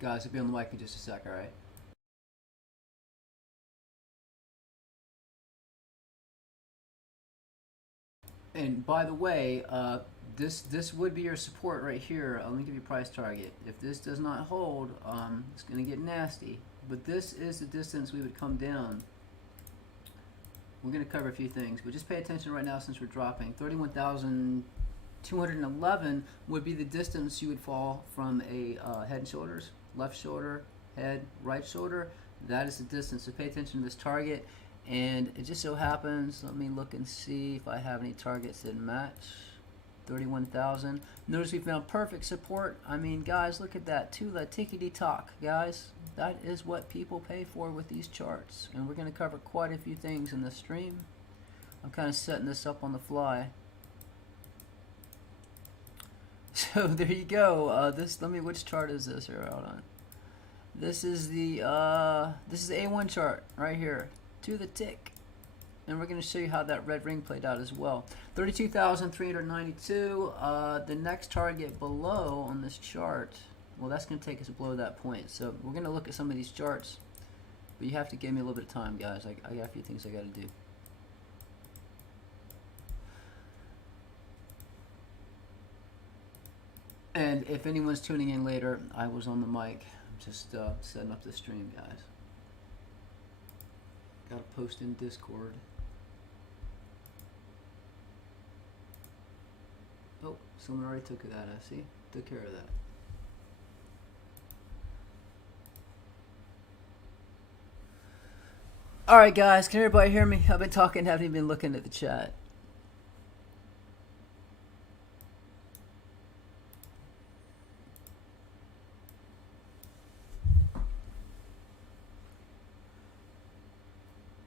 Guys, I'll be on the mic in just a sec, alright? And by the way, this would be your support right here. Let me give you price target. If this does not hold, it's going to get nasty. But this is the distance we would come down. We're going to cover a few things, but just pay attention right now since we're dropping. 31,211 would be the distance you would fall from a head and shoulders, left shoulder, head, right shoulder. That is the distance. So pay attention to this target. And it just so happens, let me look and see if I have any targets that match. 31,000. Notice we found perfect support. I mean, guys, look at that. To the tickety talk, guys. That is what people pay for with these charts. And we're going to cover quite a few things in the stream. I'm kind of setting this up on the fly. So there you go. Which chart is this here? Hold on. This is the A1 chart right here. To the tick, and we're going to show you how that red ring played out as well. 32,392. The next target below on this chart, well, that's going to take us below that point. So we're going to look at some of these charts, but you have to give me a little bit of time, guys. I got a few things I got to do. And if anyone's tuning in later, I was on the mic. I'm just setting up the stream, guys. Got to post in Discord. Oh, someone already took that. I see. Took care of that. All right, guys. Can everybody hear me? I've been talking, haven't even been looking at the chat.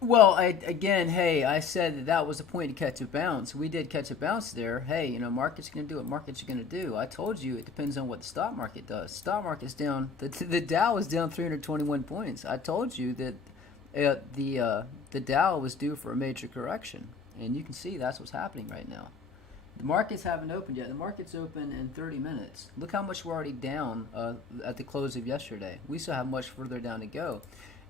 Well, again, hey, I said that was the point to catch a bounce. We did catch a bounce there. Hey, you know, market's going to do what market's going to do. I told you it depends on what the stock market does. Stock market's down. The Dow is down 321 points. I told you that the Dow was due for a major correction, and you can see that's what's happening right now. The markets haven't opened yet. The market's open in 30 minutes. Look how much we're already down at the close of yesterday. We still have much further down to go.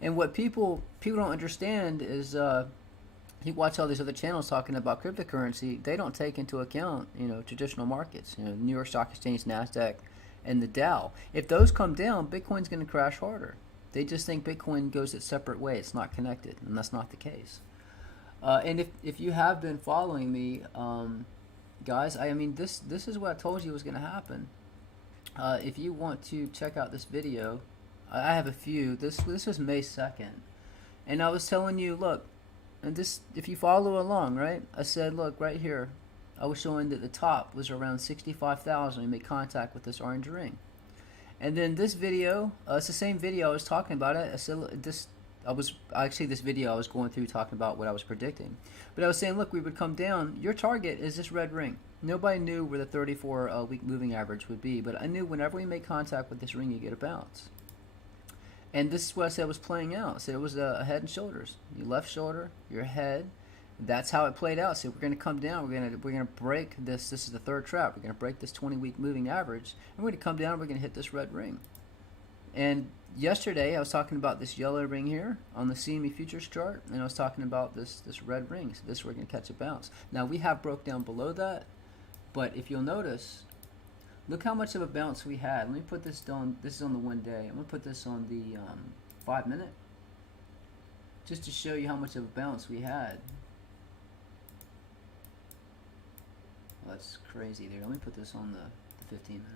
And what people don't understand is, you watch all these other channels talking about cryptocurrency. They don't take into account, you know, traditional markets, you know, New York Stock Exchange, Nasdaq, and the Dow. If those come down, Bitcoin's going to crash harder. They just think Bitcoin goes its separate way. It's not connected, and that's not the case. And if you have been following me, guys, I mean, this is what I told you was going to happen. If you want to check out this video. I have a few. This was May 2nd, and I was telling you, look, and this, if you follow along, right? I said, look, right here, I was showing that the top was around 65,000. We made contact with this orange ring, and then this video, it's the same video I was talking about it. I said this. This video I was going through talking about what I was predicting, but I was saying, look, we would come down. Your target is this red ring. Nobody knew where the 34-week moving average would be, but I knew whenever we make contact with this ring, you get a bounce. And this is what I said was playing out. I said it was a head and shoulders. Your left shoulder, your head. That's how it played out. So we're going to come down. We're going to break this. This is the third trap. We're going to break this 20-week moving average, and we're going to come down. We're going to hit this red ring. And yesterday I was talking about this yellow ring here on the CME futures chart, and I was talking about this red ring. So this we're going to catch a bounce. Now we have broke down below that, but if you'll notice. Look how much of a bounce we had. Let me put this down. This is on the 1 day. I'm going to put this on the 5 minute. Just to show you how much of a bounce we had. Well, that's crazy there. Let me put this on the 15 minute.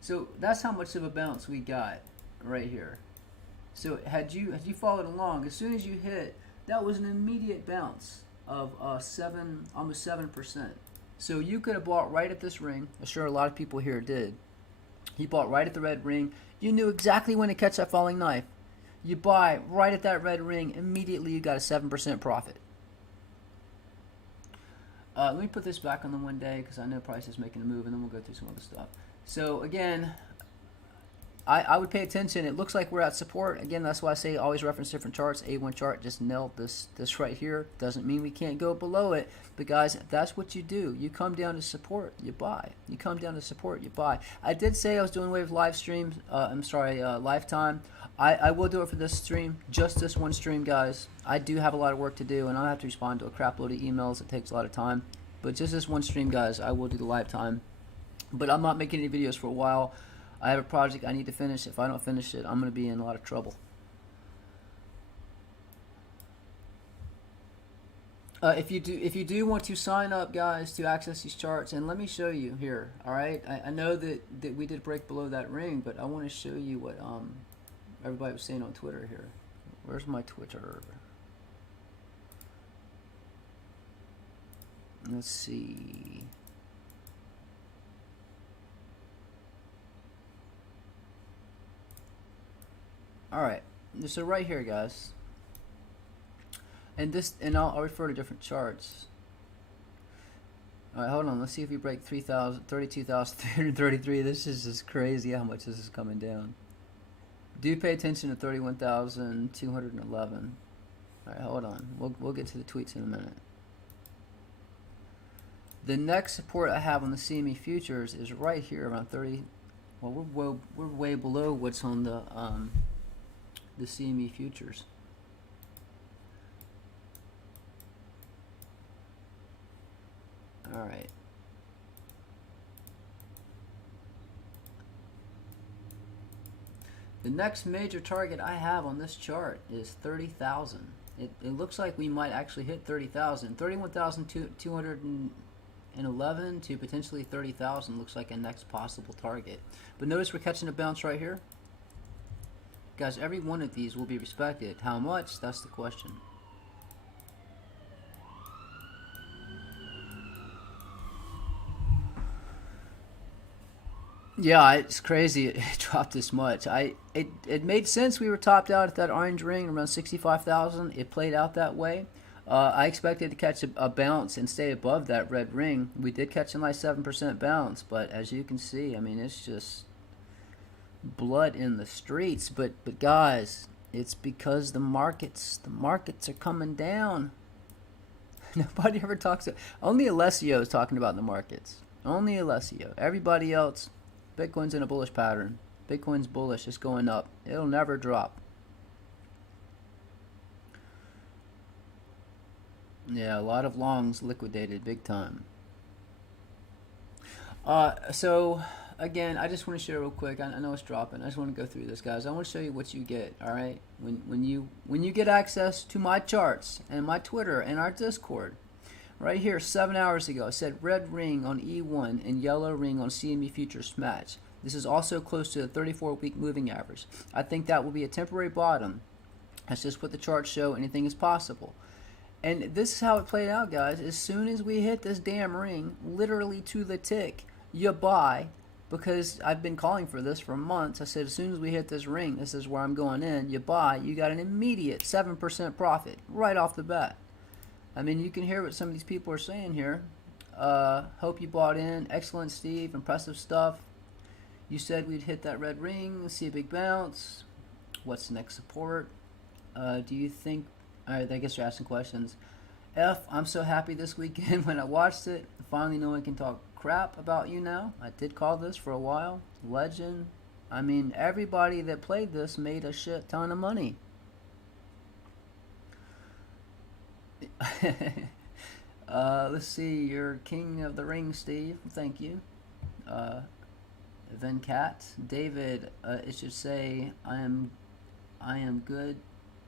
So that's how much of a bounce we got right here. So had you followed along, as soon as you hit, that was an immediate bounce of almost 7%. So you could have bought right at this ring. I'm sure a lot of people here did. You bought right at the red ring. You knew exactly when to catch that falling knife. You buy right at that red ring. Immediately you got a 7% profit. Let me put this back on the 1 day because I know price is making a move, and then we'll go through some other stuff. So again, I would pay attention. It looks like we're at support. Again, that's why I say always reference different charts. A1 chart just nailed this right here. Doesn't mean we can't go below it. But guys, that's what you do. You come down to support, you buy. You come down to support, you buy. I did say I was doing away with live streams. Lifetime. I will do it for this stream, just this one stream, guys. I do have a lot of work to do, and I have to respond to a crap load of emails. It takes a lot of time. But just this one stream, guys, I will do the lifetime. But I'm not making any videos for a while. I have a project I need to finish. If I don't finish it, I'm going to be in a lot of trouble. If you do want to sign up, guys, to access these charts, and let me show you here. All right, I know that we did break below that ring, but I want to show you what everybody was saying on Twitter here. Where's my Twitter? Let's see. Alright, so right here, guys, and I'll refer to different charts. Alright, hold on, let's see if we break 32,333. This is just crazy how much this is coming down. Do pay attention to 31,211. Alright, hold on, we'll get to the tweets in a minute. The next support I have on the CME futures is right here around 30. Well, we're way below what's on the CME futures. All right. The next major target I have on this chart is 30,000. It looks like we might actually hit 30,000. 31,211 to potentially 30,000 looks like a next possible target. But notice we're catching a bounce right here. Guys, every one of these will be respected. How much? That's the question. Yeah, it's crazy it dropped this much. It made sense. We were topped out at that orange ring around 65,000. It played out that way. I expected to catch a bounce and stay above that red ring. We did catch a nice 7% bounce, but as you can see, I mean, it's just blood in the streets. But guys, it's because the markets are coming down. Nobody ever talks. Only Alessio is talking about the markets. Only Alessio. Everybody else, Bitcoin's in a bullish pattern. Bitcoin's bullish. It's going up. It'll never drop. Yeah, a lot of longs liquidated big time. So again, I just want to share real quick. I know it's dropping. I just want to go through this, guys. I want to show you what you get. All right, when you get access to my charts and my Twitter and our Discord. Right here, 7 hours ago, I said red ring on E1 and yellow ring on CME futures match. This is also close to the 34-week moving average. I think that will be a temporary bottom. That's just what the charts show. Anything is possible. And this is how it played out, guys. As soon as we hit this damn ring, literally to the tick, you buy, because I've been calling for this for months. I said as soon as we hit this ring, this is where I'm going in. You buy, you got an immediate 7% profit right off the bat. I mean, you can hear what some of these people are saying here. Hope you bought in. Excellent, Steve. Impressive stuff. You said we'd hit that red ring. See a big bounce. What's the next support? Do you think... All right, I guess you're asking questions. I'm so happy this weekend when I watched it. Finally, no one can talk crap about you now. I did call this for a while. Legend. I mean, everybody that played this made a shit ton of money. Let's see. You're king of the ring, Steve. Thank you. Venkat. David, it should say, I am good.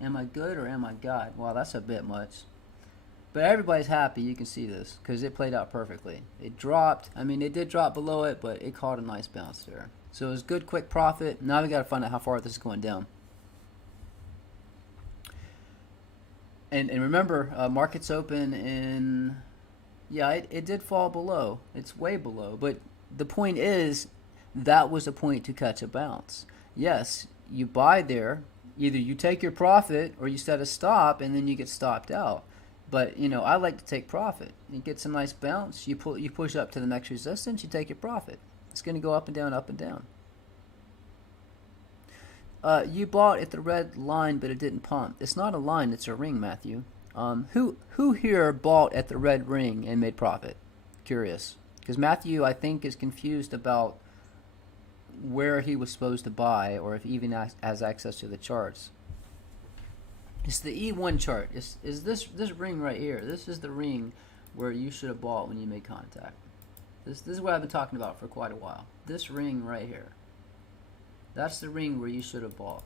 Am I good or am I God? Wow, that's a bit much. But everybody's happy. You can see this because it played out perfectly. It dropped. I mean, it did drop below it, but it caught a nice bounce there. So it was good, quick profit. Now we got to find out how far this is going down. And remember, markets open in... Yeah, it did fall below. It's way below. But the point is, that was a point to catch a bounce. Yes, you buy there. Either you take your profit or you set a stop and then you get stopped out. But, you know, I like to take profit. You get some nice bounce. You push up to the next resistance. You take your profit. It's going to go up and down, up and down. You bought at the red line, but it didn't pump. It's not a line; it's a ring, Matthew. Who here bought at the red ring and made profit? Curious, because Matthew, I think, is confused about where he was supposed to buy, or if he even has access to the charts. It's the E1 chart. Is this ring right here? This is the ring where you should have bought when you made contact. This is what I've been talking about for quite a while. This ring right here. That's the ring where you should have bought.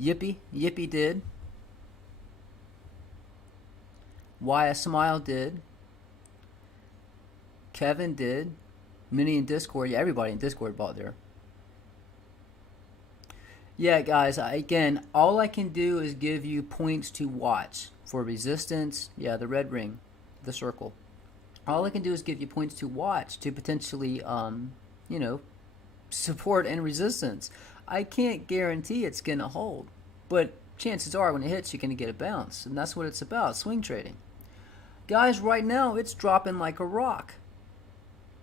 Yippee did. Why a Smile did. Kevin did. Mini in Discord. Yeah, everybody in Discord bought there. Yeah, guys, again, all I can do is give you points to watch for resistance. Yeah, the red ring, the circle. All I can do is give you points to watch to potentially, support and resistance. I can't guarantee it's going to hold, but chances are when it hits, you're going to get a bounce, and that's what it's about, swing trading. Guys, right now, it's dropping like a rock.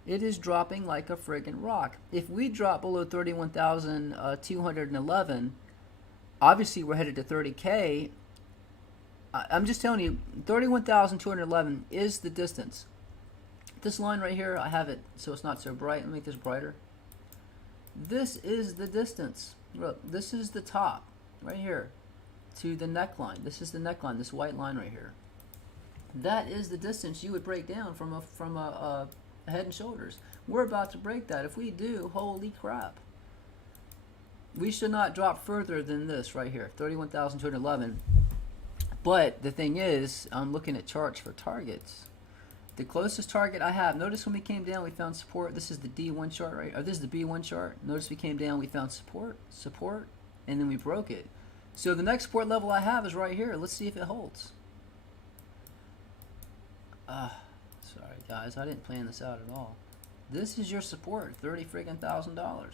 It is dropping like a friggin' rock. If we drop below 31,211, obviously we're headed to 30K. I'm just telling you, 31,211 is the distance. This line right here, I have it so it's not so bright. Let me make this brighter. This is the distance. Look, this is the top right here to the neckline. This is the neckline, this white line right here. That is the distance you would break down from a Head and Shoulders. We're about to break that. If we do, holy crap. We should not drop further than this right here, 31,211. But the thing is, I'm looking at charts for targets. The closest target I have, notice when we came down, we found support. This is the D1 chart right, or this is the B1 chart. Notice we came down, we found support, and then we broke it. So the next support level I have is right here. Let's see if it holds. Sorry guys, I didn't plan this out at all. This is your support, $30,000.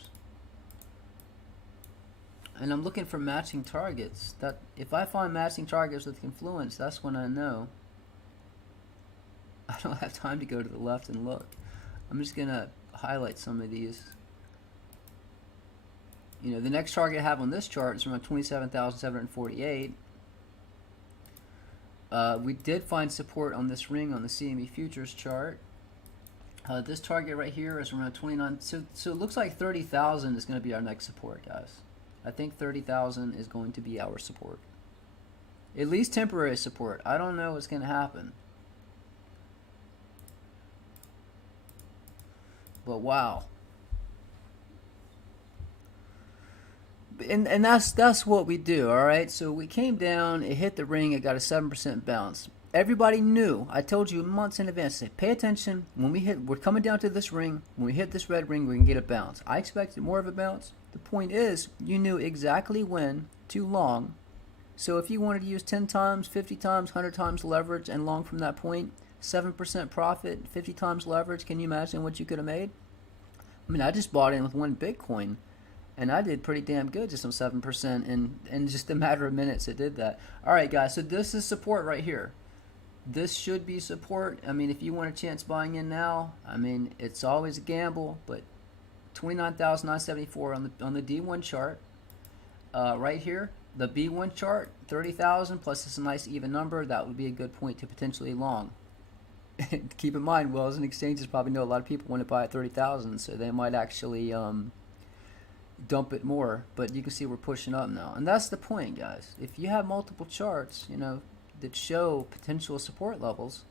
And I'm looking for matching targets. That if I find matching targets with confluence, that's when I know. I don't have time to go to the left and look. I'm just gonna highlight some of these. You know, the next target I have on this chart is around 27,748. We did find support on this ring on the CME futures chart. This target right here is around 29. So it looks like 30,000 is going to be our next support, guys. I think 30,000 is going to be our support. At least temporary support. I don't know what's going to happen. But wow. And that's what we do, all right? So we came down, it hit the ring, it got a 7% bounce. Everybody knew. I told you months in advance. Say, pay attention. When we're coming down to this ring. When we hit this red ring, we can get a bounce. I expected more of a bounce. The point is, you knew exactly when to long. So if you wanted to use 10 times, 50 times, 100 times leverage and long from that point, 7% profit, 50 times leverage, can you imagine what you could have made? I mean, I just bought in with one Bitcoin. And I did pretty damn good, just on 7% in just a matter of minutes it did that. All right, guys, so this is support right here. This should be support. I mean, if you want a chance buying in now, I mean, it's always a gamble, but 29,974 on the D1 chart. Right here, the B1 chart, 30,000 plus this a nice even number. That would be a good point to potentially long. Keep in mind, wells and exchanges probably know a lot of people want to buy at 30,000, so they might actually dump it more, but you can see we're pushing up now, and that's the point, guys. If you have multiple charts, you know, that show potential support levels,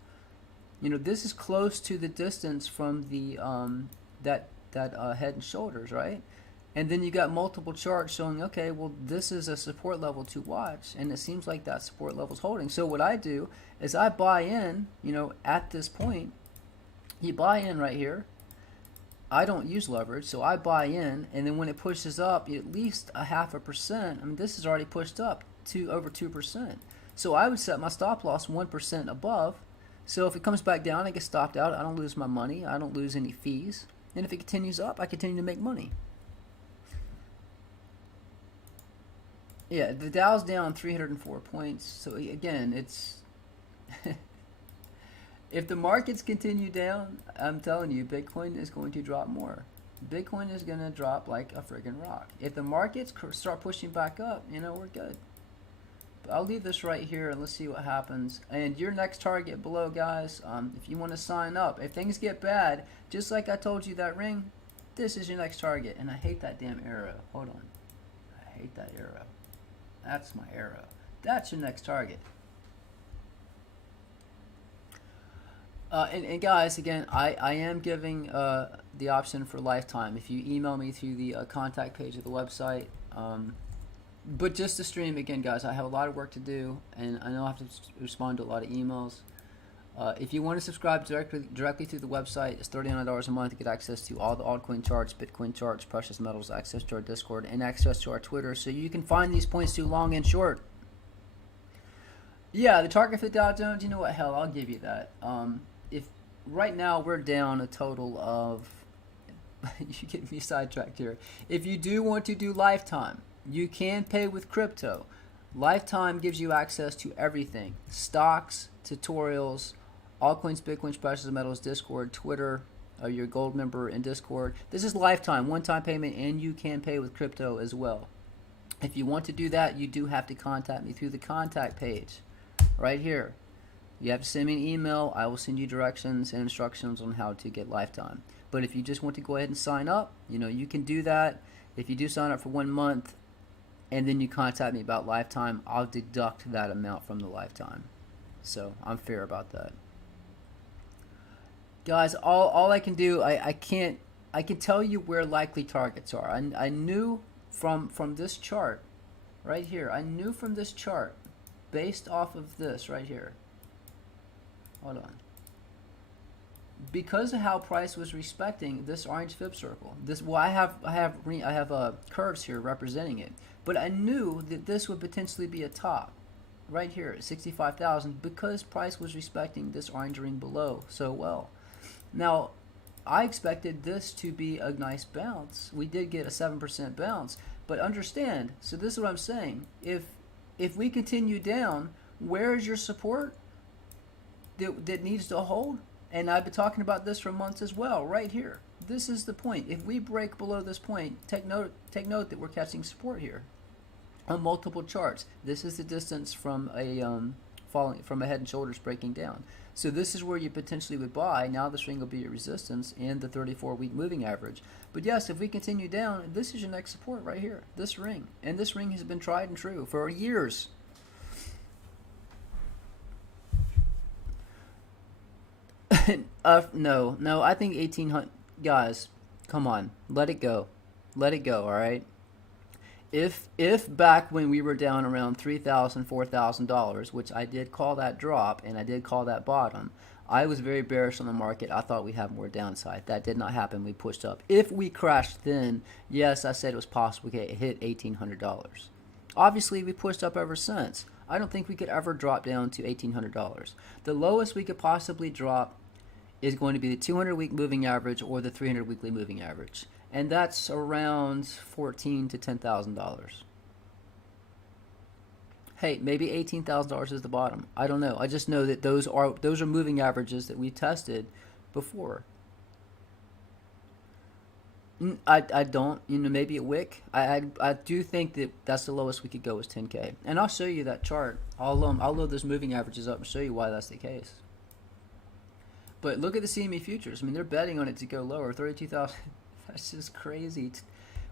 you know, this is close to the distance from the that Head and Shoulders, right? And then you got multiple charts showing, okay, well, this is a support level to watch, and it seems like that support level is holding. So what I do is I buy in, you know, at this point. You buy in right here. I don't use leverage, so I buy in, and then when it pushes up at least a 0.5%, I mean, this is already pushed up to over 2%. So I would set my stop loss 1% above. So if it comes back down, I get stopped out. I don't lose my money. I don't lose any fees. And if it continues up, I continue to make money. Yeah, the Dow's down 304 points. So again, it's... If the markets continue down, I'm telling you, Bitcoin is going to drop more. Bitcoin is gonna drop like a friggin' rock. If the markets start pushing back up, we're good. But I'll leave this right here and let's see what happens. And your next target below, guys. If you want to sign up, if things get bad, just like I told you that ring, this is your next target. And I hate that damn arrow. Hold on, I hate that arrow. That's my arrow. That's your next target. And guys, again, I am giving the option for lifetime. If you email me through the contact page of the website, but just to stream, again, guys, I have a lot of work to do, and I know I have to respond to a lot of emails. If you want to subscribe directly through the website, it's $39 a month to get access to all the altcoin charts, Bitcoin charts, precious metals, access to our Discord, and access to our Twitter, so you can find these points too long and short. Yeah, the target for the Dow Jones, you know what, hell, I'll give you that. If right now we're down a total of, you get me sidetracked here. If you do want to do lifetime, you can pay with crypto. Lifetime gives you access to everything: stocks, tutorials, altcoins, Bitcoins, precious metals, Discord, Twitter, your gold member in Discord. This is lifetime, one-time payment, and you can pay with crypto as well. If you want to do that, you do have to contact me through the contact page right here. You have to send me an email. I will send you directions and instructions on how to get lifetime. But if you just want to go ahead and sign up, you can do that. If you do sign up for 1 month and then you contact me about lifetime, I'll deduct that amount from the lifetime. So I'm fair about that. Guys, all I can do, I can tell you where likely targets are. I knew from this chart right here, I knew from this chart, based off of this right here. Hold on. Because of how price was respecting this orange fib circle, I have curves here representing it, but I knew that this would potentially be a top right here at 65,000 because price was respecting this orange ring below so well. Now, I expected this to be a nice bounce. We did get a 7% bounce, but understand. So this is what I'm saying. If we continue down, where is your support that needs to hold? And I've been talking about this for months as well, right here. This is the point. If we break below this point, take note that we're catching support here on multiple charts. This is the distance from a falling from a head and shoulders breaking down. So this is where you potentially would buy. Now this ring will be at resistance and the 34-week moving average. But yes, if we continue down, this is your next support right here. This ring, and this ring has been tried and true for years. No, I think 1800. Guys, come on, let it go, all right. If back when we were down around $3,000, $4,000, which I did call that drop and I did call that bottom, I was very bearish on the market. I thought we'd have more downside. That did not happen. We pushed up. If we crashed then, yes, I said it was possible we could hit $1,800. Obviously, we pushed up ever since. I don't think we could ever drop down to $1,800. The lowest we could possibly drop is going to be the 200-week moving average or the 300-weekly moving average. And that's around $14,000 to $10,000. Hey, maybe $18,000 is the bottom. I don't know. I just know that those are moving averages that we tested before. I don't, maybe a wick. I do think that that's the lowest we could go is 10K. And I'll show you that chart. I'll load those moving averages up and show you why that's the case. But look at the CME futures. I mean, they're betting on it to go lower. 32,000. That's just crazy.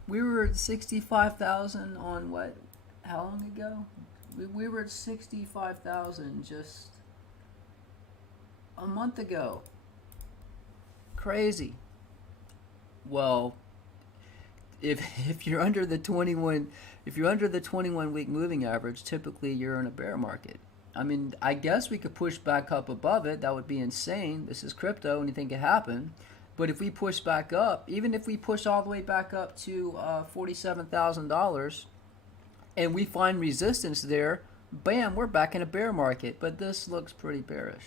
We were at 65,000 on what? How long ago? We were at 65,000 just a month ago. Crazy. Well, if you're under the 21 week moving average, typically you're in a bear market. I mean, I guess we could push back up above it. That would be insane. This is crypto. Anything could happen. But if we push back up, even if we push all the way back up to $47,000 and we find resistance there, bam, we're back in a bear market. But this looks pretty bearish.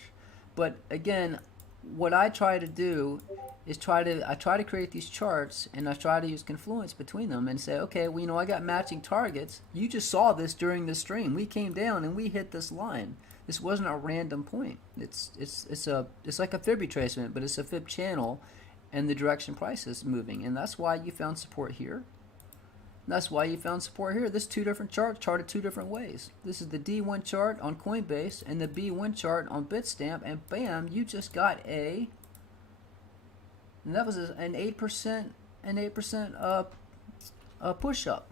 But again, what I try to do is I try to create these charts, and I try to use confluence between them and say, okay, well, I got matching targets. You just saw this during the stream. We came down and we hit this line. This wasn't a random point. It's like a fib retracement, but it's a fib channel, and the direction price is moving. And that's why you found support here. That's why you found support here. This two different charts charted two different ways. This is the D1 chart on Coinbase and the B1 chart on Bitstamp, and bam, you just got and that was an 8% push up.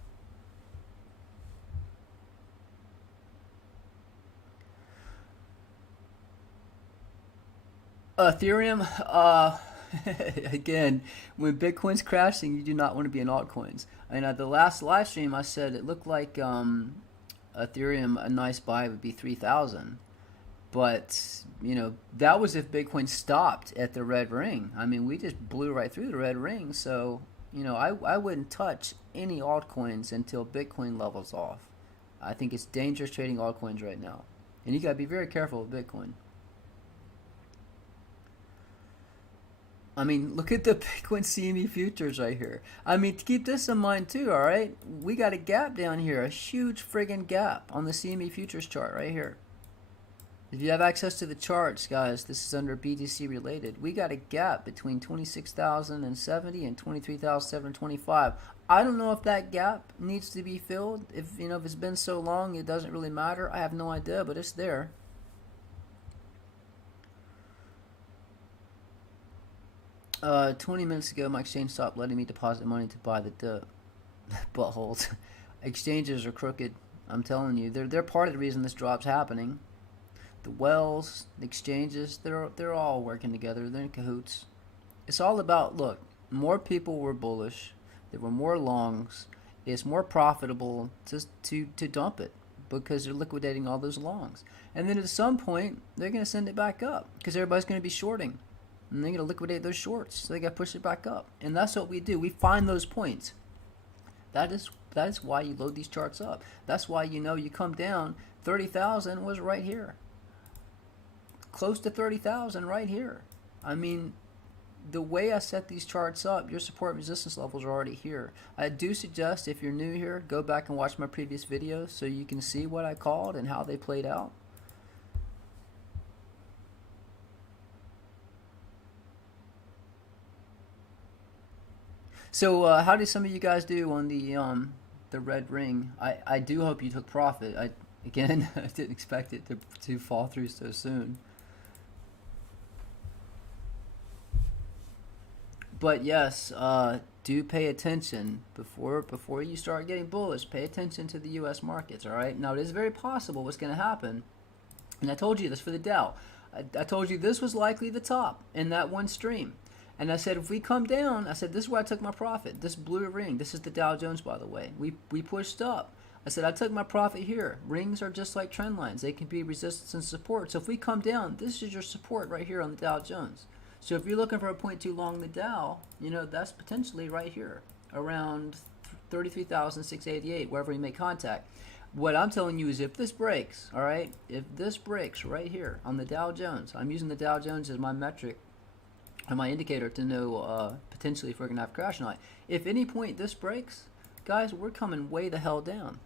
Ethereum, again, when Bitcoin's crashing, you do not want to be in altcoins. I mean, at the last live stream, I said it looked like Ethereum, a nice buy would be 3,000. But, you know, that was if Bitcoin stopped at the red ring. I mean, we just blew right through the red ring. So, you know, I wouldn't touch any altcoins until Bitcoin levels off. I think it's dangerous trading altcoins right now. And you got to be very careful with Bitcoin. I mean, look at the Bitcoin CME futures right here. I mean, keep this in mind too, all right? We got a gap down here, a huge friggin' gap on the CME futures chart right here. If you have access to the charts, guys, this is under BTC related. We got a gap between 26,070 and 23,725. I don't know if that gap needs to be filled. If it's been so long, it doesn't really matter. I have no idea, but it's there. 20 minutes ago, my exchange stopped letting me deposit money to buy the dip. Buttholes. Exchanges are crooked. I'm telling you, they're part of the reason this drop's happening. The wells, the exchanges, they're all working together. They're in cahoots. It's all about, look, more people were bullish. There were more longs. It's more profitable to dump it because they're liquidating all those longs. And then at some point, they're going to send it back up because everybody's going to be shorting. And they're going to liquidate those shorts. So they got to push it back up. And that's what we do. We find those points. That is why you load these charts up. That's why you come down. 30,000 was right here. Close to 30,000 right here. I mean, the way I set these charts up, your support and resistance levels are already here. I do suggest if you're new here, go back and watch my previous videos so you can see what I called and how they played out. So how did some of you guys do on the red ring? I do hope you took profit. I didn't expect it to fall through so soon. But yes, do pay attention before you start getting bullish. Pay attention to the U.S. markets. All right. Now it is very possible what's going to happen, and I told you this for the Dow. I told you this was likely the top in that one stream. And I said, if we come down, I said, this is where I took my profit. This blue ring, this is the Dow Jones, by the way. We pushed up. I said, I took my profit here. Rings are just like trend lines. They can be resistance and support. So if we come down, this is your support right here on the Dow Jones. So if you're looking for a point too long the Dow, that's potentially right here, around 33,688, wherever you make contact. What I'm telling you is if this breaks, all right, if this breaks right here on the Dow Jones, I'm using the Dow Jones as my metric, and my indicator to know potentially if we're going to have a crash or not. If any point this breaks, guys, we're coming way the hell down.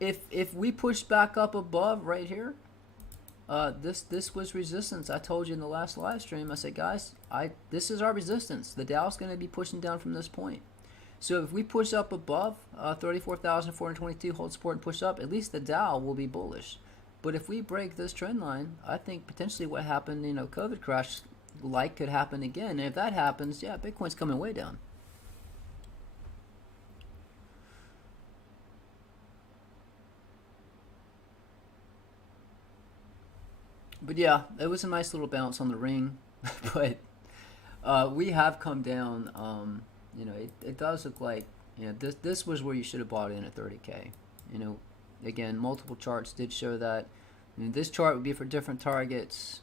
If we push back up above right here, this was resistance. I told you in the last live stream, I said, guys, this is our resistance. The Dow's going to be pushing down from this point. So if we push up above 34,422, hold support and push up, at least the Dow will be bullish. But if we break this trend line, I think potentially what happened, COVID crash could happen again. And if that happens, yeah, Bitcoin's coming way down. But yeah, it was a nice little bounce on the ring. But we have come down. It does look like, this was where you should have bought in at 30K. Again, multiple charts did show that. This chart would be for different targets.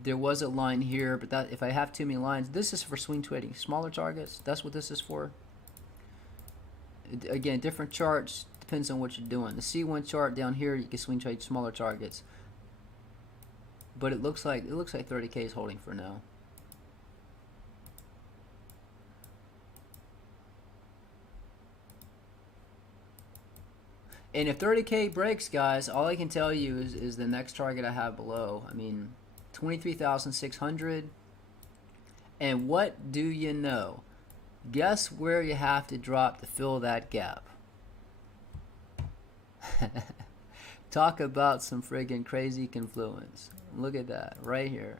There was a line here, but that if I have too many lines, this is for swing trading. Smaller targets, that's what this is for. Again, different charts, depends on what you're doing. The C1 chart down here, you can swing trade smaller targets. But it looks like 30K is holding for now. And if 30K breaks, guys, all I can tell you is the next target I have below. I mean, 23,600. And what do you know? Guess where you have to drop to fill that gap? Talk about some friggin' crazy confluence. Look at that right here.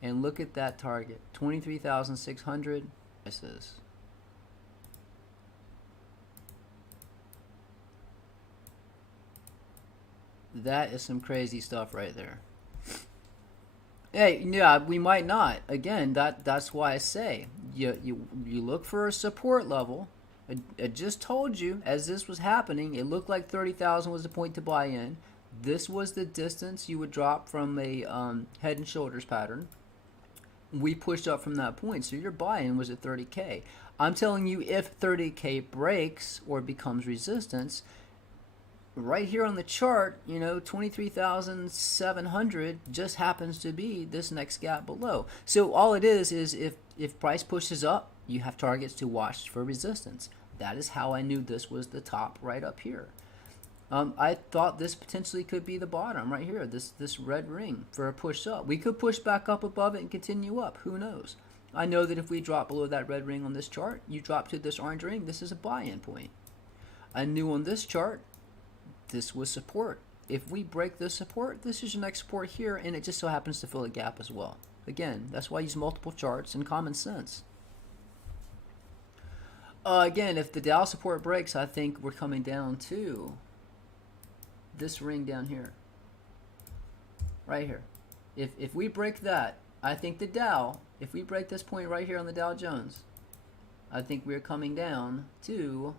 And look at that target. 23,600. This is. That is some crazy stuff right there. Hey, yeah, we might not. Again, that's why I say you look for a support level. I just told you, as this was happening, it looked like 30,000 was the point to buy in. This was the distance you would drop from a head and shoulders pattern. We pushed up from that point, so your buy-in was at 30K. I'm telling you, if 30K breaks or becomes resistance, right here on the chart, 23,700 just happens to be this next gap below. So all it is if price pushes up, you have targets to watch for resistance. That is how I knew this was the top right up here. I thought this potentially could be the bottom right here, this red ring for a push up. We could push back up above it and continue up. Who knows? I know that if we drop below that red ring on this chart, you drop to this orange ring, this is a buy-in point. I knew on this chart, this was support. If we break this support, this is your next support here, and it just so happens to fill a gap as well. Again, that's why I use multiple charts and common sense. Again, if the Dow support breaks, I think we're coming down to this ring down here. Right here. If we break that, I think the Dow, if we break this point right here on the Dow Jones, I think we're coming down to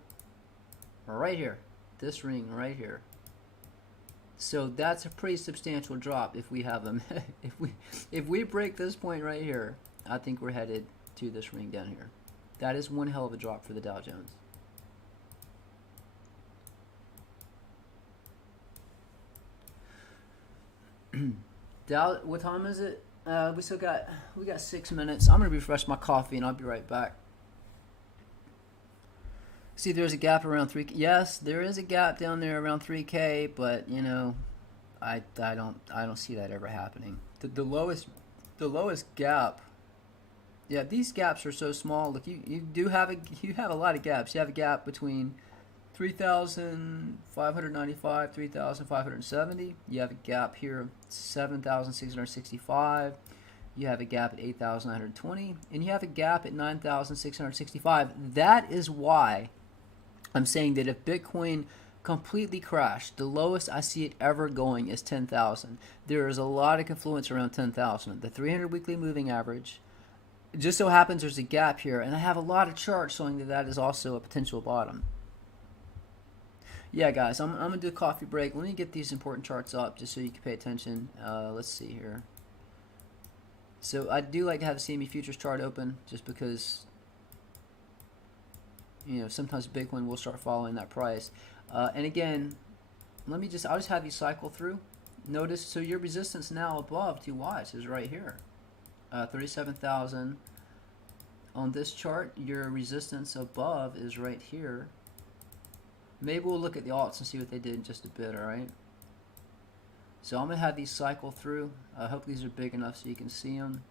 right here. This ring right here. So that's a pretty substantial drop if we have them. if we break this point right here, I think we're headed to this ring down here. That is one hell of a drop for the Dow Jones. Dow, what time is it? We got 6 minutes. I'm gonna refresh my coffee and I'll be right back. See, there's a gap around 3K. Yes, there is a gap down there around 3K, but I don't see that ever happening. The lowest gap. Yeah, these gaps are so small. Look, you have a lot of gaps. You have a gap between 3,595, 3,570. You have a gap here of 7,665. You have a gap at 8,920, and you have a gap at 9,665. That is why I'm saying that if Bitcoin completely crashed, the lowest I see it ever going is 10,000. There is a lot of confluence around 10,000. The 300 weekly moving average. It just so happens there's a gap here, and I have a lot of charts showing that that is also a potential bottom. Yeah, guys, I'm going to do a coffee break. Let me get these important charts up just so you can pay attention. Let's see here. So I do like to have the CME futures chart open just because, sometimes Bitcoin will start following that price. And again, I'll just have you cycle through. Notice, so your resistance now above 2 watts is right here. 37,000. On this chart, your resistance above is right here. Maybe we'll look at the alts and see what they did in just a bit, alright? So I'm going to have these cycle through. I hope these are big enough so you can see them.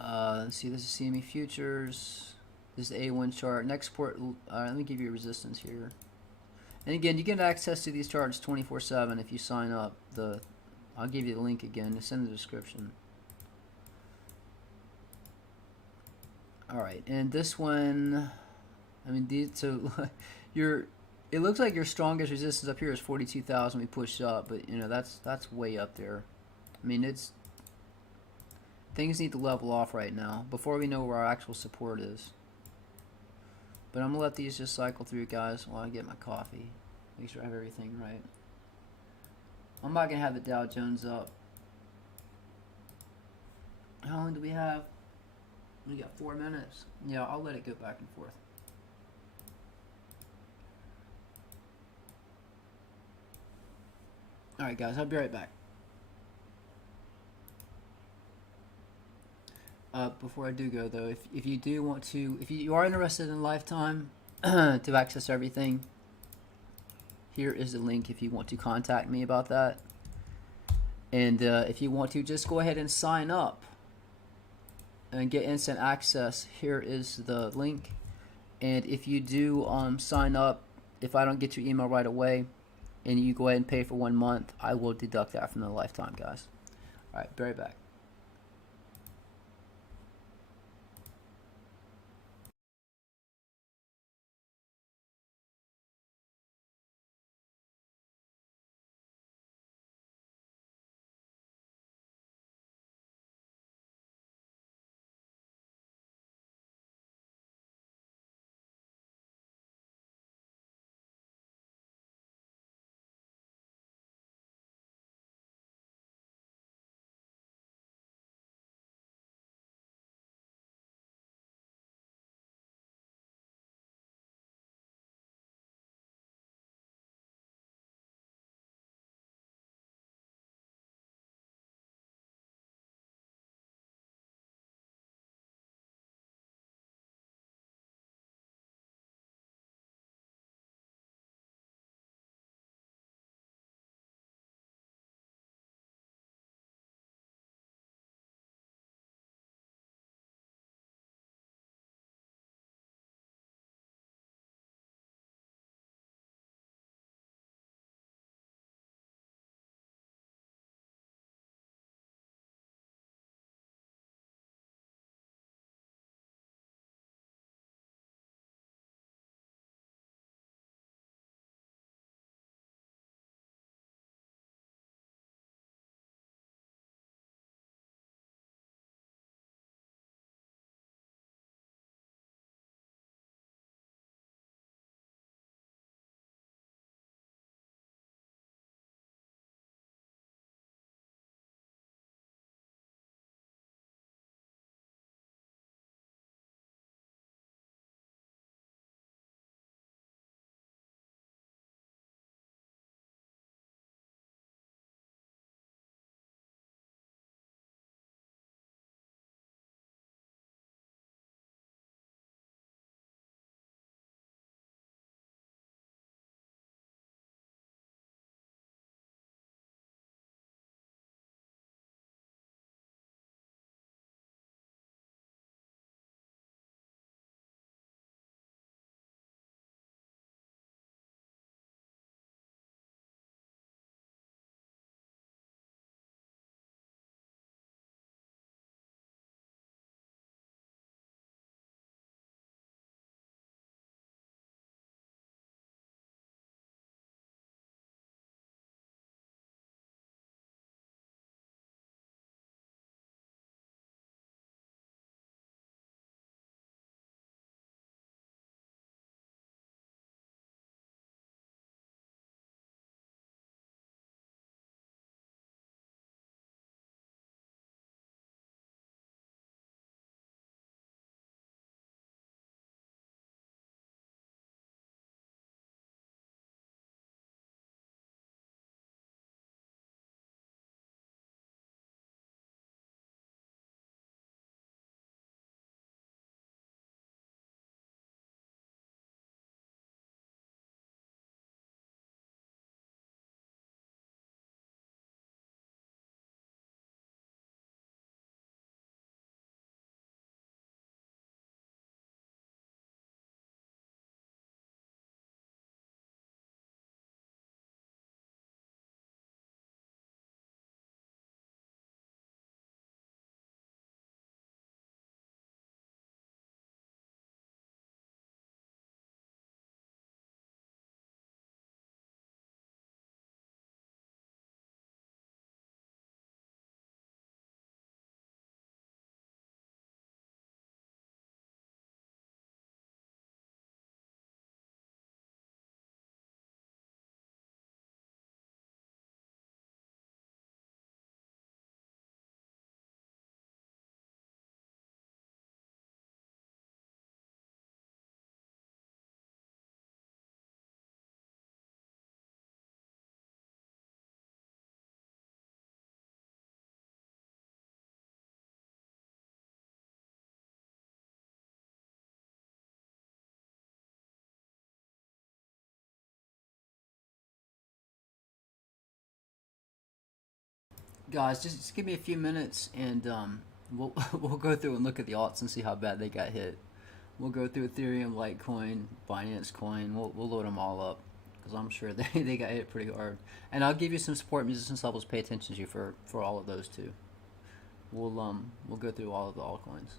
Let's see, this is CME futures. This is A1 chart. Next support, let me give you a resistance here. And again, you get access to these charts 24/7 if you sign up. I'll give you the link again. It's in the description. Alright, and this one, it looks like your strongest resistance up here is 42,000. We pushed up, but that's way up there. Things need to level off right now before we know where our actual support is. But I'm gonna let these just cycle through, guys, while I get my coffee. Make sure I have everything right. I'm not gonna have the Dow Jones up. How long do we have? We got 4 minutes. Yeah, I'll let it go back and forth. Alright guys, I'll be right back. Before I do go though, if you do want to, if you are interested in Lifetime to access everything, here is the link if you want to contact me about that. And if you want to, just go ahead and sign up and get instant access. Here is the link. And if you do sign up, if I don't get your email right away and you go ahead and pay for 1 month, I will deduct that from the lifetime, guys. All right, be right back. Guys, just give me a few minutes, and we'll we'll go through and look at the alts and see how bad they got hit. We'll go through Ethereum, Litecoin, Binance Coin. We'll load them all up because I'm sure they got hit pretty hard. And I'll give you some support resistance levels. Pay attention to for all of those too. We'll go through all of the altcoins.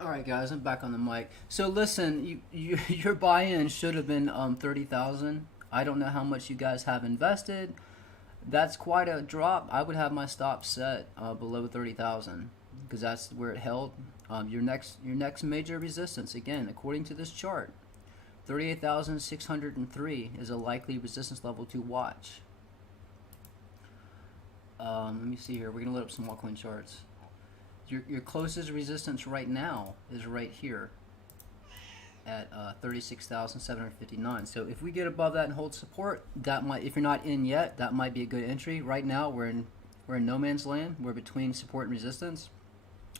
All right, guys, I'm back on the mic. So listen, your buy-in should have been 30,000. I don't know how much you guys have invested. That's quite a drop. I would have my stop set below 30,000 because that's where it held. Your next major resistance, again, according to this chart, 38,603 is a likely resistance level to watch. Let me see here. We're gonna load up some altcoin charts. Your closest resistance right now is right here at 36,759. So if we get above that and hold support, that might, if you're not in yet, that might be a good entry. Right now we're in no man's land. We're between support and resistance.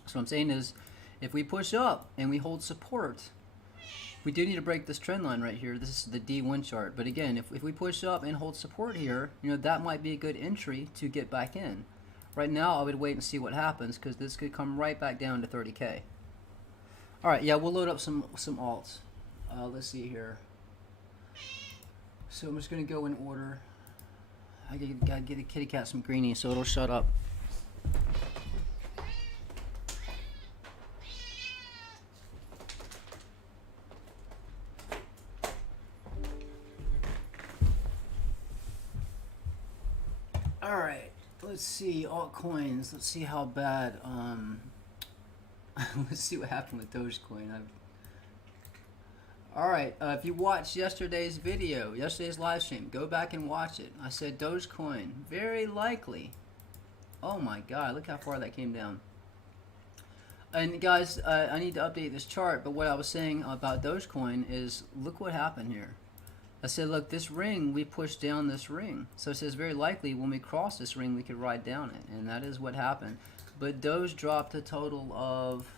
So what I'm saying is, if we push up and we hold support, we do need to break this trend line right here. This is the D1 chart. But again, if we push up and hold support here, you know, that might be a good entry to get back in. Right now, I would wait and see what happens, because this could come right back down to 30K. All right, yeah, we'll load up some alts. Let's see here. So I'm just gonna go in order. I gotta get the kitty cat some greenies so it'll shut up. All right, let's see altcoins. Let's see how bad. Let's see what happened with Dogecoin. All right, if you watched yesterday's video, yesterday's live stream, go back and watch it. I said Dogecoin, very likely. Oh my God, look how far that came down. And guys, I need to update this chart, but what I was saying about Dogecoin is, look what happened here. I said, look, this ring, we pushed down this ring. So it says very likely when we cross this ring, we could ride down it. And that is what happened. But Doge dropped a total of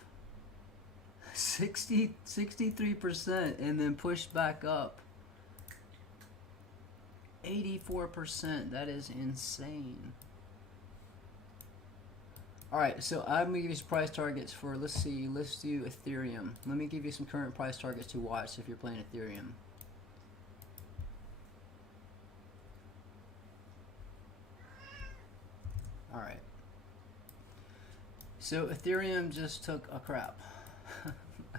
63% and then pushed back up 84%. That is insane. All right, so I'm gonna give you some price targets for, let's see, let's do Ethereum. Let me give you some current price targets to watch if you're playing Ethereum. All right. So Ethereum just took a crap.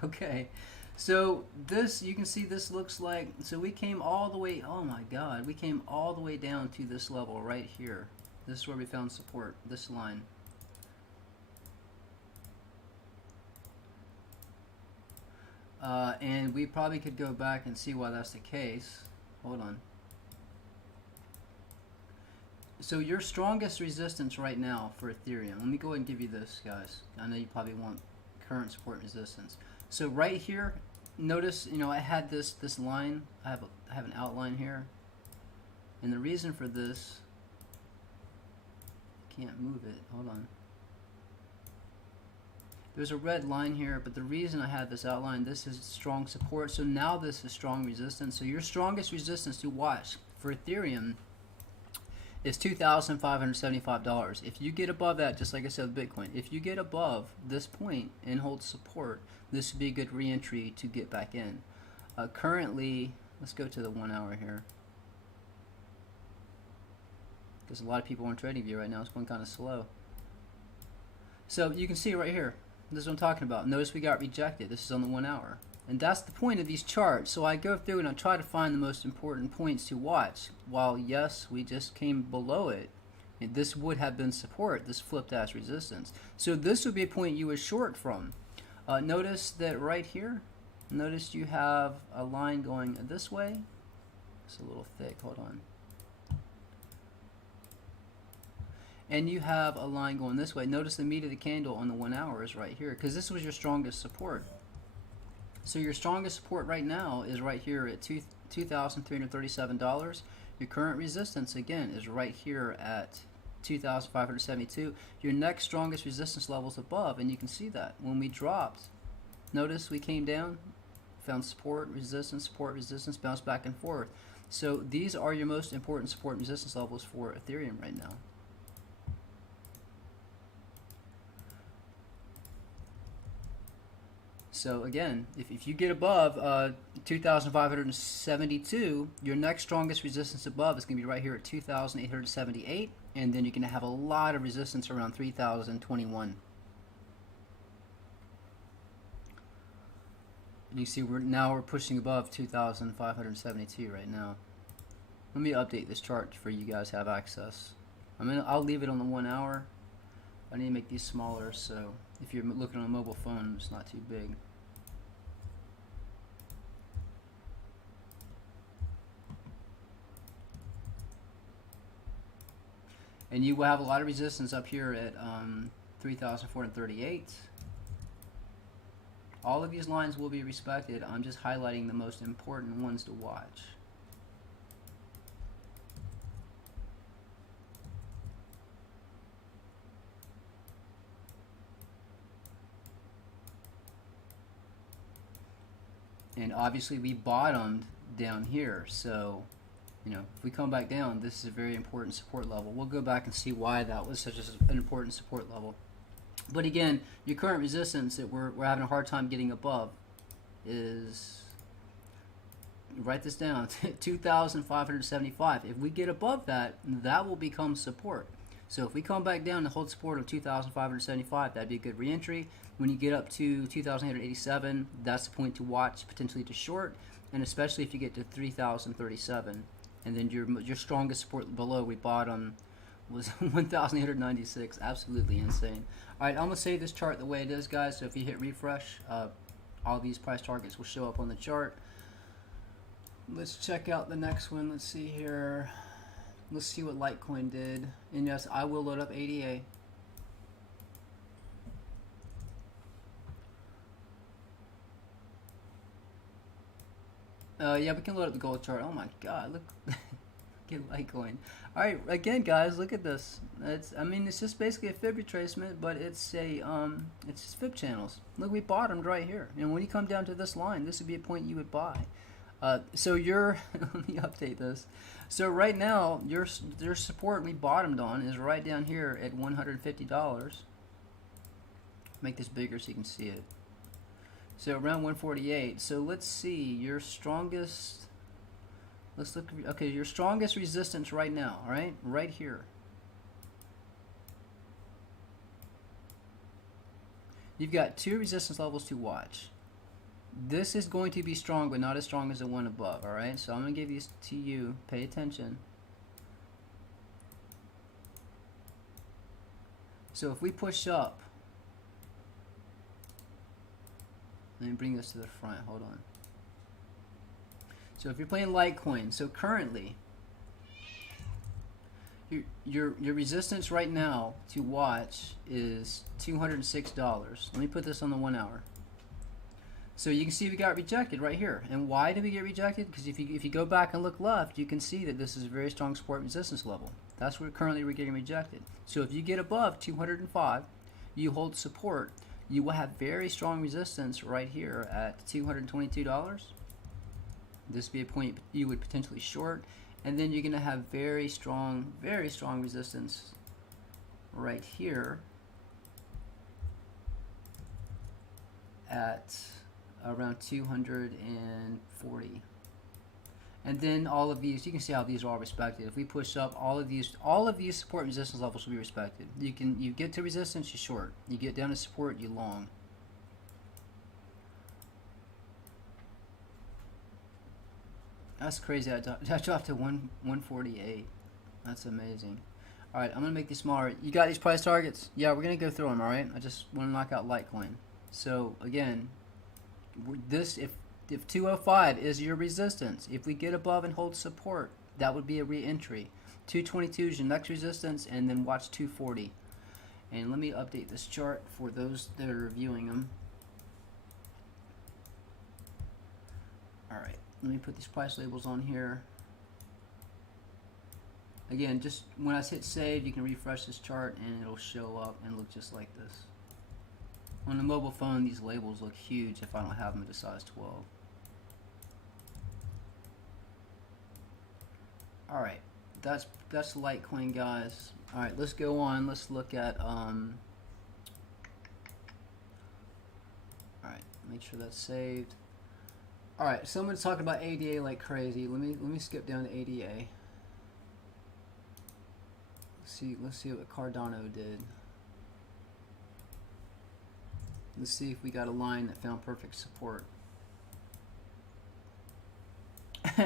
Okay. So this, you can see this looks like, so we came all the way, oh my God, we came all the way down to this level right here. This is where we found support, this line. And we probably could go back and see why that's the case. Hold on. So your strongest resistance right now for Ethereum, let me go ahead and give you this, guys. I know you probably want current support and resistance. So right here, notice, you know, I had this line. I have an outline here, and the reason for this, can't move it. Hold on. There's a red line here, but the reason I have this outline, this is strong support. So now this is strong resistance. So your strongest resistance to watch for Ethereum is $2,575. If you get above that, just like I said with Bitcoin, if you get above this point and hold support, this would be a good re-entry to get back in. Currently, let's go to the 1 hour here, because a lot of people on TradingView right now. It's going kind of slow. So you can see right here, this is what I'm talking about. Notice we got rejected. This is on the 1 hour. And that's the point of these charts. So I go through and I try to find the most important points to watch. While yes, we just came below it, and this would have been support, this flipped as resistance. So this would be a point you would short from. Notice that right here, notice you have a line going this way. It's a little thick, hold on. And you have a line going this way. Notice the meat of the candle on the 1 hour is right here, because this was your strongest support. So your strongest support right now is right here at $2,337. Your current resistance, again, is right here at 2,572. Your next strongest resistance level is above, and you can see that. When we dropped, notice we came down, found support, resistance, bounced back and forth. So these are your most important support and resistance levels for Ethereum right now. So again, if you get above 2,572, your next strongest resistance above is going to be right here at 2,878, and then you're going to have a lot of resistance around 3,021. You see, we're pushing above 2,572 right now. Let me update this chart for you guys to have access. I'll leave it on the 1 hour. I need to make these smaller, so if you're looking on a mobile phone, it's not too big. And you will have a lot of resistance up here at 3,438. All of these lines will be respected. I'm just highlighting the most important ones to watch. And obviously we bottomed down here, so you know, if we come back down, this is a very important support level. We'll go back and see why that was such an important support level. But again, your current resistance that we're having a hard time getting above is, write this down, 2,575. If we get above that, that will become support. So if we come back down and hold support of 2,575, that'd be a good reentry. When you get up to 2,887, that's the point to watch, potentially to short, and especially if you get to 3,037. And then your strongest support below we bottom was 1,896. Absolutely insane. All right, I'm gonna save this chart the way it is, guys. So if you hit refresh, all these price targets will show up on the chart. Let's check out the next one. Let's see here. Let's see what Litecoin did. And yes, I will load up ADA. Yeah, we can load up the gold chart. Oh my God, look, get Litecoin. All right, again, guys, look at this. I mean, it's just basically a fib retracement, but it's it's fib channels. Look, we bottomed right here, and when you come down to this line, this would be a point you would buy. So let me update this. So right now, your support we bottomed on is right down here at $150. Make this bigger so you can see it. So around 148. So let's see your strongest. Let's look. Okay, your strongest resistance right now. All right, right here. You've got two resistance levels to watch. This is going to be strong, but not as strong as the one above. All right, so I'm gonna give these to you. Pay attention. So if we push up. Let me bring this to the front. Hold on. So if you're playing Litecoin, so currently your resistance right now to watch is $206. Let me put this on the 1 hour. So you can see we got rejected right here. And why did we get rejected? Because if you go back and look left, you can see that this is a very strong support resistance level. That's where currently we're getting rejected. So if you get above 205, you hold support. You will have very strong resistance right here at $222. This would be a point you would potentially short, and then you're going to have very strong resistance right here at around 240. And then all of these, you can see how these are all respected. If we push up, all of these support and resistance levels will be respected. You get to resistance, you short. You get down to support, you long. That's crazy. I dropped to 148. That's amazing. All right, I'm gonna make these smaller. You got these price targets? Yeah, we're gonna go through them. All right. I just want to knock out Litecoin. So again, if 205 is your resistance, if we get above and hold support, that would be a re-entry. 222 is your next resistance, and then watch 240. And let me update this chart for those that are reviewing them. Alright, let me put these price labels on here. Again, just when I hit save, you can refresh this chart and it'll show up and look just like this. On the mobile phone, these labels look huge if I don't have them at a size 12. Alright, that's Litecoin, guys. Alright, let's go on. Let's look at alright, make sure that's saved. Alright, someone's talking about ADA like crazy. Let me skip down to ADA. Let's see what Cardano did. Let's see if we got a line that found perfect support.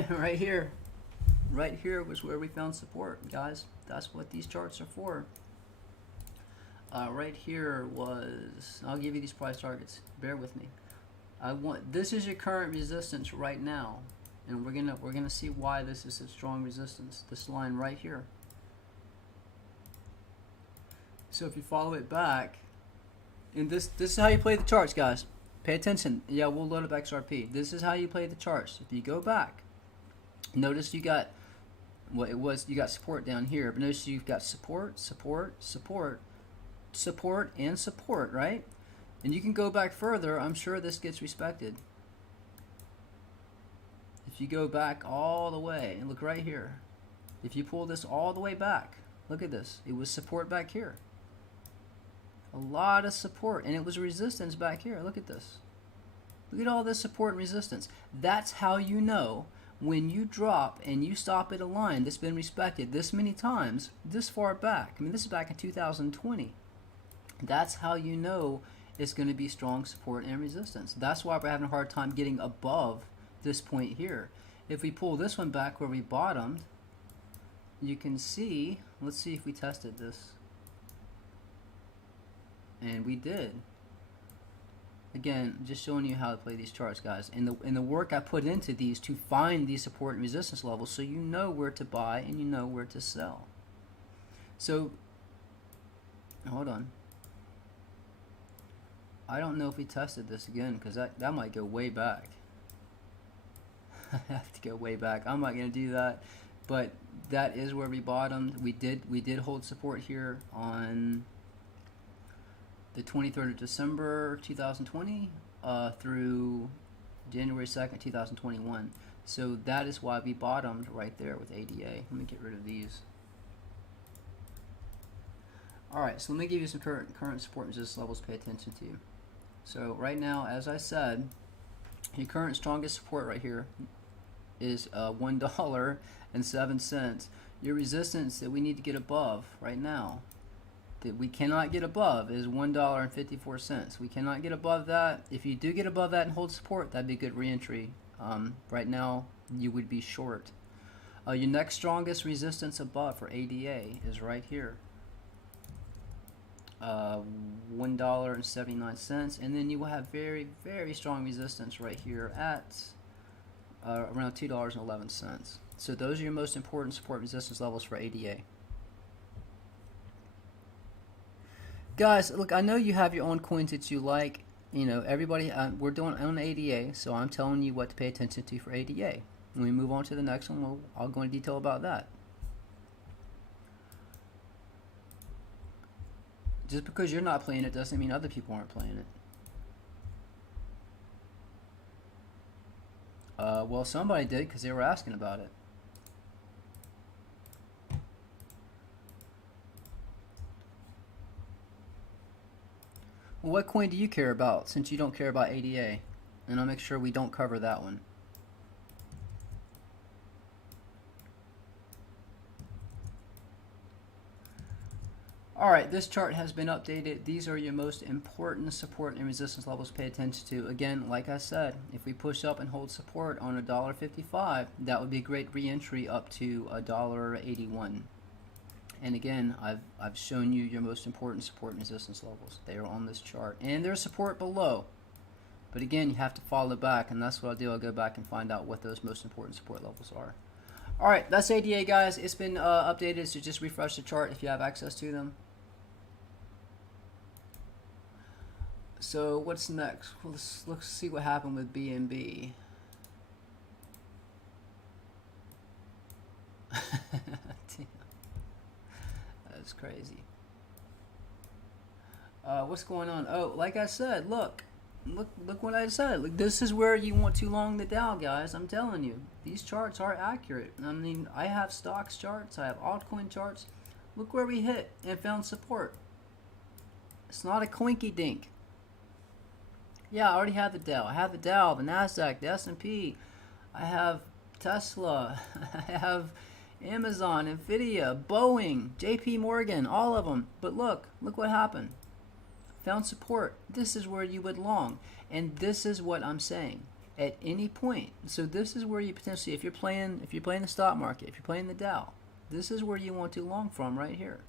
Right here. Right here was where we found support, guys. That's what these charts are for. Right here was, I'll give you these price targets. Bear with me. This is your current resistance right now, and we're gonna see why this is a strong resistance. This line right here. So if you follow it back, and this is how you play the charts, guys. Pay attention. Yeah, we'll load up XRP. This is how you play the charts. If you go back, notice you got what it was. You got support down here, but notice you've got support, support, support, support, and support, right? And you can go back further. I'm sure this gets respected. If you go back all the way, and look right here. If you pull this all the way back, look at this. It was support back here. A lot of support, and it was resistance back here. Look at this. Look at all this support and resistance. That's how you know when you drop and you stop at a line that's been respected this many times, this far back. I mean, this is back in 2020. That's how you know it's going to be strong support and resistance. That's why we're having a hard time getting above this point here. If we pull this one back where we bottomed, you can see, let's see if we tested this. And we did. Again, just showing you how to play these charts, guys. And the work I put into these to find these support and resistance levels, so you know where to buy and you know where to sell. So, hold on. I don't know if we tested this again, because that might go way back. I have to go way back. I'm not going to do that. But that is where we bottomed. We did hold support here on the 23rd of December 2020 through January 2nd, 2021. So that is why we bottomed right there with ADA. Let me get rid of these. Alright, so let me give you some current support and resistance levels to pay attention to. So right now, as I said, your current strongest support right here is $1.07. Your resistance that we need to get above right now, that we cannot get above, is $1.54. We cannot get above that. If you do get above that and hold support, that'd be a good re-entry. Right now, you would be short. Your next strongest resistance above for ADA is right here. $1.79, and then you will have very, very strong resistance right here at around $2.11. So those are your most important support resistance levels for ADA. Guys, look, I know you have your own coins that you like. You know, everybody, we're doing on ADA, so I'm telling you what to pay attention to for ADA. When we move on to the next one, I'll go into detail about that. Just because you're not playing it doesn't mean other people aren't playing it. Well, somebody did because they were asking about it. Well, what coin do you care about, since you don't care about ADA? And I'll make sure we don't cover that one. Alright, this chart has been updated. These are your most important support and resistance levels to pay attention to. Again, like I said, if we push up and hold support on $1.55, that would be a great re-entry up to $1.81. And again, I've shown you your most important support and resistance levels. They are on this chart. And there's support below. But again, you have to follow back, and that's what I'll do. I'll go back and find out what those most important support levels are. Alright, that's ADA, guys. It's been updated, so just refresh the chart if you have access to them. So what's next? Well, let's see what happened with BNB. That's crazy. What's going on? Oh, like I said, look what I said. Look, this is where you want to long the Dow, guys. I'm telling you, these charts are accurate. I mean, I have stocks charts, I have altcoin charts. Look where we hit and found support. It's not a coinky dink. Yeah, I already have the Dow. I have the Dow, the Nasdaq, the S&P. I have Tesla. I have Amazon, Nvidia, Boeing, JP Morgan, all of them. But look what happened. Found support. This is where you would long, and this is what I'm saying. At any point, so this is where you potentially, if you're playing the stock market, if you're playing the Dow, this is where you want to long from right here.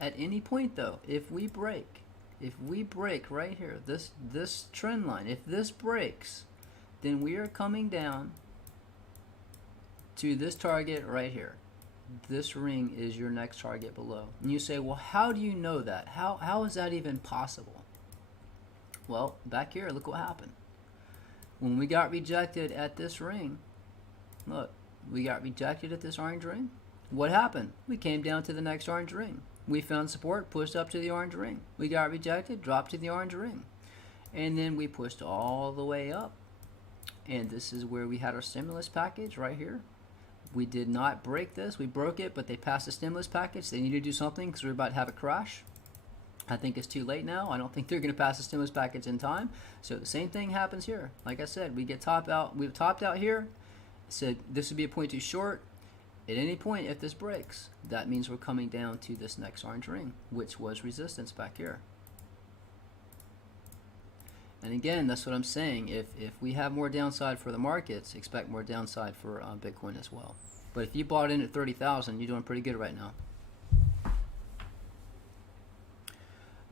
At any point, though, if we break right here, this trend line, if this breaks, then we are coming down to this target right here. this ring is your next target below. And you say, well, how do you know that? How is that even possible? Well, back here, look what happened. When we got rejected at this ring, look, we got rejected at this orange ring. What happened? We came down to the next orange ring. We found support, pushed up to the orange ring. We got rejected, dropped to the orange ring. And then we pushed all the way up. And this is where we had our stimulus package right here. We did not break this. We broke it, but they passed the stimulus package. They need to do something because we're about to have a crash. I think it's too late now. I don't think they're going to pass the stimulus package in time. So the same thing happens here. Like I said, we get topped out. We've topped out here. Said this would be a point too short. At any point, if this breaks, that means we're coming down to this next orange ring, which was resistance back here. And again, that's what I'm saying. If we have more downside for the markets, expect more downside for Bitcoin as well. But if you bought in at 30,000, you're doing pretty good right now.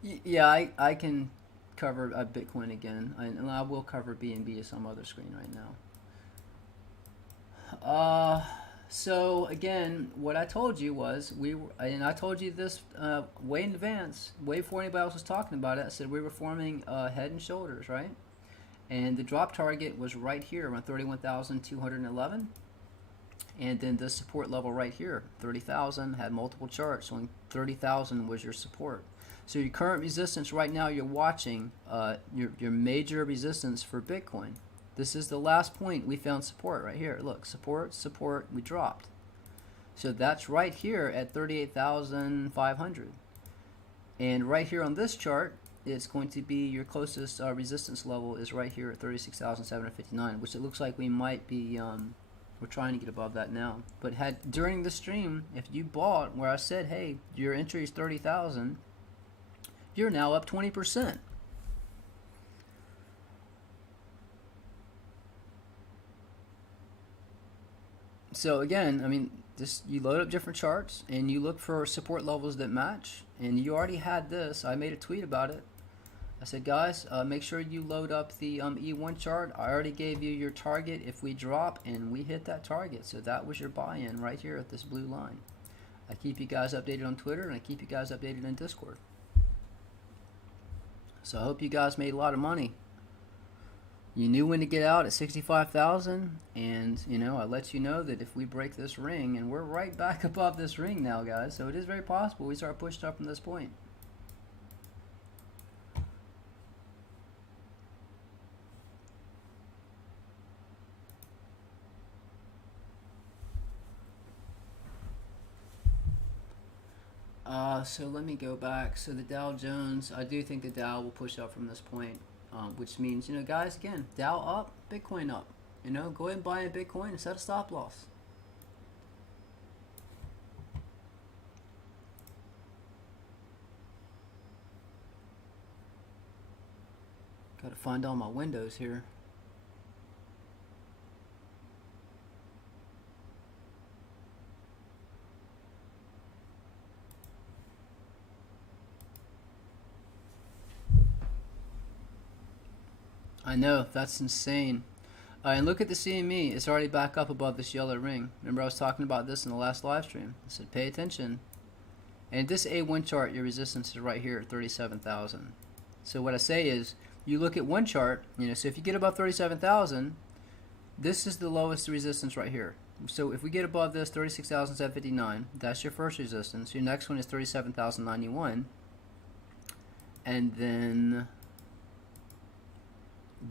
Yeah, I can cover Bitcoin again, and I will cover BNB to some other screen right now. So again, what I told you was and I told you this way in advance, way before anybody else was talking about it. I said we were forming head and shoulders, right? And the drop target was right here around 31,211, and then the support level right here, 30,000, had multiple charts showing 30,000 was your support. So your current resistance right now, you're watching your major resistance for Bitcoin. This is the last point we found support right here. Look, support, support, we dropped. So that's right here at 38,500. And right here on this chart, it's going to be your closest resistance level is right here at 36,759, which it looks like we might be, we're trying to get above that now. But during the stream, if you bought where I said, hey, your entry is 30,000, you're now up 20%. So again, I mean, you load up different charts and you look for support levels that match. And you already had this. I made a tweet about it. I said, guys, make sure you load up the E1 chart. I already gave you your target if we drop, and we hit that target. So that was your buy-in right here at this blue line. I keep you guys updated on Twitter, and I keep you guys updated on Discord. So I hope you guys made a lot of money. You knew when to get out at 65,000, and I let you know that if we break this ring, and we're right back above this ring now, guys, so it is very possible we start pushed up from this point. So let me go back. So the Dow Jones, I do think the Dow will push up from this point. Which means, guys, again, Dow up, Bitcoin up. Go ahead and buy a Bitcoin and set a stop loss. Got to find all my windows here. I know, that's insane. And look at the CME. It's already back up above this yellow ring. Remember I was talking about this in the last live stream. I said pay attention. And this A1 chart, your resistance is right here at 37,000. So what I say is, you look at one chart, so if you get above 37,000, this is the lowest resistance right here. So if we get above this 36,759, that's your first resistance. Your next one is 37,091. And then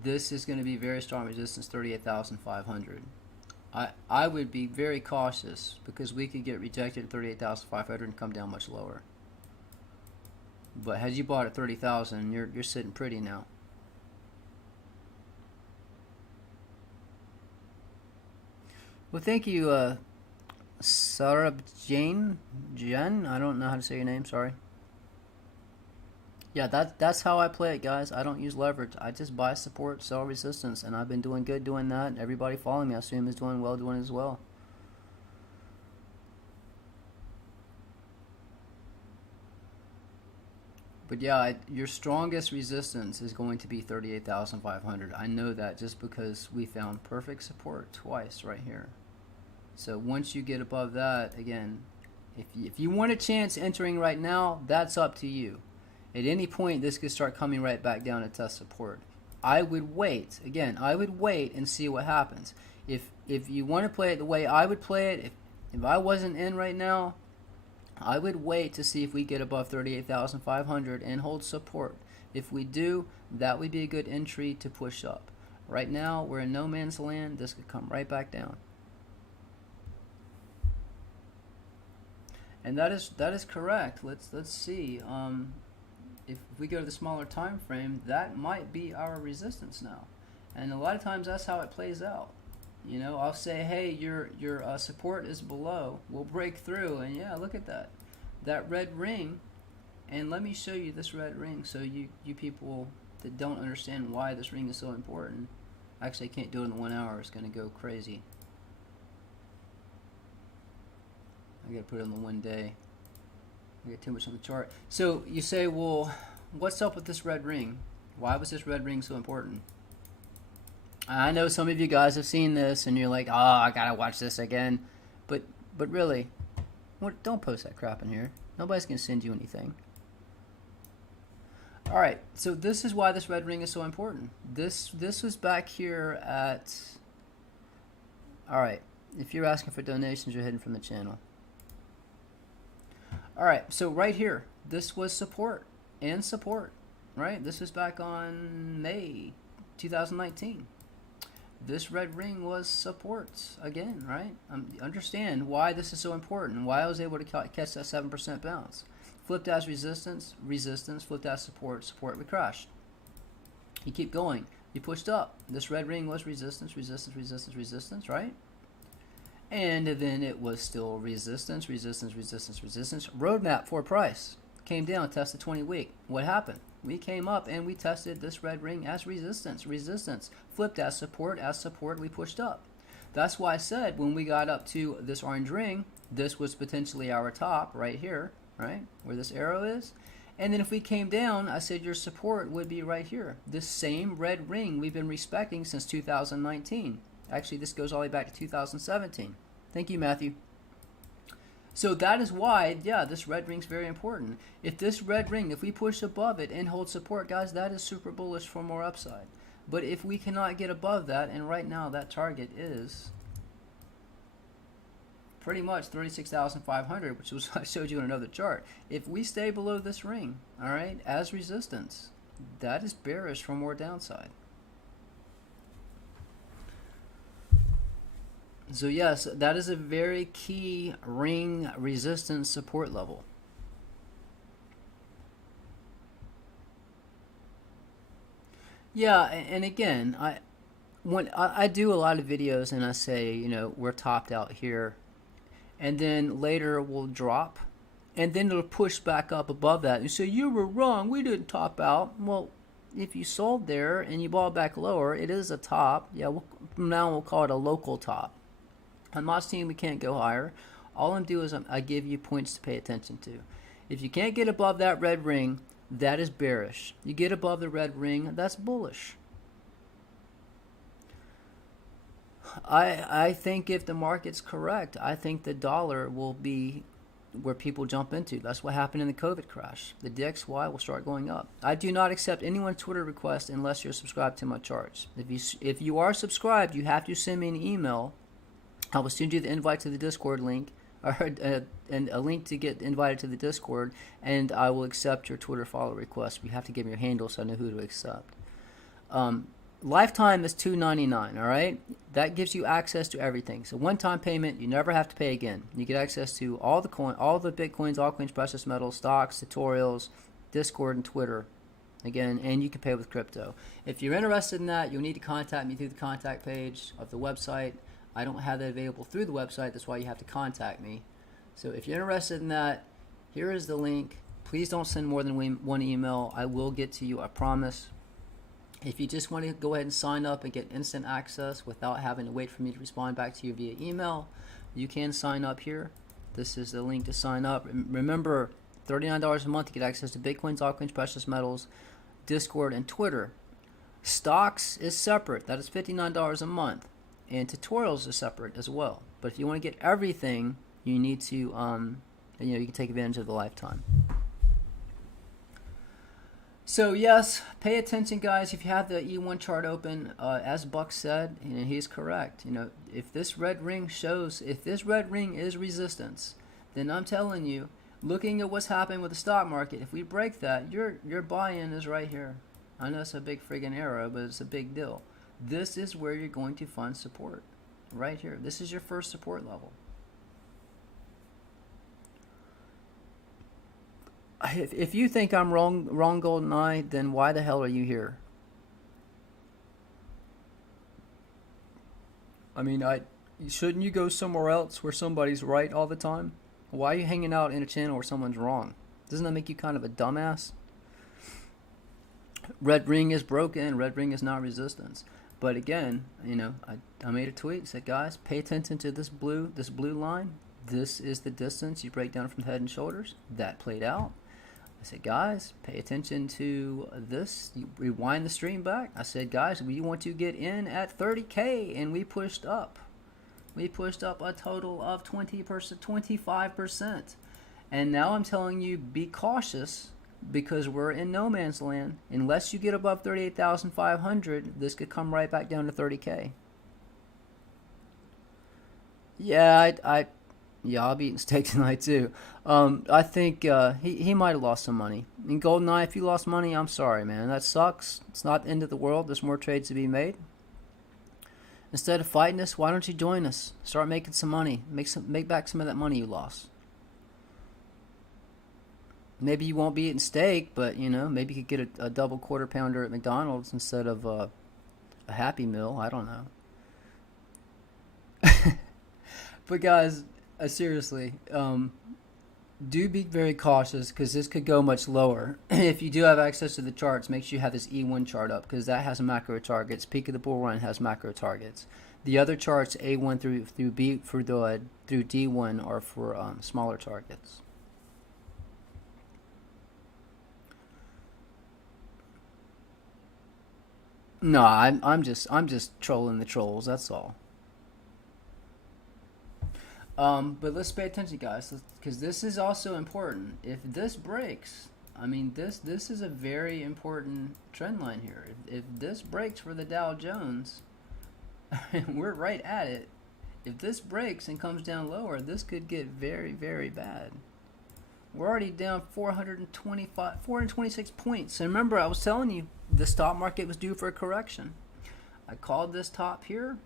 this is going to be very strong resistance, 38,500. I would be very cautious because we could get rejected at 38,500 and come down much lower. But had you bought at 30,000, you're sitting pretty now. Well, thank you, Sarab Jen. I don't know how to say your name. Sorry. Yeah, that's how I play it, guys. I don't use leverage. I just buy support, sell resistance, and I've been doing good doing that. And everybody following me, I assume, is doing well doing it as well. But yeah, your strongest resistance is going to be 38,500. I know that just because we found perfect support twice right here. So once you get above that, again, if you want a chance entering right now, that's up to you. At any point, this could start coming right back down and test support. I would wait. Again, I would wait and see what happens. If you want to play it the way I would play it, if I wasn't in right now, I would wait to see if we get above 38,500 and hold support. If we do, that would be a good entry to push up. Right now, we're in no man's land. This could come right back down. And that is correct. Let's see. If we go to the smaller time frame, that might be our resistance now. And a lot of times that's how it plays out. You know, I'll say, hey, your support is below. We'll break through, and yeah, look at that. That red ring. And let me show you this red ring so you people that don't understand why this ring is so important. Actually, I can't do it in the 1 hour. It's going to go crazy. I got to put it on the 1 day. I got too much on the chart. So you say, well, what's up with this red ring? Why was this red ring so important? I know some of you guys have seen this and you're like, oh, I gotta watch this again. But really, don't post that crap in here. Nobody's gonna send you anything. Alright, so this is why this red ring is so important. This was back here at, alright, if you're asking for donations, you're hidden from the channel. Alright, so right here, this was support and support, right? This was back on May 2019. This red ring was support again, right? Understand why this is so important, why I was able to catch that 7% bounce. Flipped as resistance, resistance, flipped as support, support, we crashed. You keep going, you pushed up. This red ring was resistance, resistance, resistance, resistance, right? And then it was still resistance, resistance, resistance, resistance. Roadmap for price. Came down, tested 20-week. What happened? We came up and we tested this red ring as resistance, resistance. Flipped as support, we pushed up. That's why I said when we got up to this orange ring, this was potentially our top right here, right? Where this arrow is. And then if we came down, I said your support would be right here. This same red ring we've been respecting since 2019. Actually, this goes all the way back to 2017. Thank you, Matthew. So that is why, yeah, this red ring's very important. If this red ring, if we push above it and hold support, guys, that is super bullish for more upside. But if we cannot get above that, and right now that target is pretty much 36,500, which was I showed you in another chart. If we stay below this ring, all right, as resistance, that is bearish for more downside. So yes, that is a very key ring resistance support level. Yeah, and again, when I do a lot of videos and I say, you know, we're topped out here, and then later we'll drop, and then it'll push back up above that. You say, you were wrong, we didn't top out. Well, if you sold there and you bought back lower, it is a top. Yeah, from now on we'll call it a local top. I'm not saying we can't go higher. All I'm doing is I give you points to pay attention to. If you can't get above that red ring, that is bearish. You get above the red ring, that's bullish. I think if the market's correct, I think the dollar will be where people jump into. That's what happened in the COVID crash. The DXY will start going up. I do not accept anyone's Twitter request unless you're subscribed to my charts. If you are subscribed, you have to send me an email. I will send you the invite to the Discord link, or and a link to get invited to the Discord, and I will accept your Twitter follow request. You have to give me your handle so I know who to accept. Lifetime is $2.99. All right, that gives you access to everything. So one-time payment, you never have to pay again. You get access to all the bitcoins, altcoins, precious metals, stocks, tutorials, Discord, and Twitter. Again, and you can pay with crypto. If you're interested in that, you'll need to contact me through the contact page of the website. I don't have that available through the website. That's why you have to contact me. So if you're interested in that, here is the link. Please don't send more than one email. I will get to you, I promise. If you just want to go ahead and sign up and get instant access without having to wait for me to respond back to you via email, you can sign up here. This is the link to sign up. Remember, $39 a month to get access to bitcoins, altcoins, precious metals, Discord, and Twitter. Stocks is separate. That is $59 a month. and tutorials are separate as well. But if you want to get everything, you need to, you can take advantage of the lifetime. So yes, pay attention, guys. If you have the E1 chart open, as Buck said, and he's correct. If this red ring is resistance, then I'm telling you, looking at what's happening with the stock market, if we break that, your buy-in is right here. I know it's a big friggin' arrow, but it's a big deal. This is where you're going to find support, right here. This is your first support level. If you think I'm wrong, GoldenEye, then why the hell are you here? I mean, shouldn't you go somewhere else where somebody's right all the time? Why are you hanging out in a channel where someone's wrong? Doesn't that make you kind of a dumbass? Red ring is broken. Red ring is not resistance. But again, I made a tweet, said, guys, pay attention to this blue line. This is the distance you break down from the head and shoulders. That played out. I said, guys, pay attention to this. You rewind the stream back. I said, guys, we want to get in at 30K, and we pushed up. We pushed up a total of 25%. And now I'm telling you, be cautious, because we're in no man's land. Unless you get above 38,500, this could come right back down to 30K. Yeah, I'll be eating steak tonight too. I think he might have lost some money. And GoldenEye, if you lost money, I'm sorry, man. That sucks. It's not the end of the world. There's more trades to be made. Instead of fighting us, why don't you join us? Start making some money. Make back some of that money you lost. Maybe you won't be eating steak, but maybe you could get a double quarter pounder at McDonald's instead of a Happy Meal. I don't know. But guys, seriously, do be very cautious, because this could go much lower. If you do have access to the charts, make sure you have this E1 chart up, because that has macro targets. Peak of the bull run has macro targets. The other charts, A1 through B through D1, are for smaller targets. No, I'm just trolling the trolls. That's all. But let's pay attention, guys, because this is also important. If this breaks, I mean, this is a very important trend line here. If this breaks for the Dow Jones, we're right at it. If this breaks and comes down lower, this could get very, very bad. We're already down 426 points. And remember, I was telling you, the stock market was due for a correction. I called this top here.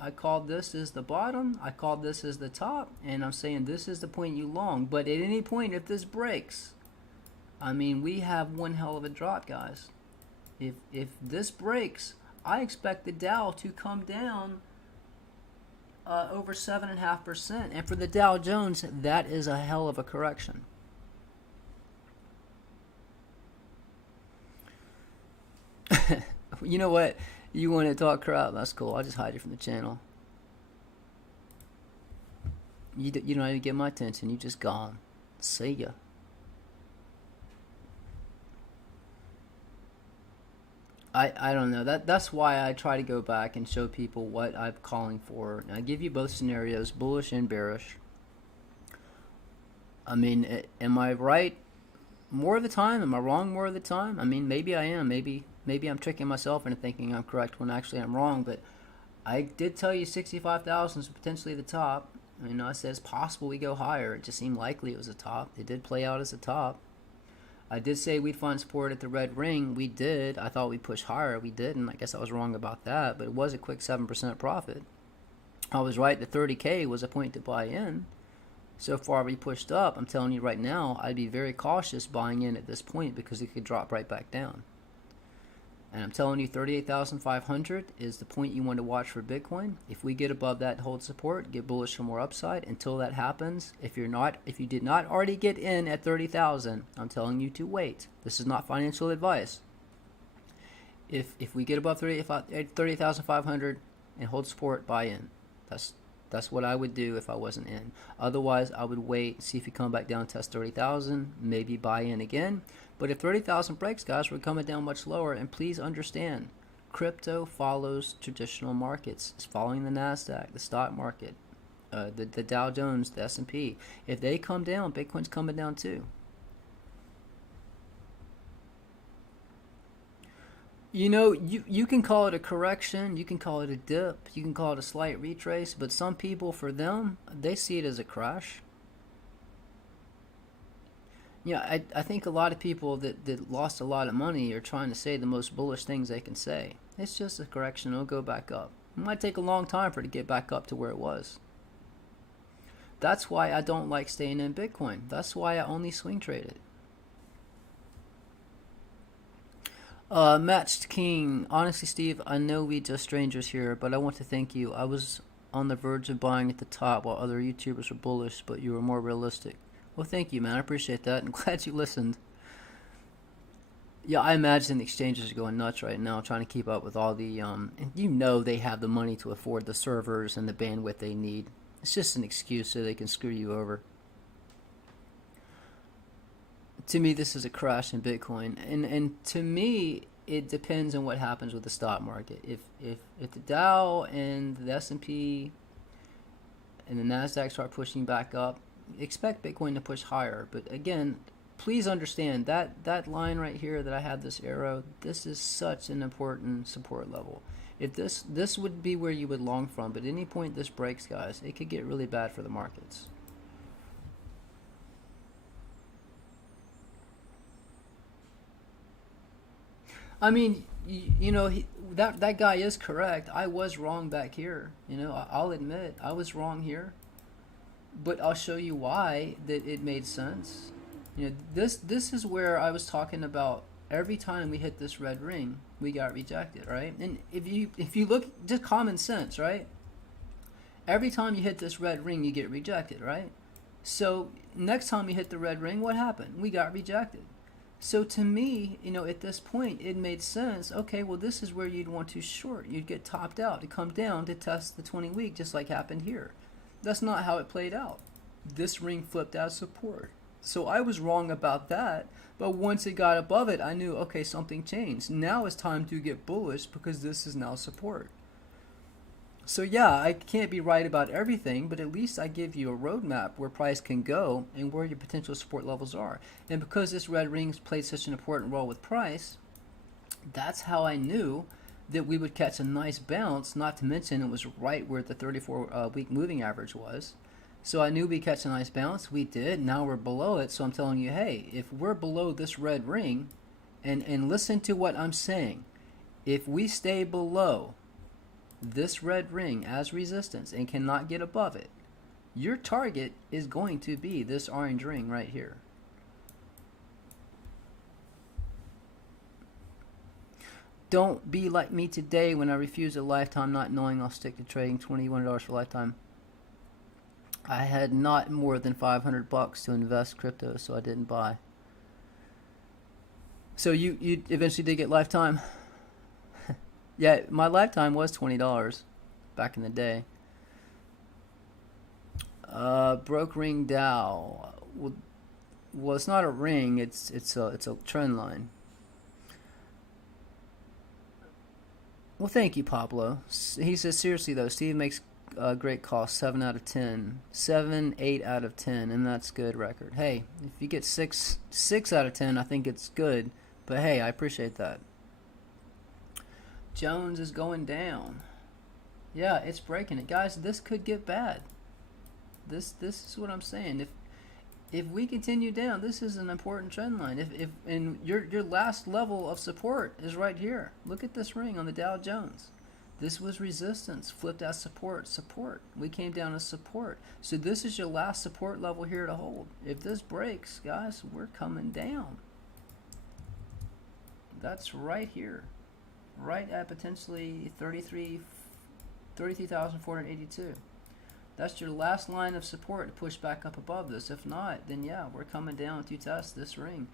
I called this as the bottom. I called this as the top. And I'm saying this is the point you long. But at any point, if this breaks, I mean, we have one hell of a drop, guys. If this breaks, I expect the Dow to come down over 7.5%. And for the Dow Jones, that is a hell of a correction. You know what? You want to talk crap? That's cool. I'll just hide you from the channel. You don't even get my attention. You just gone. See ya. I don't know. That's why I try to go back and show people what I'm calling for. And I give you both scenarios, bullish and bearish. I mean, am I right more of the time? Am I wrong more of the time? I mean, maybe I am. Maybe I'm tricking myself into thinking I'm correct when actually I'm wrong. But I did tell you 65,000 is potentially the top. I said it's possible we go higher. It just seemed likely it was a top. It did play out as a top. I did say we'd find support at the red ring. We did. I thought we'd push higher. We didn't. I guess I was wrong about that. But it was a quick 7% profit. I was right that 30K was a point to buy in. So far we pushed up. I'm telling you right now, I'd be very cautious buying in at this point, because it could drop right back down. And I'm telling you, 38,500 is the point you want to watch for Bitcoin. If we get above that and hold support, get bullish for more upside. Until that happens, if you did not already get in at 30,000, I'm telling you to wait. This is not financial advice. If we get above 30,500 and hold support, buy in. That's what I would do if I wasn't in. Otherwise, I would wait, see if you come back down, test 30,000, maybe buy in again. But if 30,000 breaks, guys, we're coming down much lower. And please understand, Crypto follows traditional markets. It's following the NASDAQ, the stock market, the Dow Jones, the S&P. If they come down, Bitcoin's coming down too. You know, you can call it a correction, you can call it a dip, you can call it a slight retrace, but some people, for them, they see it as a crash. Yeah, I think a lot of people that lost a lot of money are trying to say the most bullish things they can say. It's just a correction, it'll go back up. It might take a long time for it to get back up to where it was. That's why I don't like staying in Bitcoin. That's why I only swing trade it. Matched King. Honestly, Steve, I know we just strangers here, but I want to thank you. I was on the verge of buying at the top while other YouTubers were bullish, but you were more realistic. Well, thank you, man. I appreciate that. I'm glad you listened. Yeah, I imagine the exchanges are going nuts right now, trying to keep up with all the, and you know they have the money to afford the servers and the bandwidth they need. It's just an excuse so they can screw you over. To me, this is a crash in Bitcoin, and to me, it depends on what happens with the stock market. If the Dow and the S&P and the NASDAQ start pushing back up, expect Bitcoin to push higher. But again, please understand that line right here that I have this arrow, this is such an important support level. If this would be where you would long from, but at any point this breaks, guys, it could get really bad for the markets. I mean, you know, that guy is correct. I was wrong back here. You know, I'll admit I was wrong here, but I'll show you why that it made sense. You know, this is where I was talking about. Every time we hit this red ring, we got rejected, right? And if you look, just common sense, right? Every time you hit this red ring, you get rejected, right? So next time you hit the red ring, what happened? We got rejected. So to me, you know, at this point, it made sense. Okay, well, this is where you'd want to short. You'd get topped out to come down to test the 20-week, just like happened here. That's not how it played out. This ring flipped as support. So I was wrong about that. But once it got above it, I knew, okay, something changed. Now it's time to get bullish because this is now support. So yeah, I can't be right about everything, but at least I give you a roadmap where price can go and where your potential support levels are. And because this red ring's played such an important role with price, that's how I knew that we would catch a nice bounce, not to mention it was right where the 34-week moving average was. So I knew we'd catch a nice bounce. We did. Now we're below it. So I'm telling you, hey, if we're below this red ring, and listen to what I'm saying, if we stay below this red ring as resistance and cannot get above it, your target is going to be this orange ring right here. Don't be like me today when I refused a lifetime not knowing I'll stick to trading $21 for lifetime. I had not more than $500 to invest crypto, so I didn't buy. So you eventually did get lifetime? Yeah, my lifetime was $20 back in the day. Broke ring Dow. Well, it's not a ring. It's a trend line. Well, thank you, Pablo. He says, seriously though, Steve makes great call. 7 out of 10, 7, 8 out of 10, and that's good record. Hey, if you get 6 out of 10, I think it's good. But hey, I appreciate that. Jones is going down. Yeah, it's breaking it, guys. This could get bad. This is what I'm saying. If we continue down, this is an important trend line. If and your last level of support is right here. Look at this ring on the Dow Jones. This was resistance, flipped as support. We came down as support. So this is your last support level here to hold. If this breaks, guys, we're coming down. That's right here. Right at potentially 33,482. That's your last line of support to push back up above this. If not, then yeah, we're coming down to test this ring.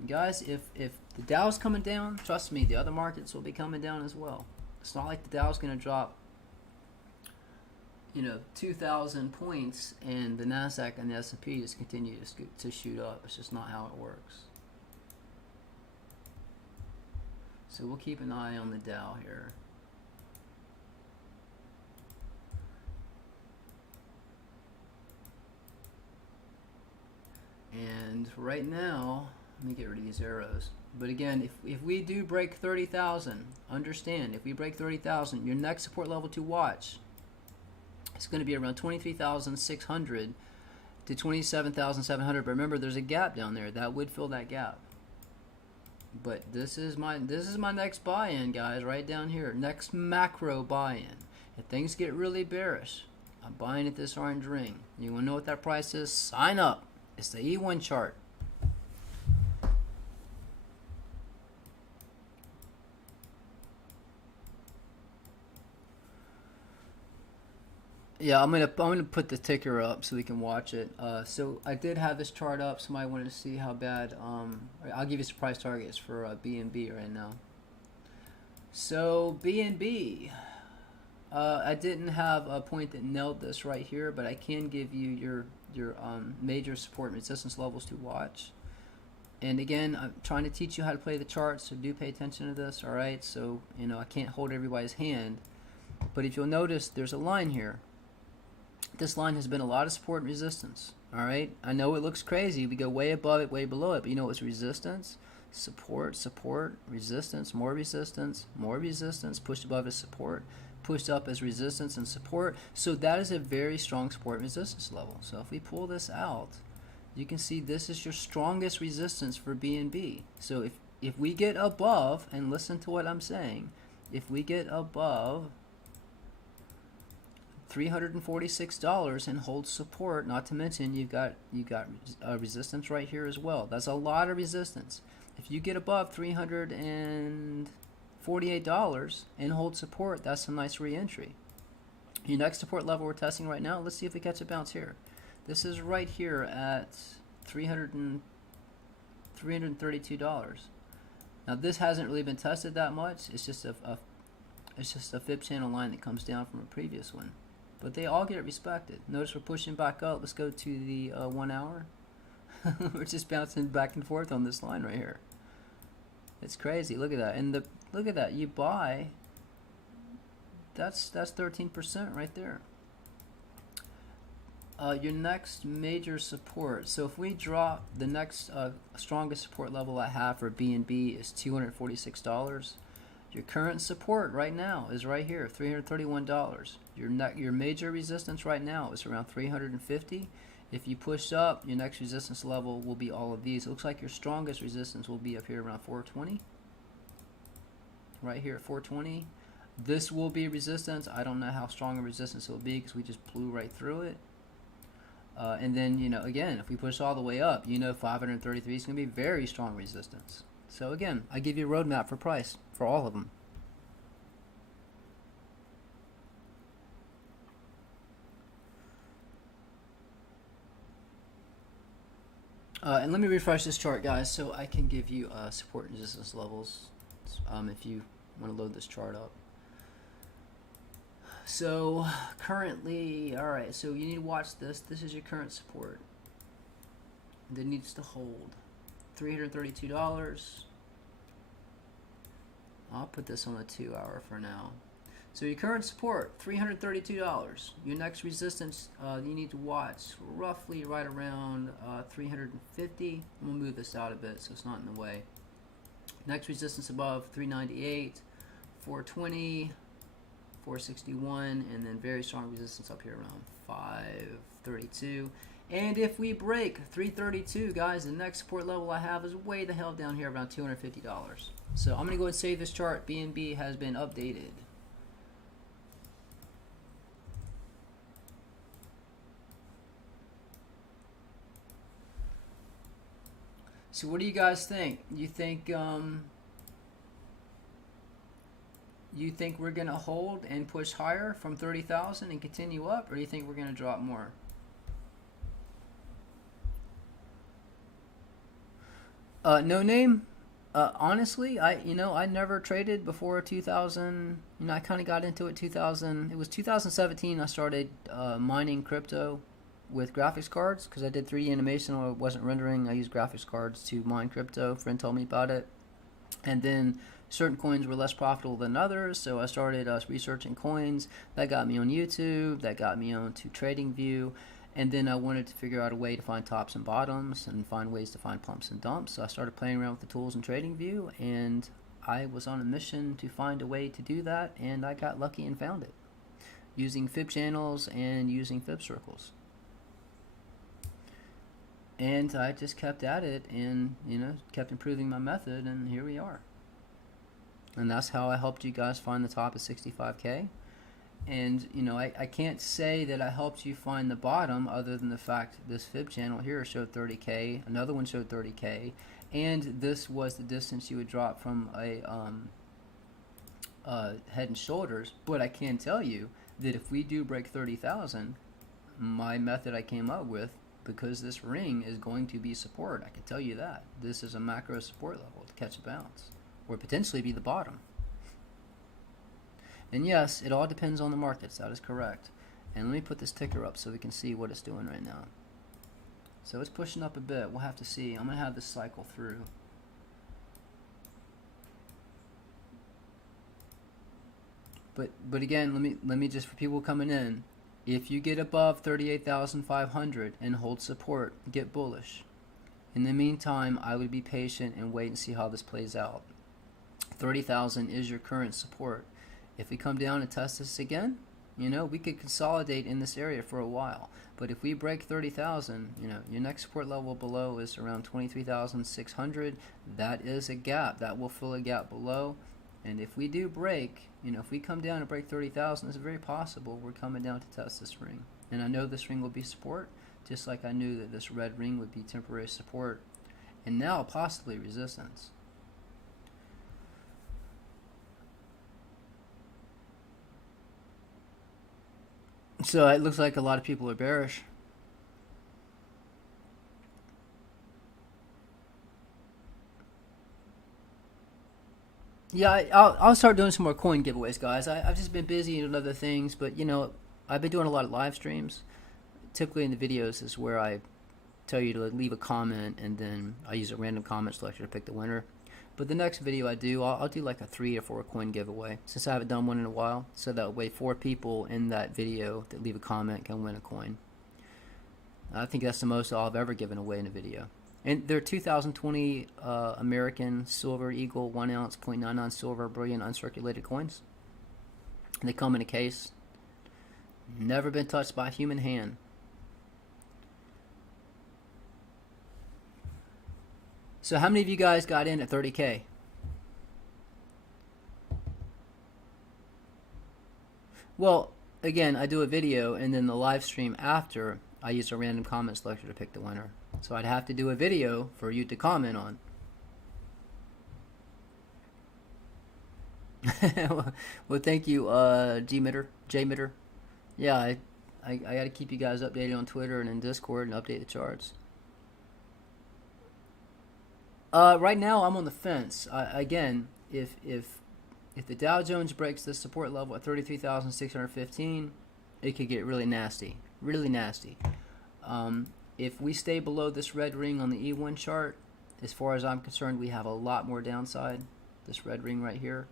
And guys, if the Dow's coming down, trust me, the other markets will be coming down as well. It's not like the Dow's going to drop, 2,000 points and the NASDAQ and the S&P just continue to shoot up. It's just not how it works. So we'll keep an eye on the Dow here. And right now, let me get rid of these arrows. But again, if we do break 30,000, understand, if we break 30,000, your next support level to watch is going to be around 23,600 to 27,700. But remember, there's a gap down there that would fill that gap. But this is my next buy-in, guys, right down here. Next macro buy-in. If things get really bearish, I'm buying at this orange ring. You want to know what that price is? Sign up. It's the E1 chart. Yeah, I'm gonna put the ticker up so we can watch it. So I did have this chart up. Somebody wanted to see how bad. I'll give you some price targets for BNB right now. So BNB, I didn't have a point that nailed this right here, but I can give you your major support and resistance levels to watch. And again, I'm trying to teach you how to play the charts, so do pay attention to this. All right. So I can't hold everybody's hand, but if you'll notice, there's a line here. This line has been a lot of support and resistance. All right, I know it looks crazy. We go way above it, way below it, but it's resistance, support, support, resistance, more resistance, more resistance, pushed above as support, pushed up as resistance and support. So that is a very strong support and resistance level. So if we pull this out, you can see this is your strongest resistance for BNB. So if we get above, and listen to what I'm saying, if we get above $346 and hold support, not to mention you've got resistance right here as well. That's a lot of resistance. If you get above $348 and hold support, that's a nice re-entry. Your next support level we're testing right now, let's see if we catch a bounce here. This is right here at $332. Now this hasn't really been tested that much. It's just a fib channel line that comes down from a previous one. But they all get respected. Notice we're pushing back up. Let's go to the 1 hour. We're just bouncing back and forth on this line right here. It's crazy. Look at that. And look at that. You buy. That's 13% right there. Your next major support. So if we drop, the next strongest support level I have for BNB is $246. Your current support right now is right here, $331. Your major resistance right now is around $350. If you push up, your next resistance level will be all of these. It looks like your strongest resistance will be up here around 420. Right here at 420. This will be resistance. I don't know how strong a resistance it will be because we just blew right through it. And then, again, if we push all the way up, 533 is going to be very strong resistance. So again, I give you a roadmap for price for all of them. And let me refresh this chart, guys, so I can give you support and resistance levels if you want to load this chart up. So currently, all right, so you need to watch this. This is your current support that needs to hold. $332. I'll put this on the 2 hour for now. So your current support, $332. Your next resistance you need to watch roughly right around 350. I'm gonna move this out a bit so it's not in the way. Next resistance above 398, 420, 461, and then very strong resistance up here around 532. And if we break 332, guys, the next support level I have is way the hell down here around $250. So I'm going to go ahead and save this chart. BNB has been updated. So what do you guys think? You think we're going to hold and push higher from 30,000 and continue up, or do you think we're going to drop more? No name. Honestly, I never traded before 2000. I kind of got into it 2000. It was 2017. I started mining crypto with graphics cards because I did 3D animation. I wasn't rendering. I used graphics cards to mine crypto. A friend told me about it, and then certain coins were less profitable than others, so I started researching coins. That got me on YouTube, that got me on to TradingView, and then I wanted to figure out a way to find tops and bottoms and find ways to find pumps and dumps. So I started playing around with the tools in TradingView, and I was on a mission to find a way to do that, and I got lucky and found it using fib channels and using fib circles. And I just kept at it and, you know, kept improving my method, and here we are. And that's how I helped you guys find the top of 65K. And, you know, I can't say that I helped you find the bottom other than the fact this fib channel here showed 30K, another one showed 30K, and this was the distance you would drop from a head and shoulders. But I can tell you that if we do break 30,000, my method I came up with, because this ring is going to be support, I can tell you that. This is a macro support level to catch a bounce, or potentially be the bottom. And yes, it all depends on the markets, that is correct. And let me put this ticker up so we can see what it's doing right now. So it's pushing up a bit, we'll have to see. I'm going to have this cycle through. But again, let me just, for people coming in, if you get above 38,500 and hold support, get bullish. In the meantime, I would be patient and wait and see how this plays out. 30,000 is your current support. If we come down and test this again, you know, we could consolidate in this area for a while. But if we break 30,000, you know, your next support level below is around 23,600. That is a gap. That will fill a gap below. And if we do break, you know, if we come down and break 30,000, it's very possible we're coming down to test this ring. And I know this ring will be support, just like I knew that this red ring would be temporary support, and now possibly resistance. So it looks like a lot of people are bearish. Yeah, I'll start doing some more coin giveaways, guys. I've just been busy doing other things, but you know, I've been doing a lot of live streams. Typically in the videos is where I tell you to leave a comment, and then I use a random comment selector to pick the winner. But the next video I do, I'll do like a 3 or 4 coin giveaway, since I haven't done one in a while. So that way 4 people in that video that leave a comment can win a coin. I think that's the most I've ever given away in a video. And they're 2020 American Silver Eagle 1 ounce 0.99 silver bullion uncirculated coins. And they come in a case. Never been touched by a human hand. So how many of you guys got in at 30K? Well, again, I do a video, and then the live stream after, I use a random comment selector to pick the winner. So I'd have to do a video for you to comment on. Well, thank you, J-Mitter. Yeah, I got to keep you guys updated on Twitter and in Discord and update the charts. Right now, I'm on the fence. Again, if the Dow Jones breaks this support level at 33,615, it could get really nasty, really nasty. If we stay below this red ring on the E1 chart, as far as I'm concerned, we have a lot more downside. This red ring right here.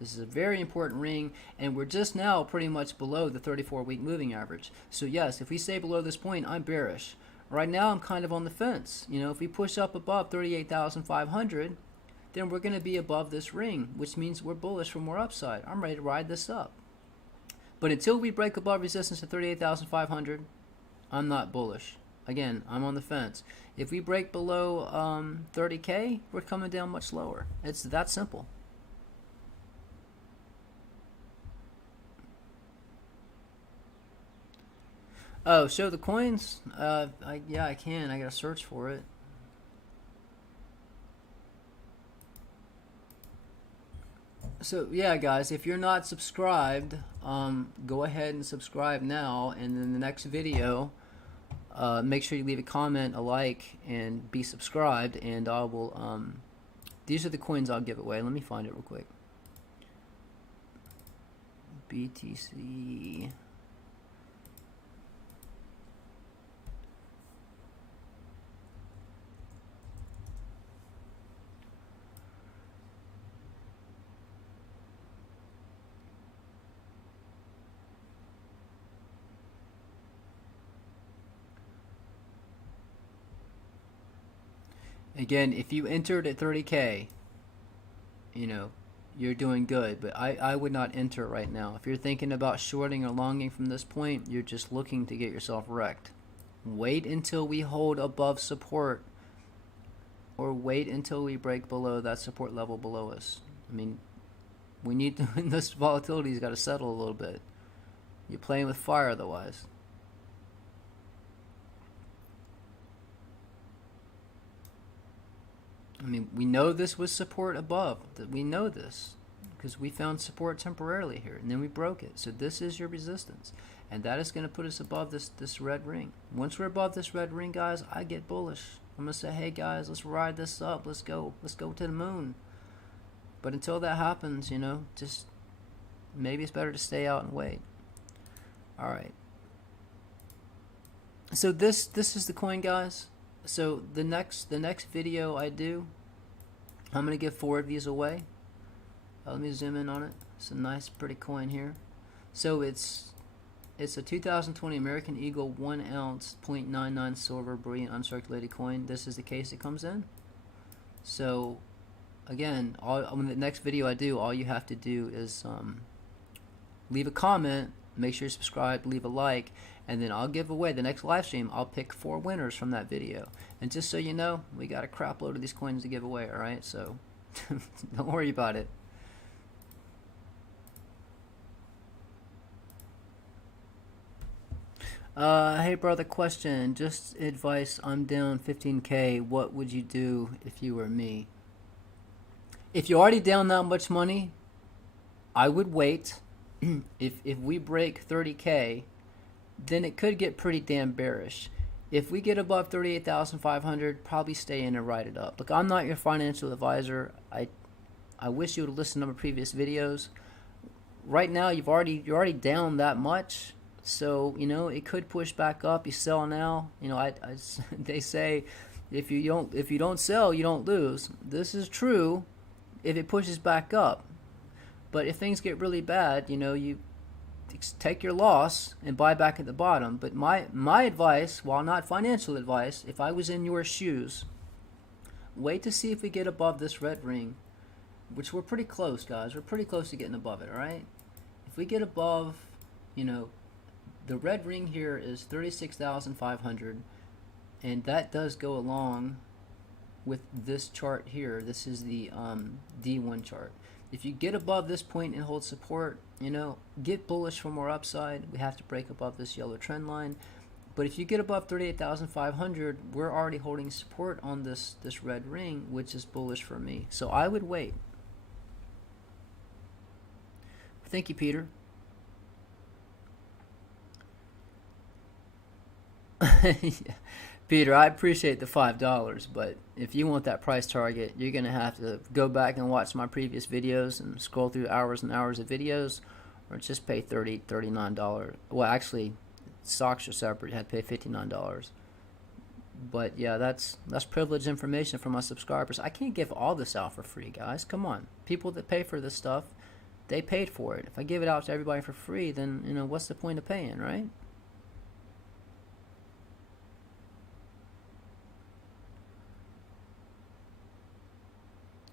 This is a very important ring, and we're just now pretty much below the 34-week moving average. So yes, if we stay below this point, I'm bearish. Right now, I'm kind of on the fence. You know, if we push up above 38,500, then we're going to be above this ring, which means we're bullish for more upside. I'm ready to ride this up. But until we break above resistance at 38,500, I'm not bullish. Again, I'm on the fence. If we break below 30K, we're coming down much lower. It's that simple. Oh, show the coins? Yeah, I can. I gotta search for it. So yeah, guys, if you're not subscribed, go ahead and subscribe now, and in the next video, make sure you leave a comment, a like, and be subscribed, and I will, these are the coins I'll give away. Let me find it real quick. BTC. Again, if you entered at 30K, you know, you're doing good, but I would not enter right now. If you're thinking about shorting or longing from this point, you're just looking to get yourself wrecked. Wait until we hold above support, or wait until we break below that support level below us. I mean, we need to, this volatility's got to settle a little bit. You're playing with fire otherwise. I mean, we know this was support above. We know this because we found support temporarily here, and then we broke it. So this is your resistance, and that is going to put us above this red ring. Once we're above this red ring, guys, I get bullish. I'm going to say, hey, guys, let's ride this up. Let's go to the moon. But until that happens, you know, just maybe it's better to stay out and wait. All right. So this is the coin, guys. So the next video I do, I'm gonna give 4 of these away. Let me zoom in on it. It's a nice, pretty coin here. So it's a 2020 American Eagle 1 ounce 0.99 silver bullion uncirculated coin. This is the case it comes in. So again, on the next video I do, all you have to do is leave a comment, make sure you're subscribed, leave a like, and then I'll give away the next live stream. I'll pick 4 winners from that video. And just so you know, we got a crap load of these coins to give away, alright? So don't worry about it. Hey brother, question. Just advice, I'm down 15K. What would you do if you were me? If you're already down that much money, I would wait. If we break 30K, then it could get pretty damn bearish. If we get above 38,500, probably stay in and ride it up. Look, I'm not your financial advisor. I wish you would have listened to my previous videos. Right now, you're already down that much, so you know it could push back up. You sell now. You know, they say if you don't sell, you don't lose. This is true if it pushes back up. But if things get really bad, you know, you take your loss and buy back at the bottom. But my advice, while not financial advice, if I was in your shoes, wait to see if we get above this red ring, which we're pretty close, guys. We're pretty close to getting above it, all right? If we get above, you know, the red ring here is 36,500, and that does go along with this chart here. This is the D1 chart. If you get above this point and hold support, you know, get bullish for more upside. We have to break above this yellow trend line. But if you get above 38,500, we're already holding support on this red ring, which is bullish for me. So I would wait. Thank you, Peter. Peter, I appreciate the $5, but if you want that price target, you're going to have to go back and watch my previous videos and scroll through hours and hours of videos, or just pay $30, $39. Well, actually, stocks are separate. You had to pay $59. But yeah, that's privileged information for my subscribers. I can't give all this out for free, guys. Come on. People that pay for this stuff, they paid for it. If I give it out to everybody for free, then, you know, what's the point of paying, right?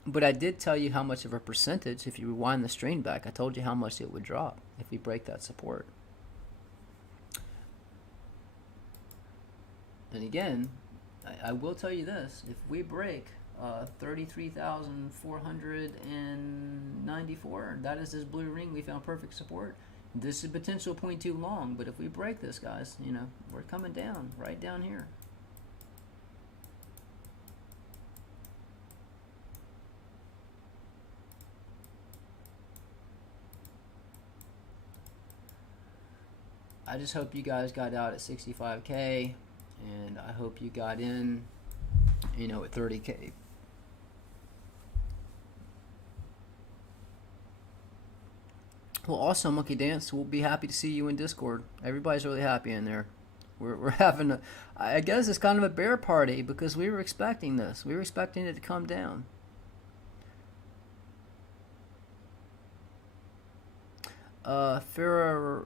But I did tell you how much of a percentage, if you rewind the stream back, I told you how much it would drop if we break that support. And again, I will tell you this, if we break 33,494, that is this blue ring, we found perfect support. This is potential 0.2 long, but if we break this, guys, you know, we're coming down, right down here. I just hope you guys got out at 65K, and I hope you got in, you know, at 30K. Well, also, Monkey Dance, we'll be happy to see you in Discord. Everybody's really happy in there. We're having a, I guess it's kind of a bear party because we were expecting this. We were expecting it to come down. Farrah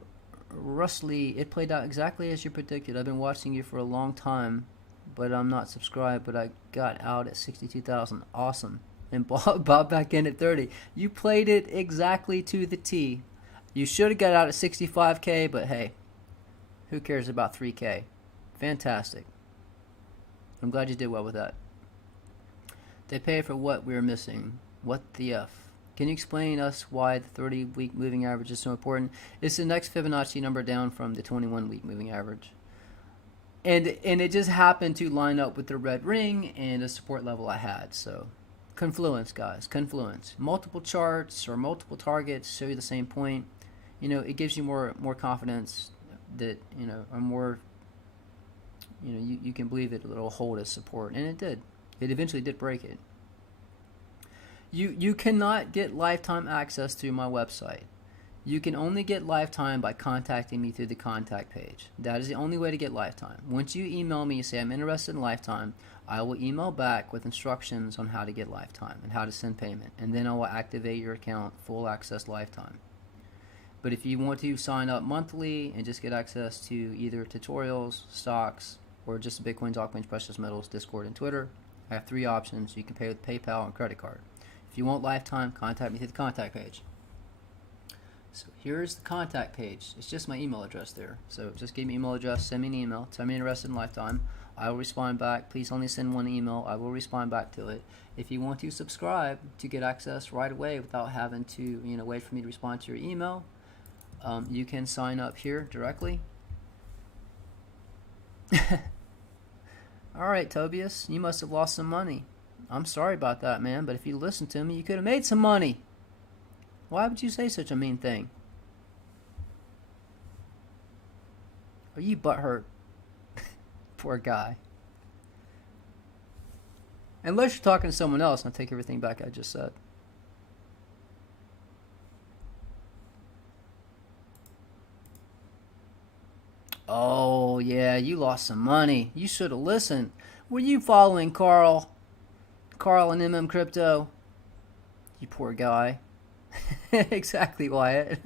Rusley, it played out exactly as you predicted. I've been watching you for a long time, but I'm not subscribed, but I got out at 62,000. Awesome. And bought back in at 30. You played it exactly to the T. You should have got out at 65K, but hey, who cares about 3K? Fantastic. I'm glad you did well with that. They pay for what we're missing. What the F? Can you explain us why the 30-week moving average is so important? It's the next Fibonacci number down from the 21-week moving average. And it just happened to line up with the red ring and a support level I had. So confluence, guys, confluence. Multiple charts or multiple targets show you the same point. You know, it gives you more confidence that, you know, or more, you know, you can believe it, it'll hold as support. And it did. It eventually did break it. You cannot get lifetime access to my website. You can only get lifetime by contacting me through the contact page. That is the only way to get lifetime. Once you email me and say I'm interested in lifetime, I will email back with instructions on how to get lifetime and how to send payment. And then I will activate your account, full access lifetime. But if you want to sign up monthly and just get access to either tutorials, stocks, or just Bitcoins, altcoins, precious metals, Discord, and Twitter, I have 3 options. You can pay with PayPal and credit card. If you want lifetime, contact me through the contact page. So here's the contact page. It's just my email address there. So just give me email address, send me an email, tell me you're interested in lifetime. I will respond back. Please only send 1 email. I will respond back to it. If you want to subscribe to get access right away without having to, you know, wait for me to respond to your email, you can sign up here directly. All right, Tobias, you must have lost some money. I'm sorry about that, man, but if you listened to me, you could have made some money. Why would you say such a mean thing? Are you butthurt? Poor guy. Unless you're talking to someone else, I'll take everything back I just said. Oh, yeah, you lost some money. You should have listened. Were you following Carl? Carl and MM Crypto? You poor guy. Exactly, Wyatt.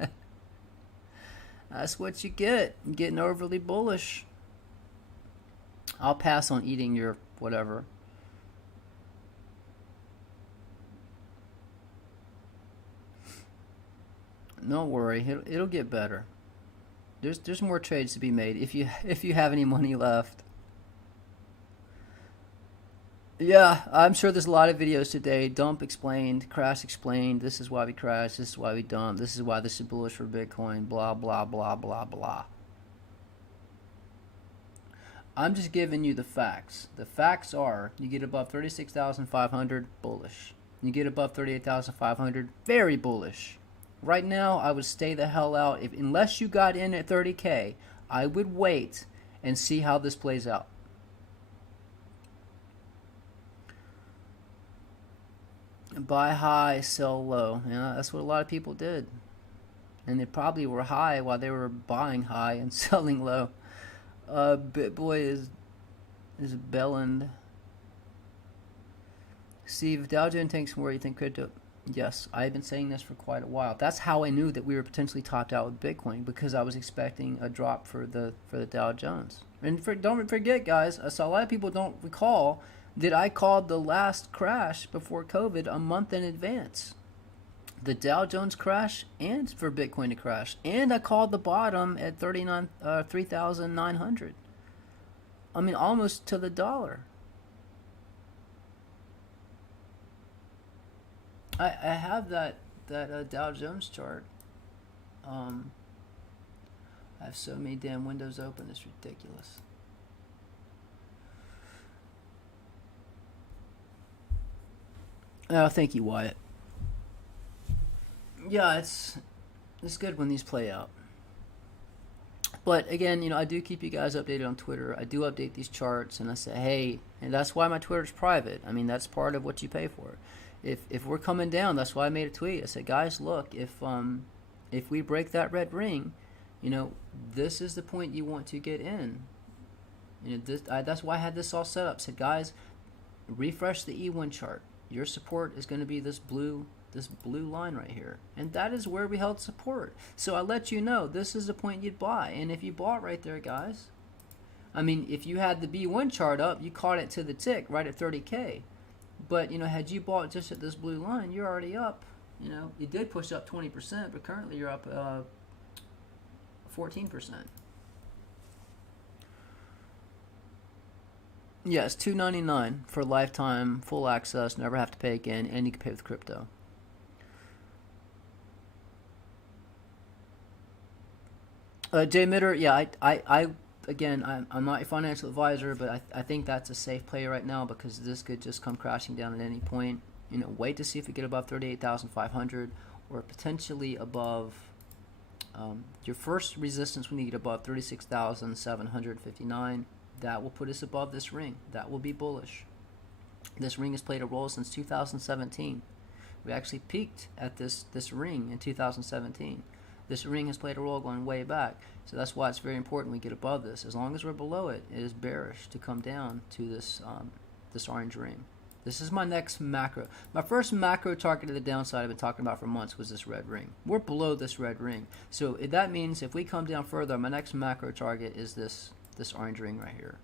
That's what you get. You're getting overly bullish. I'll pass on eating your whatever. Don't worry, it'll get better. There's more trades to be made if you have any money left. Yeah, I'm sure there's a lot of videos today. Dump explained, crash explained. This is why we crashed. This is why we dumped. This is why this is bullish for Bitcoin. Blah blah blah blah blah. I'm just giving you the facts. The facts are: you get above 36,500, bullish. You get above 38,500, very bullish. Right now, I would stay the hell out. Unless you got in at 30K, I would wait and see how this plays out. Buy high, sell low. Yeah, that's what a lot of people did. And they probably were high while they were buying high and selling low. BitBoy is belling. Steve, Dow Jones tanks more. You think crypto? Yes, I've been saying this for quite a while. That's how I knew that we were potentially topped out with Bitcoin, because I was expecting a drop for the Dow Jones. And don't forget, guys, so a lot of people don't recall that I called the last crash before COVID a month in advance. The Dow Jones crash and for Bitcoin to crash. And I called the bottom at 3,900. I mean, almost to the dollar. I have that Dow Jones chart. I have so many damn windows open, it's ridiculous. Oh, thank you, Wyatt. Yeah, it's good when these play out. But again, you know, I do keep you guys updated on Twitter. I do update these charts, and I say, hey, and that's why my Twitter's private. I mean, that's part of what you pay for. If we're coming down, that's why I made a tweet. I said, guys, look, if we break that red ring, you know, this is the point you want to get in. You know, that's why I had this all set up. I said, guys, refresh the E1 chart. Your support is going to be this blue line right here, and that is where we held support. So I let you know this is the point you'd buy, and if you bought right there, guys, I mean, if you had the B1 chart up, you caught it to the tick right at 30K. But, you know, had you bought just at this blue line, you're already up. You know, you did push up 20%, but currently you're up 14%. Yes, $2.99 for lifetime, full access, never have to pay again, and you can pay with crypto. Jay Mitter, yeah, I'm not a financial advisor, but I think that's a safe play right now because this could just come crashing down at any point. You know, wait to see if we get above 38,500 or potentially above your first resistance when you get above 36,759. That will put us above this ring. That will be bullish. This ring has played a role since 2017. We actually peaked at this ring in 2017. This ring has played a role going way back. So that's why it's very important we get above this. As long as we're below it, it is bearish to come down to this this orange ring. This is my next macro. My first macro target to the downside I've been talking about for months was this red ring. We're below this red ring. So that means if we come down further, my next macro target is this orange ring right here.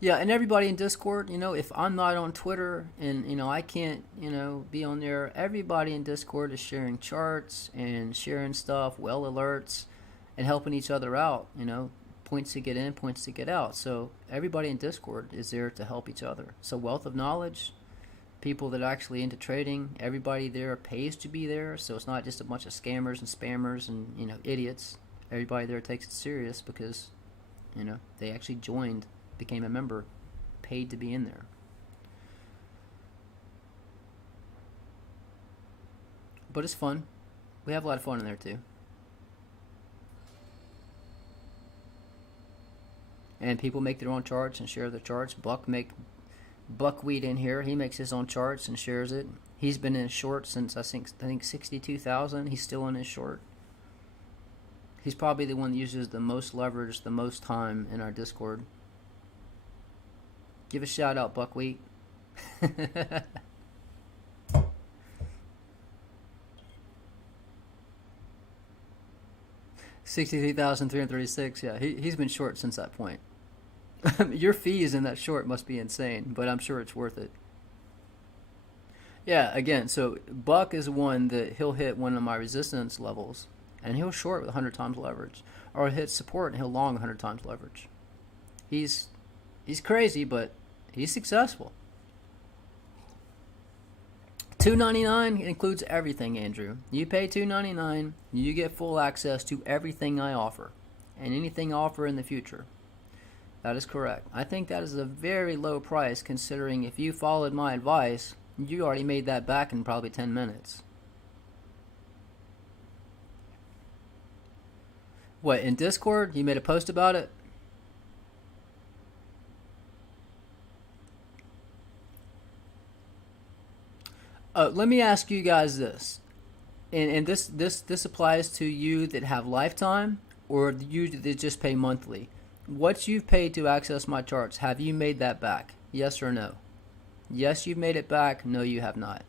Yeah, and everybody in Discord, you know, if I'm not on Twitter and, you know, I can't, you know, be on there, everybody in Discord is sharing charts and sharing stuff, well alerts, and helping each other out, you know, points to get in, points to get out. So everybody in Discord is there to help each other. So wealth of knowledge, people that are actually into trading, everybody there pays to be there. So it's not just a bunch of scammers and spammers and, you know, idiots. Everybody there takes it serious because, you know, they actually joined, became a member, paid to be in there. But it's fun. We have a lot of fun in there too. And people make their own charts and share their charts. Buckwheat in here, he makes his own charts and shares it. He's been in short since I think 62,000. He's still in his short. He's probably the one that uses the most leverage the most time in our Discord. Give a shout out, Buckwheat. 63,336. Yeah, he's been short since that point. Your fees in that short must be insane, but I'm sure it's worth it. Yeah, again, so Buck is one that he'll hit one of my resistance levels, and he'll short with 100 times leverage, or he'll hit support and he'll long 100 times leverage. He's crazy, but he's successful. $2.99 includes everything, Andrew. You pay $2.99, you get full access to everything I offer, and anything I offer in the future. That is correct. I think that is a very low price considering if you followed my advice, you already made that back in probably 10 minutes. What, in Discord? You made a post about it? Let me ask you guys this, and this applies to you that have lifetime or you that just pay monthly. What you've paid to access my charts, have you made that back? Yes or no? Yes, you've made it back. No, you have not.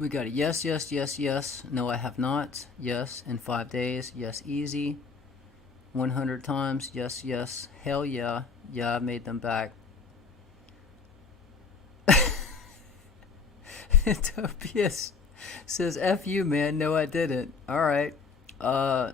We got a yes, yes, yes, yes. No, I have not. Yes, in 5 days. Yes, easy. 100 times. Yes, yes. Hell yeah. Yeah, I made them back. Tobias says, F you, man. No, I didn't. All right.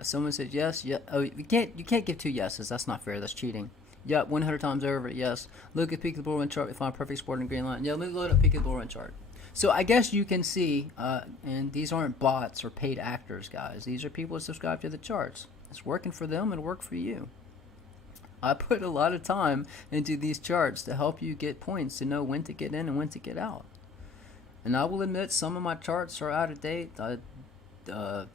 Someone said yes. Yeah. Oh, you can't give two yeses. That's not fair. That's cheating. Yep, 100 times over. Yes. Look at peak of the bull run chart. We find perfect support in green line. Yeah, let me load up peak of the bull run chart. So I guess you can see, and these aren't bots or paid actors, guys. These are people that subscribe to the charts. It's working for them and work for you. I put a lot of time into these charts to help you get points to know when to get in and when to get out. And I will admit some of my charts are out of date. Not the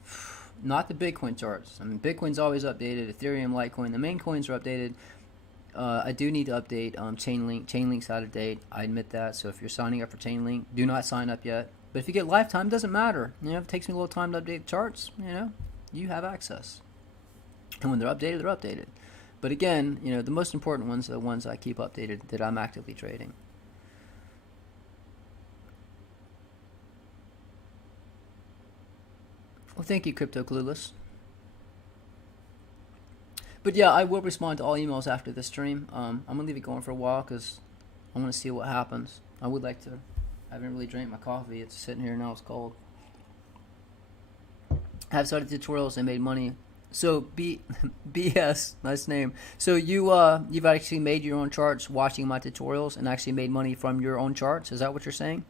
Bitcoin charts. I mean, Bitcoin's always updated. Ethereum, Litecoin, the main coins are updated. I do need to update Chainlink. Chainlink's out of date. I admit that. So if you're signing up for Chainlink, do not sign up yet. But if you get lifetime, it doesn't matter. You know, if it takes me a little time to update the charts, you know, you have access. And when they're updated, they're updated. But again, you know, the most important ones are the ones I keep updated that I'm actively trading. Well, thank you, Crypto Clueless. But yeah, I will respond to all emails after this stream. I'm gonna leave it going for a while because I want to see what happens. I would like to. I haven't really drank my coffee. It's sitting here now. It's cold. I have started tutorials and made money. So BS, nice name. So you've actually made your own charts watching my tutorials and actually made money from your own charts. Is that what you're saying?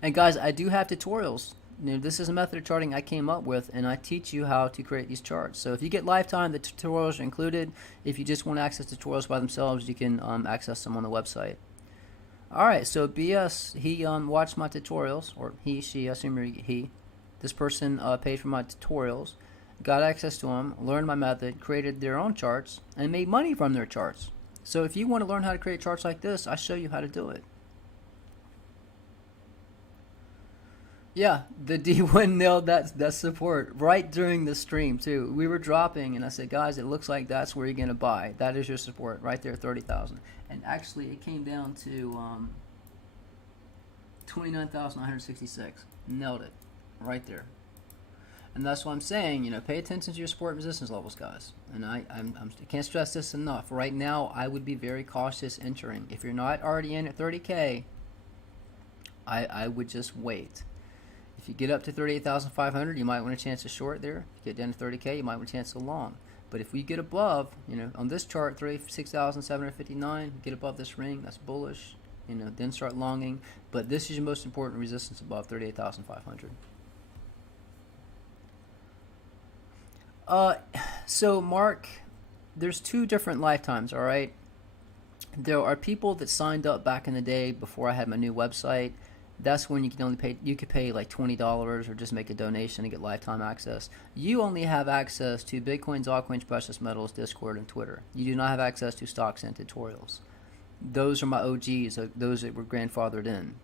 And guys, I do have tutorials. You know, this is a method of charting I came up with, and I teach you how to create these charts. So if you get lifetime, the tutorials are included. If you just want to access tutorials by themselves, you can access them on the website. All right, so BS, he watched my tutorials, or he, she, I assume he. This person paid for my tutorials, got access to them, learned my method, created their own charts, and made money from their charts. So if you want to learn how to create charts like this, I show you how to do it. Yeah, the D1 nailed that support right during the stream too. We were dropping, and I said, guys, it looks like that's where you're gonna buy. That is your support right there, 30,000. And actually, it came down to 29,166. Nailed it, right there. And that's what I'm saying. You know, pay attention to your support and resistance levels, guys. And I can't stress this enough. Right now, I would be very cautious entering. If you're not already in at 30K, I would just wait. If you get up to 38,500, you might want a chance to short there. If you get down to 30K, you might want a chance to long. But if we get above, you know, on this chart, 36,759, get above this ring, that's bullish. You know, then start longing. But this is your most important resistance above 38,500. So Mark, there's two different lifetimes, all right? There are people that signed up back in the day before I had my new website. That's when you can only pay, you could pay like $20 or just make a donation and get lifetime access. You only have access to Bitcoins, altcoins, precious metals, Discord, and Twitter. You do not have access to stocks and tutorials. Those are my OGs, those that were grandfathered in.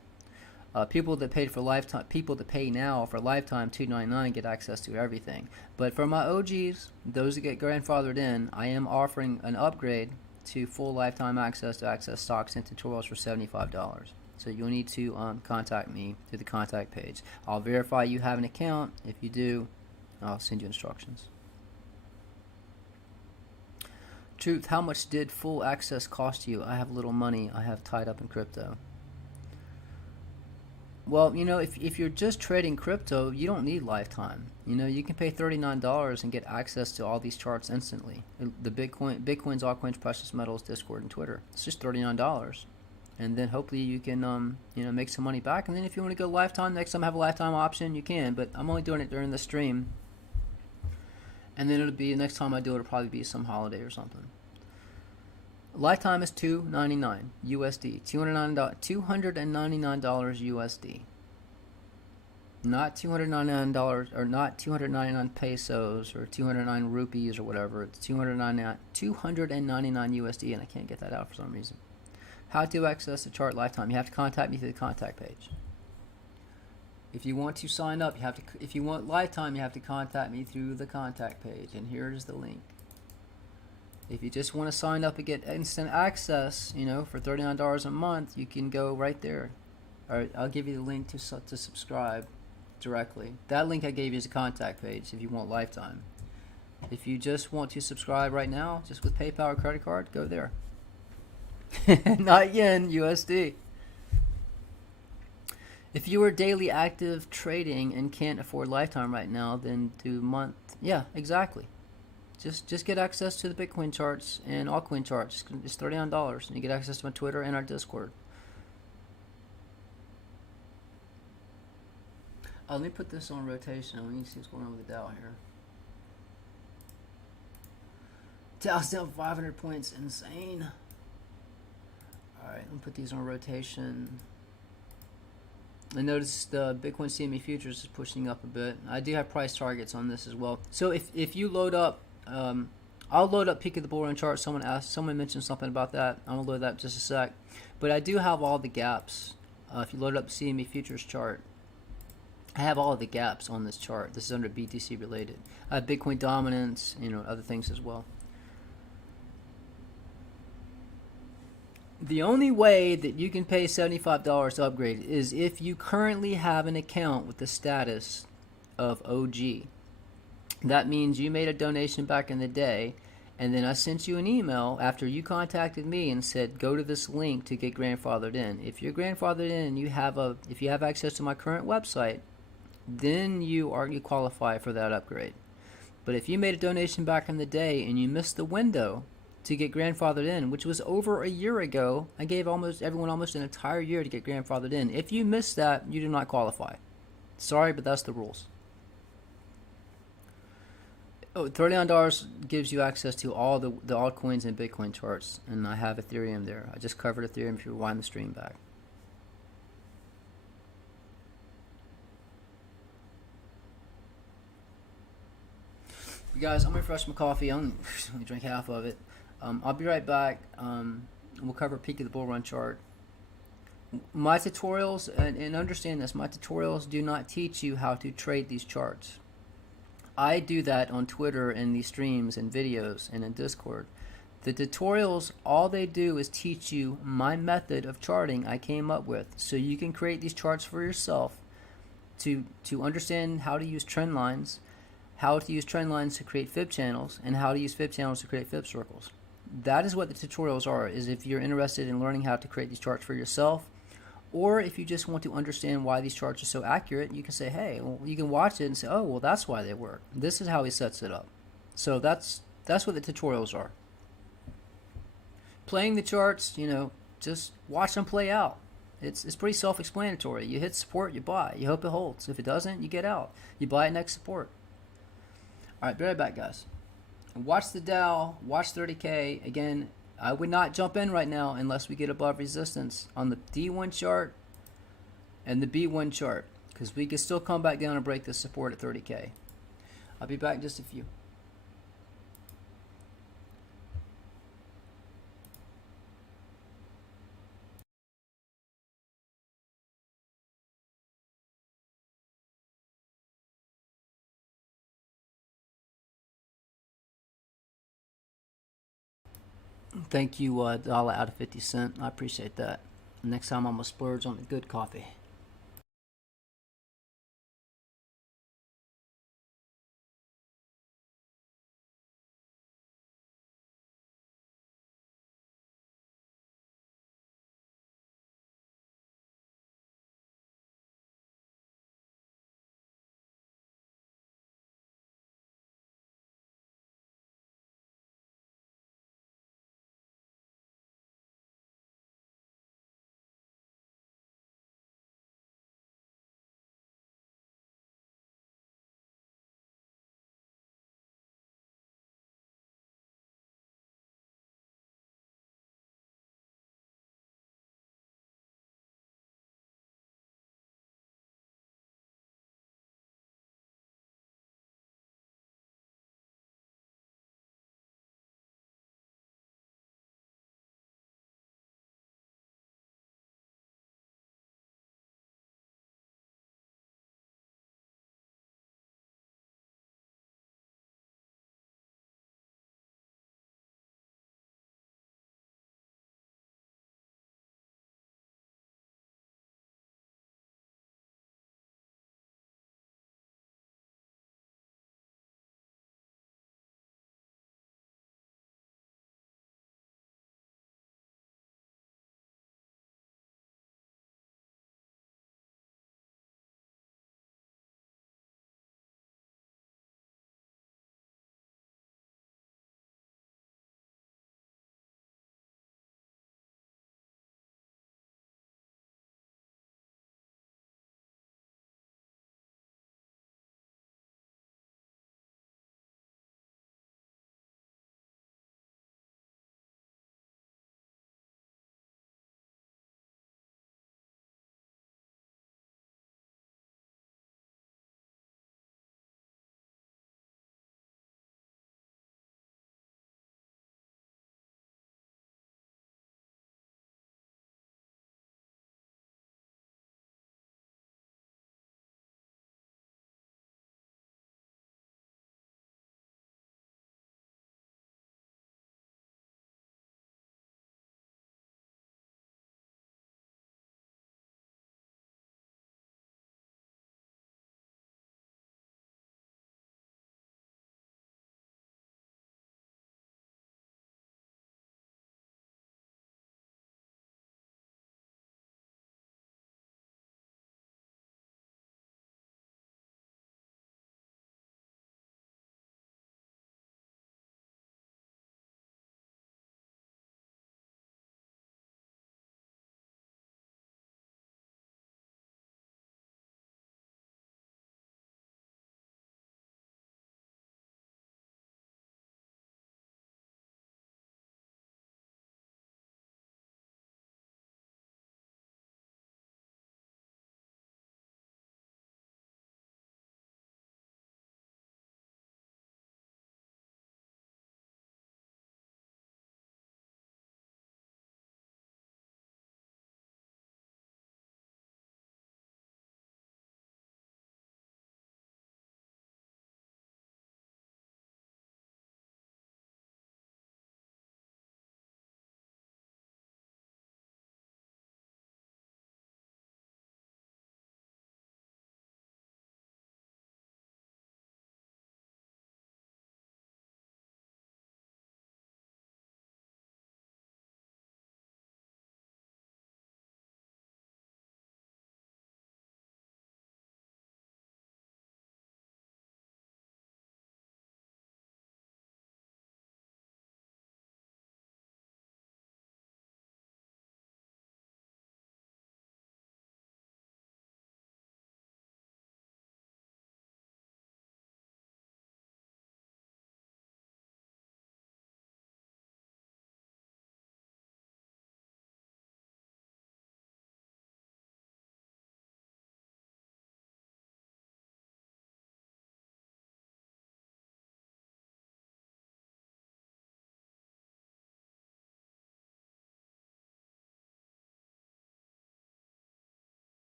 People that paid for lifetime, people that pay now for lifetime $2.99 get access to everything. But for my OGs, those that get grandfathered in, I am offering an upgrade to full lifetime access to access stocks and tutorials for $75. So you'll need to contact me through the contact page. I'll verify you have an account. If you do, I'll send you instructions. Truth, how much did full access cost you? I have little money I have tied up in crypto. Well, you know, if you're just trading crypto, you don't need lifetime. You know, you can pay $39 and get access to all these charts instantly. The Bitcoins, altcoins, precious metals, Discord, and Twitter. It's just $39. And then hopefully you can, you know, make some money back. And then if you want to go lifetime, next time have a lifetime option, you can. But I'm only doing it during the stream. And then it'll be, next time I do it, it'll probably be some holiday or something. Lifetime is $299 USD. $299 USD. Not $299 or not 299 pesos or 209 rupees or whatever. It's $299 USD, and I can't get that out for some reason. How to access the chart lifetime? You have to contact me through the contact page. If you want to sign up, you have to. If you want lifetime, you have to contact me through the contact page, and here is the link. If you just want to sign up and get instant access, you know, for $39 a month, you can go right there. All right, I'll give you the link to subscribe directly. That link I gave you is a contact page if you want lifetime. If you just want to subscribe right now, just with PayPal or credit card, go there. Not yen, USD. If you are daily active trading and can't afford lifetime right now, then do month. Yeah, exactly. Just get access to the Bitcoin charts and altcoin charts. It's $39, and you get access to my Twitter and our Discord. Let me put this on rotation. We need to see what's going on with the Dow here. Dow's down 500 points. Insane. Alright, let me put these on rotation. I noticed the Bitcoin CME futures is pushing up a bit. I do have price targets on this as well. So if you load up I'll load up peak of the bull run chart. Someone mentioned something about that. I'm gonna load that in just a sec. But I do have all the gaps. If you load up the CME futures chart, I have all of the gaps on this chart. This is under BTC related. I have Bitcoin dominance, other things as well. The only way that you can pay $75 to upgrade is if you currently have an account with the status of OG. That means you made a donation back in the day, and then I sent you an email after you contacted me and said go to this link to get grandfathered in. If you're grandfathered in and if you have access to my current website, then you qualify for that upgrade. But if you made a donation back in the day and you missed the window to get grandfathered in, which was over a year ago, I gave almost everyone almost an entire year to get grandfathered in. If you missed that, you do not qualify. Sorry, but that's the rules. $39 gives you access to all the altcoins and Bitcoin charts, and I have Ethereum there. I just covered Ethereum if you rewind the stream back. You guys, I'm gonna refresh my coffee. I'm gonna drink half of it. I'll be right back. We'll cover peak of the bull run chart. My tutorials, and understand this, my tutorials do not teach you how to trade these charts. I do that on Twitter and these streams and videos and in Discord. The tutorials, all they do is teach you my method of charting I came up with, so you can create these charts for yourself to understand how to use trend lines, how to use trend lines to create fib channels, and how to use fib channels to create fib circles. That is what the tutorials are, is if you're interested in learning how to create these charts for yourself, or if you just want to understand why these charts are so accurate, you can say, hey, well, you can watch it and say, oh, well, that's why they work. This is how he sets it up. So that's what the tutorials are. Playing the charts, just watch them play out. It's pretty self-explanatory. You hit support, you buy. You hope it holds. If it doesn't, you get out. You buy at next support. All right, be right back, guys. Watch the Dow, watch 30K. Again, I would not jump in right now unless we get above resistance on the D1 chart and the B1 chart, because we can still come back down and break the support at 30K. I'll be back in just a few. Thank you, dollar out of 50 cent. I appreciate that. Next time I'm gonna splurge on the good coffee.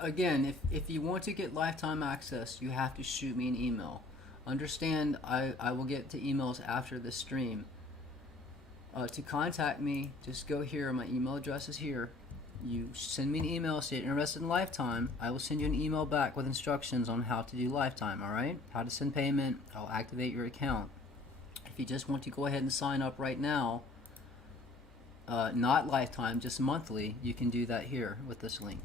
Again, if you want to get lifetime access, you have to shoot me an email. Understand, I will get to emails after the stream. To contact me, just go here. My email address is here. You send me an email, say you're interested in lifetime. I will send you an email back with instructions on how to do lifetime, alright? How to send payment. I'll activate your account. If you just want to go ahead and sign up right now, not lifetime, just monthly, you can do that here with this link.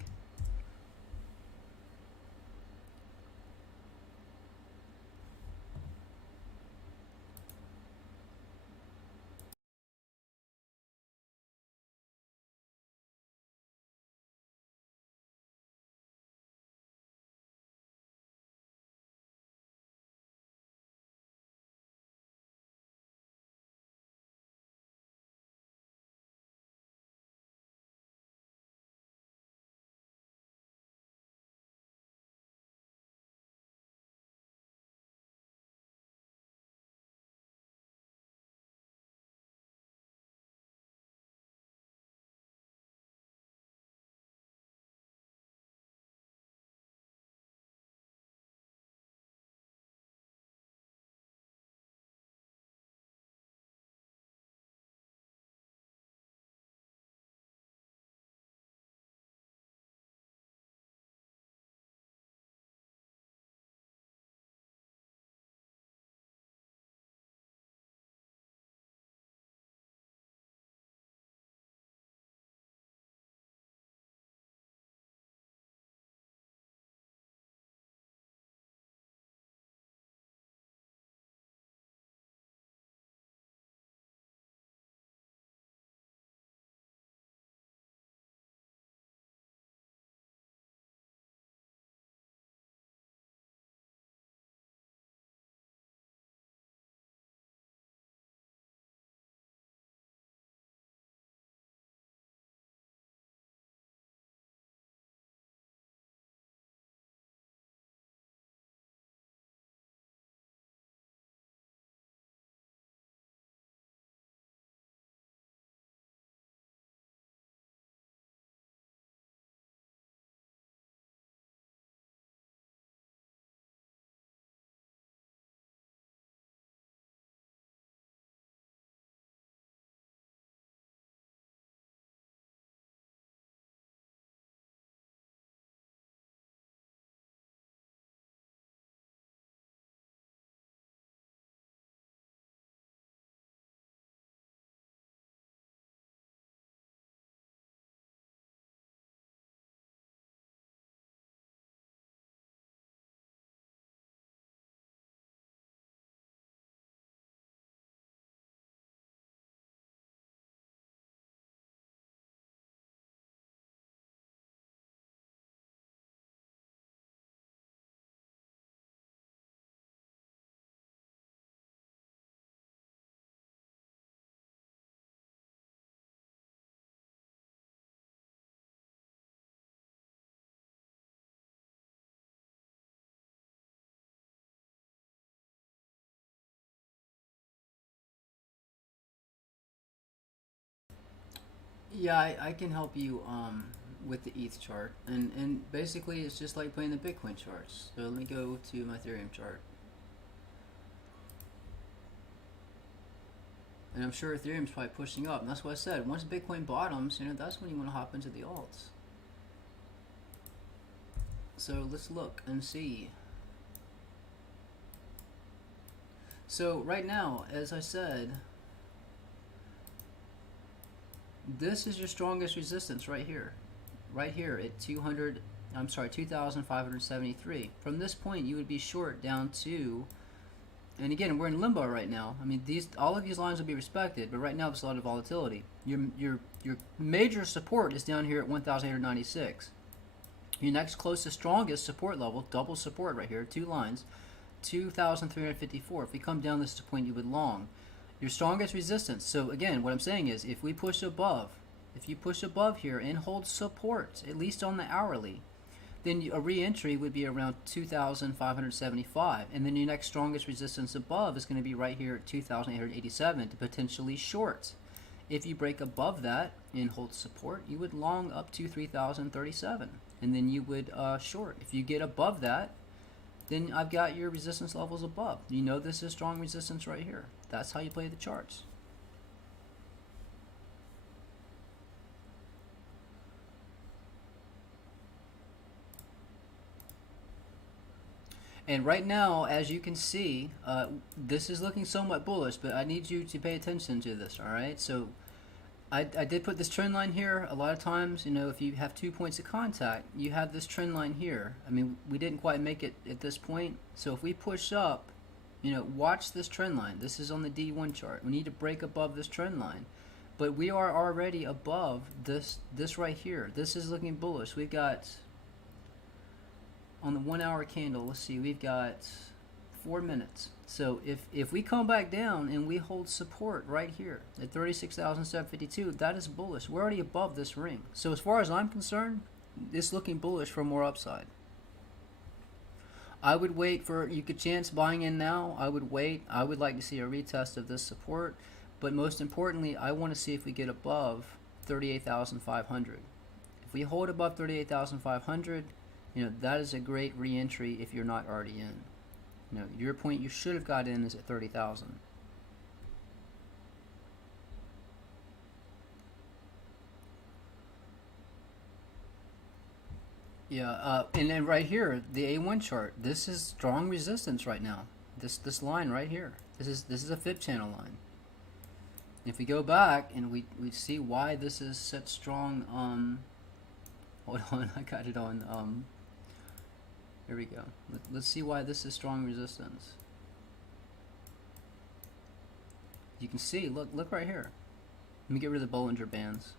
Yeah, I can help you with the ETH chart, and basically it's just like playing the Bitcoin charts. So let me go to my Ethereum chart, and I'm sure Ethereum's probably pushing up, and that's what I said. Once Bitcoin bottoms, that's when you want to hop into the alts. So let's look and see. So right now, as I said, this is your strongest resistance right here at 2,573. From this point, you would be short down to, and again, we're in limbo right now. I mean, all of these lines will be respected, but right now there's a lot of volatility. Your major support is down here at 1,896. Your next closest, strongest support level, double support right here, two lines, 2,354. If we come down this point, you would long. Your strongest resistance. So again, what I'm saying is, if you push above here and hold support, at least on the hourly, then a re-entry would be around 2,575, and then your next strongest resistance above is going to be right here at 2,887 to potentially short. If you break above that and hold support, you would long up to 3,037, and then you would short. If you get above that, then I've got your resistance levels above. You know this is strong resistance right here. That's how you play the charts. And right now, as you can see, this is looking somewhat bullish, but I need you to pay attention to this, all right? So I did put this trend line here. A lot of times, you know, if you have 2 points of contact, you have this trend line here. I mean, we didn't quite make it at this point. So if we push up, you know, watch this trend line. This is on the D1 chart. We need to break above this trend line. But we are already above this right here. This is looking bullish. We've got, on the 1 hour candle, let's see, we've got 4 minutes. So if we come back down and we hold support right here at 36,752, that is bullish. We're already above this ring. So as far as I'm concerned, it's looking bullish for more upside. I would wait for, you could chance buying in now. I would wait. I would like to see a retest of this support. But most importantly, I want to see if we get above 38,500. If we hold above 38,500, you know, that is a great re-entry if you're not already in. You know, your point you should have got in is at 30,000. Yeah, and then right here, the A1 chart. This is strong resistance right now. This line right here. This is a fib channel line. If we go back and we see why this is such strong. Hold on, I got it on. Here we go. Let's see why this is strong resistance. You can see, look right here. Let me get rid of the Bollinger Bands.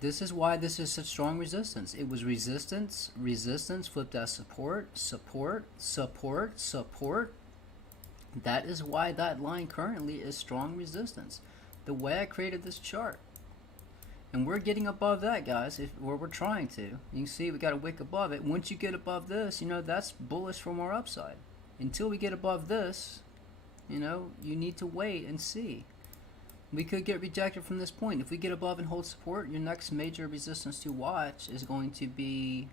This is why this is such strong resistance. It was resistance, resistance, flipped as support, support, support, support. That is why that line currently is strong resistance. The way I created this chart. And we're getting above that, guys, where we're trying to. You can see we got a wick above it. Once you get above this, you know, that's bullish for more upside. Until we get above this, you know, you need to wait and see. We could get rejected from this point. If we get above and hold support, your next major resistance to watch is going to be,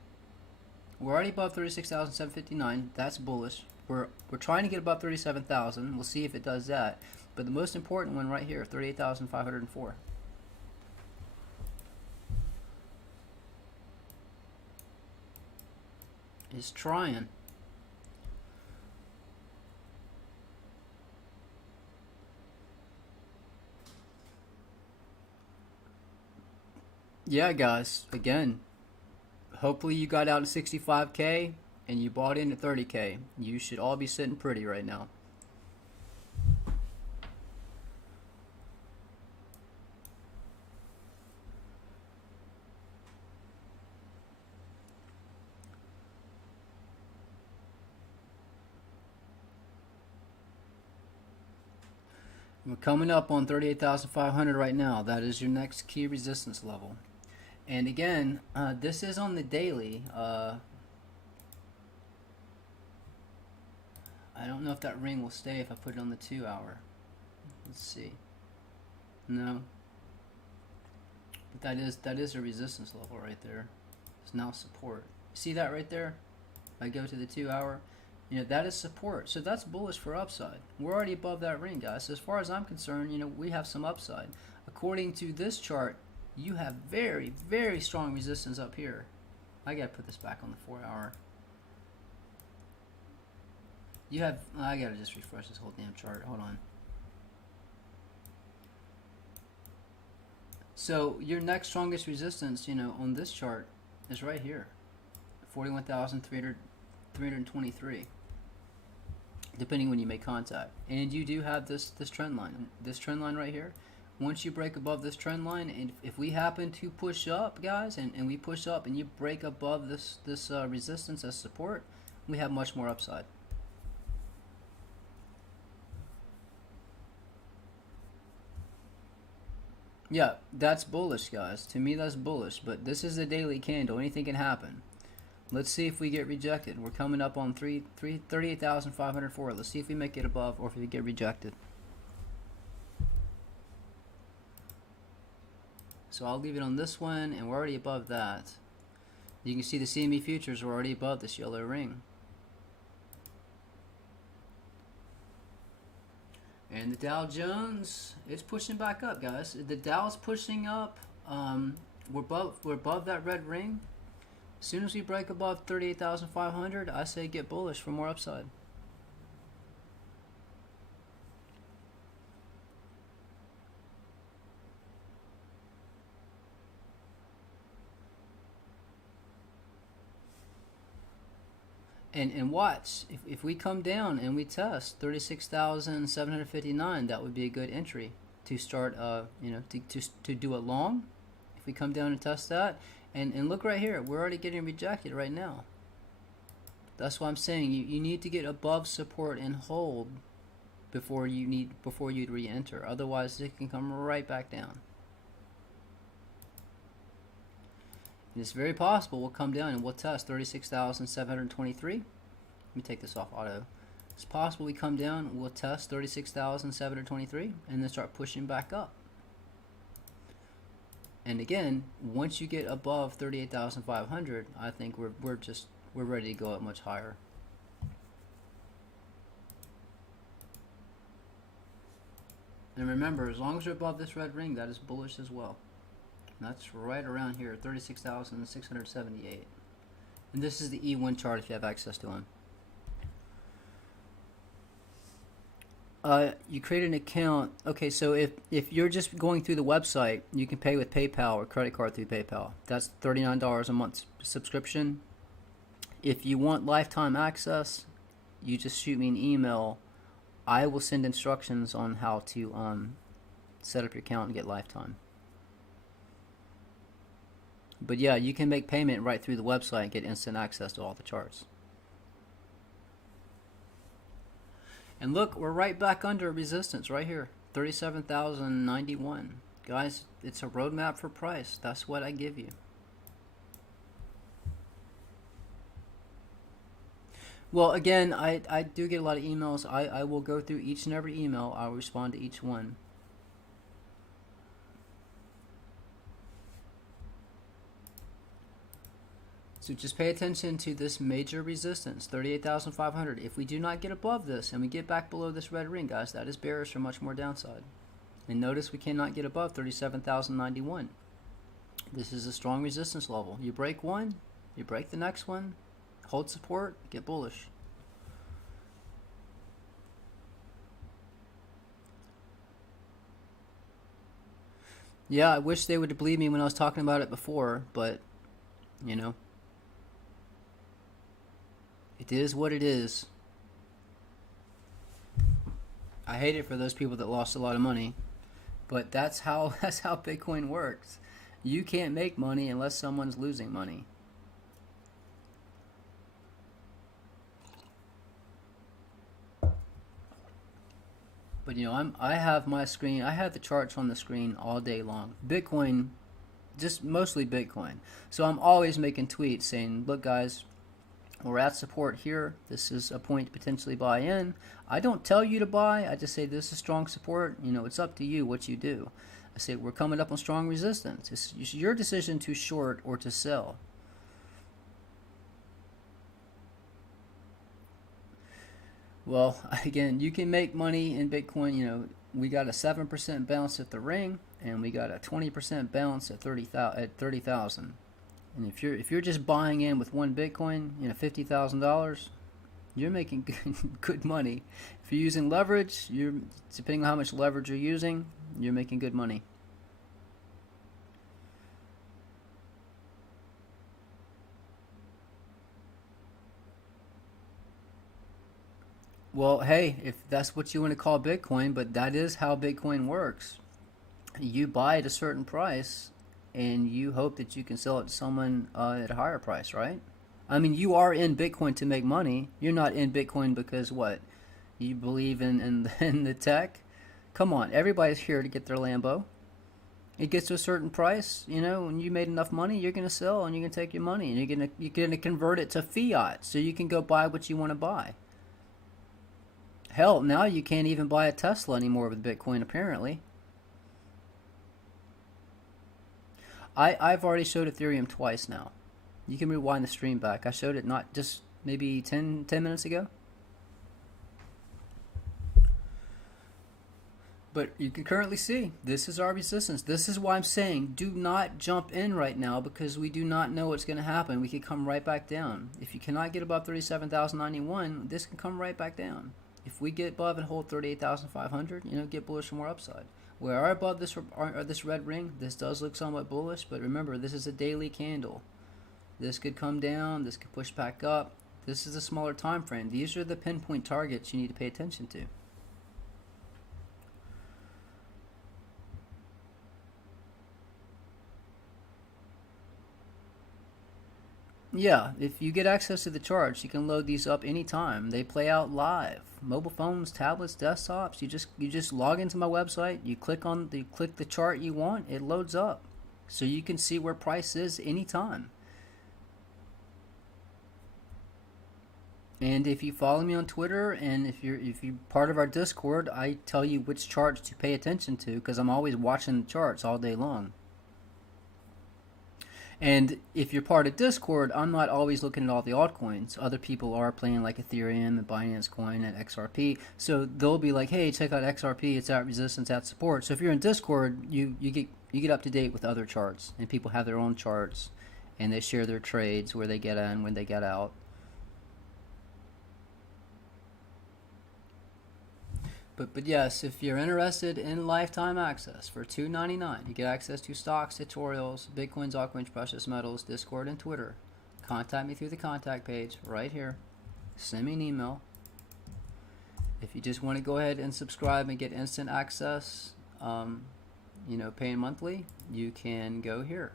we're already above 36,759. That's bullish. We're trying to get above 37,000. We'll see if it does that. But the most important one right here, 38,504. Is trying. Yeah, guys, again, hopefully you got out at 65K and you bought in at 30K. You should all be sitting pretty right now. We're coming up on 38,500 right now. That is your next key resistance level. And again, this is on the daily. I don't know if that ring will stay if I put it on the 2 hour. Let's see. No. But that is a resistance level right there. It's now support. See that right there? I go to the 2 hour. You know, that is support. So that's bullish for upside. We're already above that ring, guys. So as far as I'm concerned, you know, we have some upside. According to this chart, you have very, very strong resistance up here. I gotta put this back on the 4 hour. You have, I gotta just refresh this whole damn chart. Hold on. So your next strongest resistance, you know, on this chart is right here. 41,323. Depending when you make contact. And you do have this trend line. This trend line right here. Once you break above this trend line, and if we happen to push up, guys, and we push up and you break above this resistance as support, we have much more upside. Yeah, that's bullish, guys. To me, that's bullish. But this is a daily candle. Anything can happen. Let's see if we get rejected. We're coming up on 38,504. Let's see if we make it above or if we get rejected. So I'll leave it on this one, and we're already above that. You can see the CME futures are already above this yellow ring. And the Dow Jones, it's pushing back up, guys. The Dow's pushing up. We're above that red ring. As soon as we break above 38,500, I say get bullish for more upside. And watch, if we come down and we test 36,759, that would be a good entry to start, to do it long. If we come down and test that, and look right here, we're already getting rejected right now. That's why I'm saying you need to get above support and hold before you'd re-enter. Otherwise, it can come right back down. And it's very possible we'll come down and we'll test 36,723. Let me take this off auto. It's possible we come down, we'll test 36,723 and then start pushing back up. And again, once you get above 38,500, I think we're ready to go up much higher. And remember, as long as we're above this red ring, that is bullish as well. That's right around here, 36,678. And this is the E1 chart if you have access to one. You create an account. Okay, so if you're just going through the website, you can pay with PayPal or credit card through PayPal. That's $39 a month subscription. If you want lifetime access, you just shoot me an email. I will send instructions on how to set up your account and get lifetime. But yeah, you can make payment right through the website and get instant access to all the charts. And look, we're right back under resistance right here, 37,091. Guys, it's a roadmap for price. That's what I give you. Well, again, I do get a lot of emails. I will go through each and every email. I'll respond to each one. So just pay attention to this major resistance, 38,500. If we do not get above this and we get back below this red ring, guys, that is bearish for much more downside. And notice we cannot get above 37,091. This is a strong resistance level. You break one, you break the next one, hold support, get bullish. Yeah, I wish they would believe me when I was talking about it before, but, you know. It is what it is. I hate it for those people that lost a lot of money, but that's how Bitcoin works. You can't make money unless someone's losing money. But you know, I have my screen. I have the charts on the screen all day long. Bitcoin, just mostly Bitcoin. So I'm always making tweets saying, "Look, guys. We're at support here. This is a point to potentially buy in." I don't tell you to buy. I just say this is strong support. You know, it's up to you what you do. I say we're coming up on strong resistance. It's your decision to short or to sell. Well, again, you can make money in Bitcoin. You know, we got a 7% bounce at the ring, and we got a 20% bounce at 30,000. And if you're just buying in with one Bitcoin, you know, $50,000, you're making good money. If you're using leverage, depending on how much leverage you're using, you're making good money. Well, hey, if that's what you want to call Bitcoin, but that is how Bitcoin works. You buy at a certain price, and you hope that you can sell it to someone at a higher price, right? I mean, you are in Bitcoin to make money. You're not in Bitcoin because what? You believe in the tech? Come on, everybody's here to get their Lambo. It gets to a certain price, you know, when you made enough money, you're going to sell and you're going to take your money and you're going to convert it to fiat so you can go buy what you want to buy. Hell, now you can't even buy a Tesla anymore with Bitcoin, apparently. I've already showed Ethereum twice now. You can rewind the stream back. I showed it not just maybe 10 minutes ago. But you can currently see this is our resistance. This is why I'm saying do not jump in right now, because we do not know what's going to happen. We could come right back down. If you cannot get above 37,091, this can come right back down. If we get above and hold 38,500, get bullish for more upside. We are above this red ring. This does look somewhat bullish, but remember, this is a daily candle. This could come down. This could push back up. This is a smaller time frame. These are the pinpoint targets you need to pay attention to. Yeah, if you get access to the charts, you can load these up anytime. They play out live. Mobile phones, tablets, desktops. You just log into my website. You click the chart you want. It loads up, so you can see where price is anytime. And if you follow me on Twitter, and if you're part of our Discord, I tell you which charts to pay attention to, because I'm always watching the charts all day long. And if you're part of Discord, I'm not always looking at all the altcoins. Other people are playing like Ethereum and Binance Coin and XRP. So they'll be like, hey, check out XRP. It's at resistance, at support. So if you're in Discord, you get up to date with other charts. And people have their own charts. And they share their trades, where they get in, when they get out. But yes, if you're interested in lifetime access for $2.99, you get access to stocks, tutorials, Bitcoins, altcoins, precious metals, Discord, and Twitter. Contact me through the contact page right here. Send me an email. If you just want to go ahead and subscribe and get instant access, paying monthly, you can go here.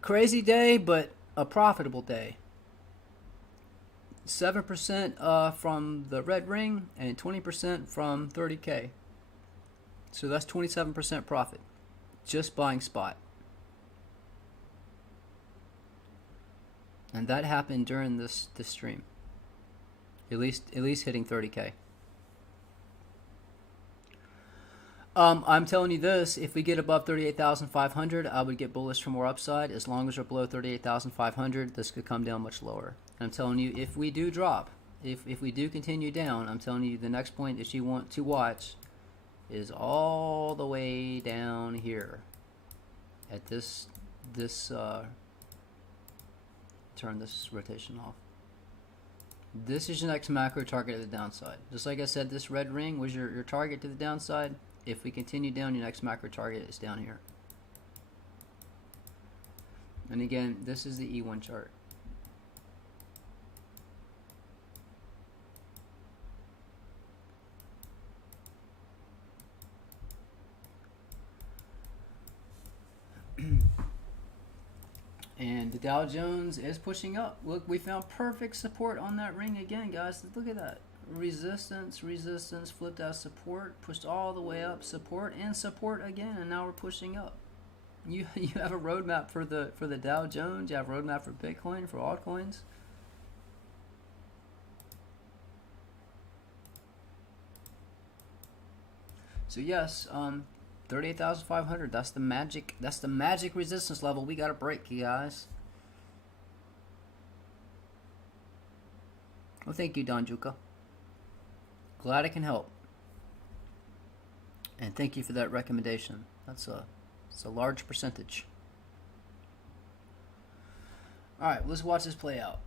Crazy day, but a profitable day. 7% from the red ring and 20% from 30K. So that's 27% profit, just buying spot. And that happened during this stream. At least hitting 30K. I'm telling you this, if we get above 38,500, I would get bullish for more upside. As long as we're below 38,500, this could come down much lower. And I'm telling you, if we do drop, if we do continue down, I'm telling you the next point that you want to watch is all the way down here at this turn this rotation off. This is your next macro target at the downside. Just like I said, this red ring was your target to the downside. If we continue down, your next macro target is down here. And again, this is the E1 chart. And the Dow Jones is pushing up. Look, we found perfect support on that ring again, guys. Look at that. Resistance, flipped out support, pushed all the way up, support and support again, and now we're pushing up. You have a roadmap for the Dow Jones. You have a roadmap for Bitcoin, for altcoins. So yes, 38,500. That's the magic resistance level we gotta break, you guys. Well, thank you, Don Juka. Glad I can help. And thank you for that recommendation. It's a large percentage. Alright, let's watch this play out.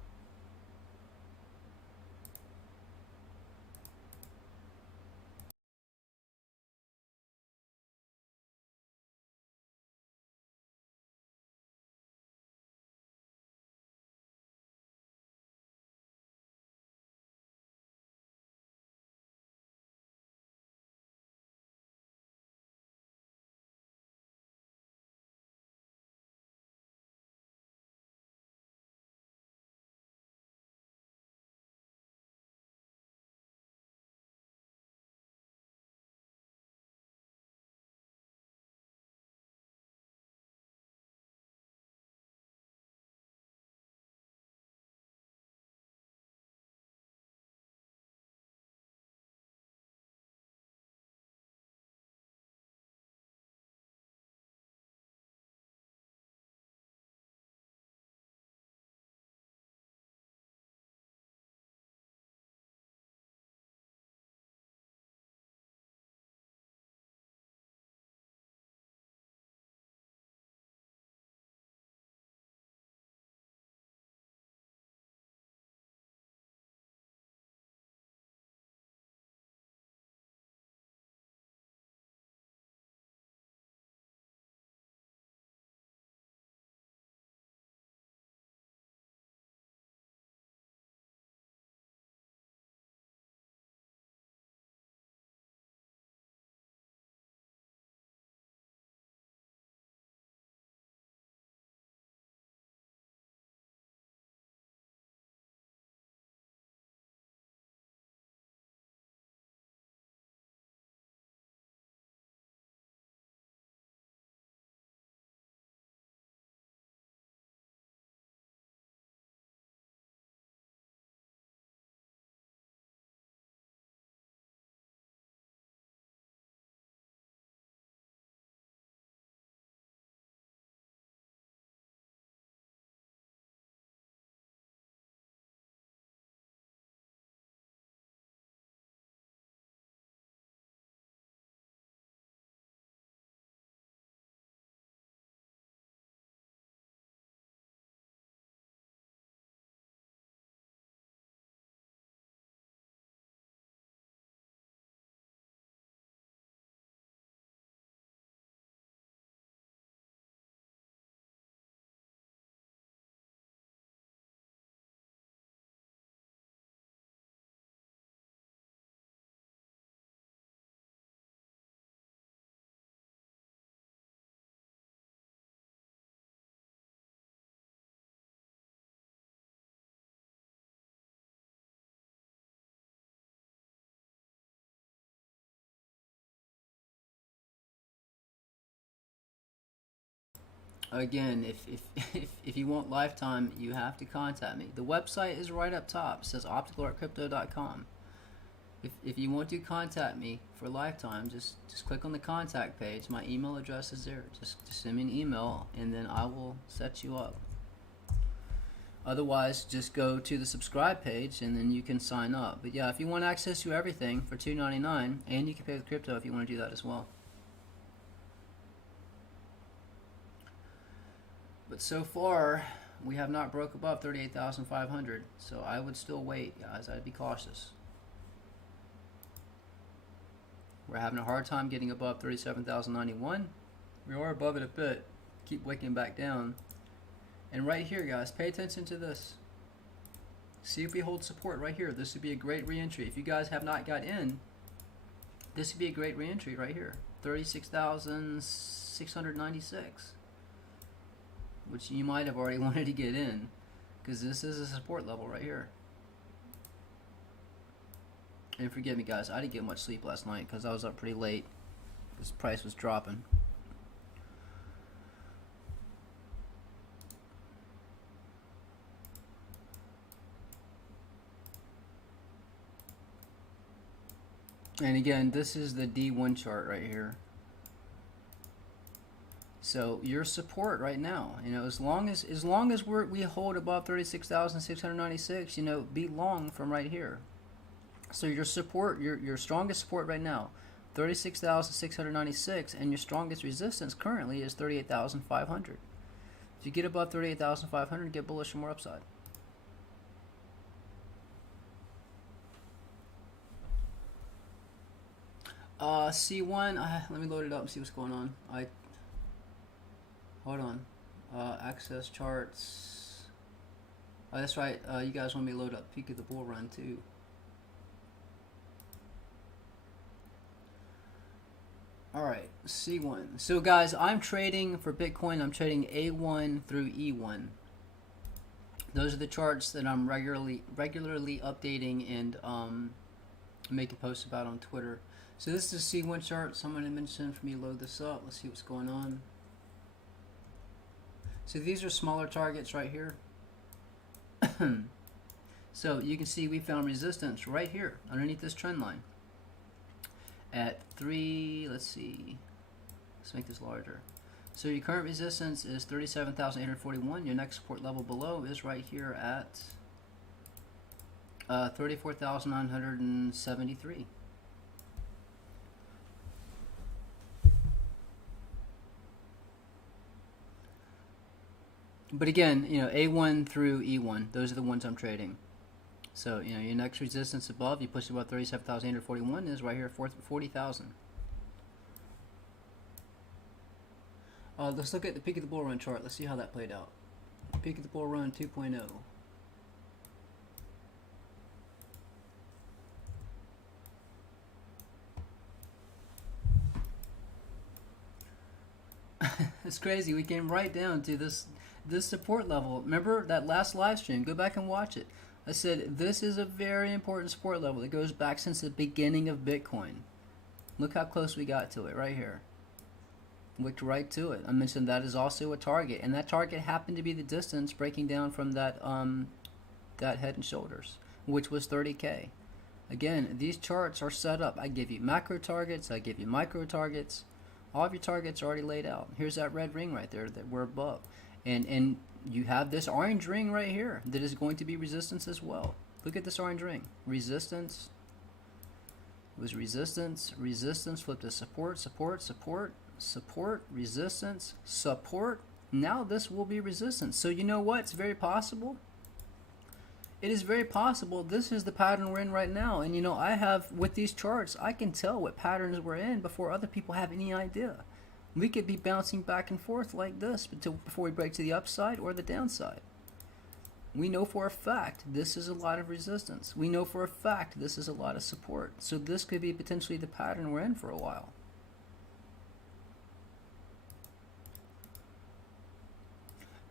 Again, if you want lifetime, you have to contact me. The website is right up top. It says opticalartcrypto.com. If you want to contact me for lifetime, just click on the contact page. My email address is there. Just send me an email, and then I will set you up. Otherwise, just go to the subscribe page, and then you can sign up. But yeah, if you want access to everything for $2.99, and you can pay with crypto if you want to do that as well. But so far, we have not broke above 38,500, so I would still wait, guys. I'd be cautious. We're having a hard time getting above 37,091. We are above it a bit. Keep wicking back down. And right here, guys, pay attention to this. See if we hold support right here. This would be a great re-entry. If you guys have not got in, this would be a great re-entry right here. 36,696. Which you might have already wanted to get in, because this is a support level right here. And forgive me, guys, I didn't get much sleep last night because I was up pretty late. This price was dropping. And again, this is the D1 chart right here. So your support right now, you know, as long as we hold above 36,696, you know, be long from right here. So your support, your strongest support right now, 36,696, and your strongest resistance currently is 38,500. If you get above 38,500, get bullish for more upside. C1, let me load it up and see what's going on. Hold on. Access charts. Oh, that's right. You guys want me to load up peak of the bull run too. Alright, C1. So guys, I'm trading for Bitcoin. I'm trading A1 through E1. Those are the charts that I'm regularly updating and making posts about on Twitter. So this is a C1 chart. Someone had mentioned for me to load this up. Let's see what's going on. So these are smaller targets right here. So you can see we found resistance right here underneath this trend line at 3, let's see, let's make this larger. So your current resistance is 37,841. Your next support level below is right here at 34,973. But again, you know, A1 through E1, those are the ones I'm trading. So, you know, your next resistance above, you push about 37,841 is right here, 40,000. Let's look at the peak of the bull run chart. Let's see how that played out. Peak of the bull run 2.0. It's crazy. We came right down to this support level. Remember that last live stream? Go back and watch it. I said this is a very important support level that goes back since the beginning of Bitcoin. Look how close we got to it right here. Looked right to it. I mentioned that is also a target, and that target happened to be the distance breaking down from that that head and shoulders, which was 30K. Again, these charts are set up. I give you macro targets, I give you micro targets. All of your targets are already laid out. Here's that red ring right there that we're above. And you have this orange ring right here that is going to be resistance as well. Look at this orange ring. Resistance. It was resistance, resistance, flipped to support, support, support, support, resistance, support. Now this will be resistance. So you know what? It's very possible. It is very possible this is the pattern we're in right now. And you know, I have, with these charts, I can tell what patterns we're in before other people have any idea. We could be bouncing back and forth like this before we break to the upside or the downside. We know for a fact this is a lot of resistance. We know for a fact this is a lot of support. So this could be potentially the pattern we're in for a while.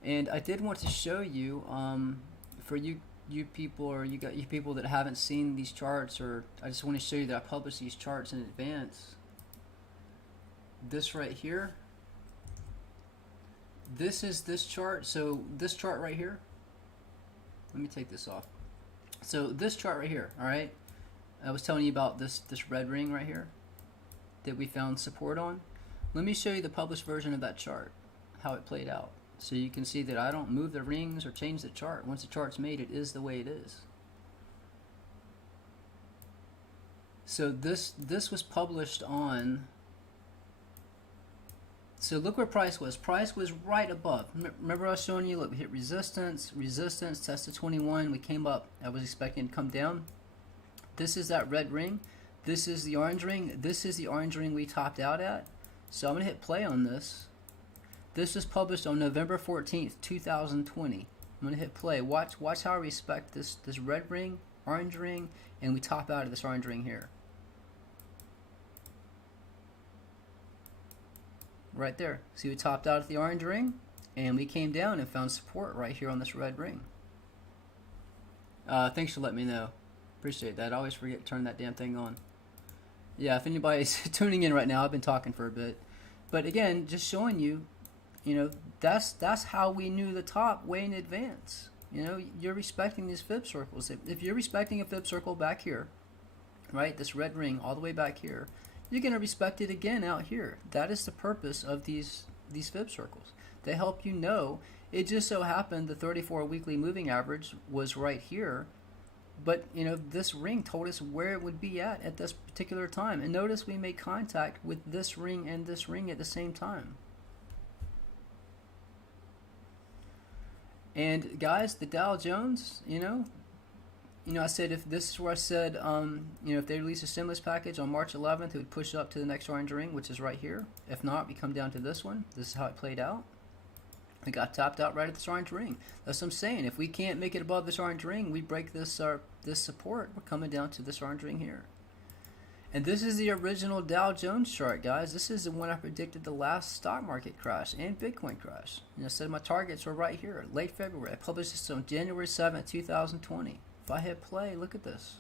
And I did want to show you, for you people, or you people that haven't seen these charts, or I just want to show you that I published these charts in advance. This right here, This is this chart. So this chart right here. Let me take this off. So this chart right here, all right? I was telling you about this red ring right here that we found support on. Let me show you the published version of that chart, how it played out. So you can see that I don't move the rings or change the chart. Once the chart's made, it is the way it is. So this was published on, so look where price was. Price was right above. Remember I was showing you, look, we hit resistance, tested 21, we came up. I was expecting to come down. This is that red ring. This is the orange ring. This is the orange ring we topped out at. So I'm going to hit play on this. This was published on November 14th, 2020. I'm going to hit play. Watch how I respect this red ring, orange ring, and we top out of this orange ring here. Right there. See, we topped out at the orange ring, and we came down and found support right here on this red ring. Thanks for letting me know. Appreciate that. I always forget to turn that damn thing on. Yeah, if anybody's tuning in right now, I've been talking for a bit. But again, just showing you, you know, that's how we knew the top way in advance. You know, you're respecting these fib circles. If you're respecting a fib circle back here, right, this red ring all the way back here, you're going to respect it again out here. That is the purpose of these fib circles. They help you know. It just so happened the 34 weekly moving average was right here, but you know, this ring told us where it would be at this particular time. And notice we made contact with this ring and this ring at the same time. And guys, the Dow Jones, you know, I said, if this is where I said, you know, if they release a stimulus package on March 11th, it would push up to the next orange ring, which is right here. If not, we come down to this one. This is how it played out. We got topped out right at this orange ring. That's what I'm saying. If we can't make it above this orange ring, we break this this support. We're coming down to this orange ring here. And this is the original Dow Jones chart, guys. This is the one I predicted the last stock market crash and Bitcoin crash. You know, I said my targets were right here, late February. I published this on January 7th, 2020. If I hit play, look at this.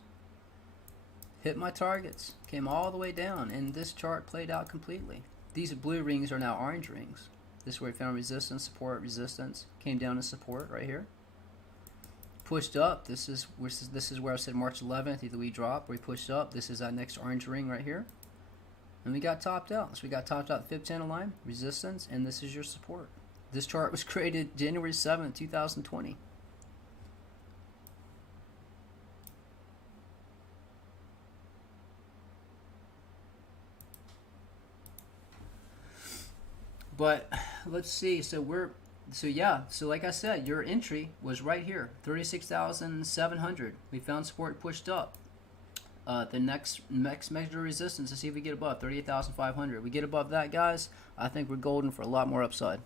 Hit my targets, came all the way down, and this chart played out completely. These blue rings are now orange rings. This is where we found resistance, support, resistance. Came down to support right here. Pushed up. This is where I said March 11th. Either we drop or we pushed up. This is our next orange ring right here. And we got topped out. So we got topped out the fib channel line, resistance, and this is your support. This chart was created January 7th, 2020. But let's see. So like I said, your entry was right here, 36,700. We found support, pushed up. The next measure of resistance to see if we get above 38,500. We get above that, guys, I think we're golden for a lot more upside.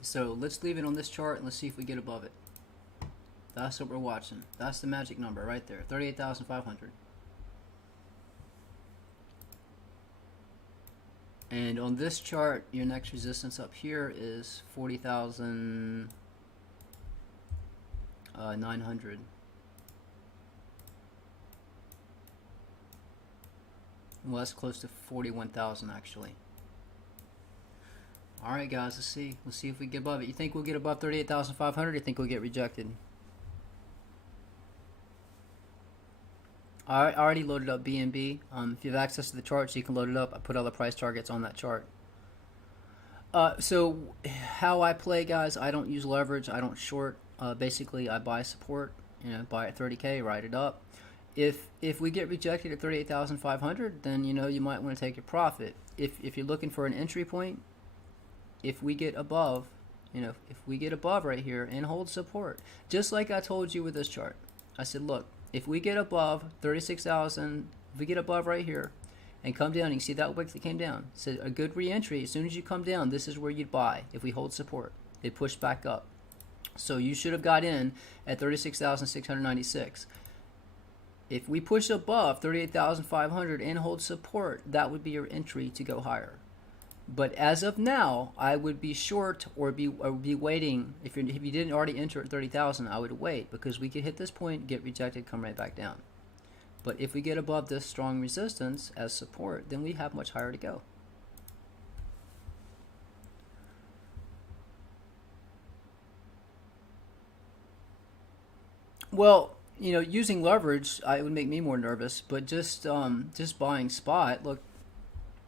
So let's leave it on this chart and let's see if we get above it. That's what we're watching. That's the magic number right there, 38,500. And on this chart, your next resistance up here is 40,900. Well, that's close to 41,000 actually. All right, guys, let's see. Let's see if we get above it. You think we'll get above 38,500? You think we'll get rejected? I already loaded up BNB. If you have access to the charts, you can load it up. I put all the price targets on that chart. So how I play, guys, I don't use leverage. I don't short. Basically, I buy support. You know, buy at 30K, ride it up. If we get rejected at 38,500, then you know you might want to take your profit. If you're looking for an entry point, if we get above, you know, if we get above right here and hold support, just like I told you with this chart, I said, look. If we get above 36,000, if we get above right here and come down, you can see that wick that came down. So a good re-entry, as soon as you come down, this is where you'd buy. If we hold support, it pushed back up. So you should have got in at 36,696. If we push above 38,500 and hold support, that would be your entry to go higher. But as of now, I would be short or be waiting. If you didn't already enter at 30,000, I would wait because we could hit this point, get rejected, come right back down. But if we get above this strong resistance as support, then we have much higher to go. Well, you know, using leverage, it would make me more nervous. But just buying spot, look,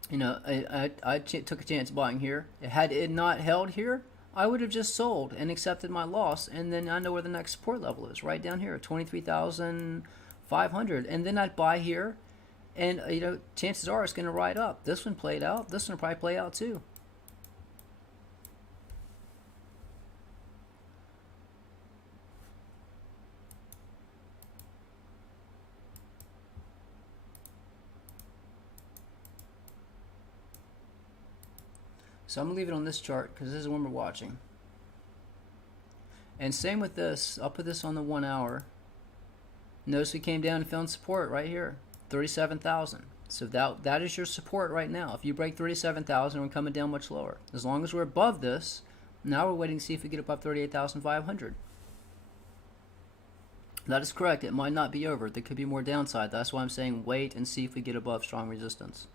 you know, I took a chance buying here. Had it not held here, I would have just sold and accepted my loss, and then I know where the next support level is, right down here, 23,500, and then I'd buy here, and you know, chances are it's going to ride up. This one played out. This one will probably play out too. So I'm going to leave it on this chart because this is when we're watching. And same with this. I'll put this on the 1 hour. Notice we came down and found support right here, 37,000. So that is your support right now. If you break 37,000, we're coming down much lower. As long as we're above this, now we're waiting to see if we get above 38,500. That is correct. It might not be over. There could be more downside. That's why I'm saying wait and see if we get above strong resistance.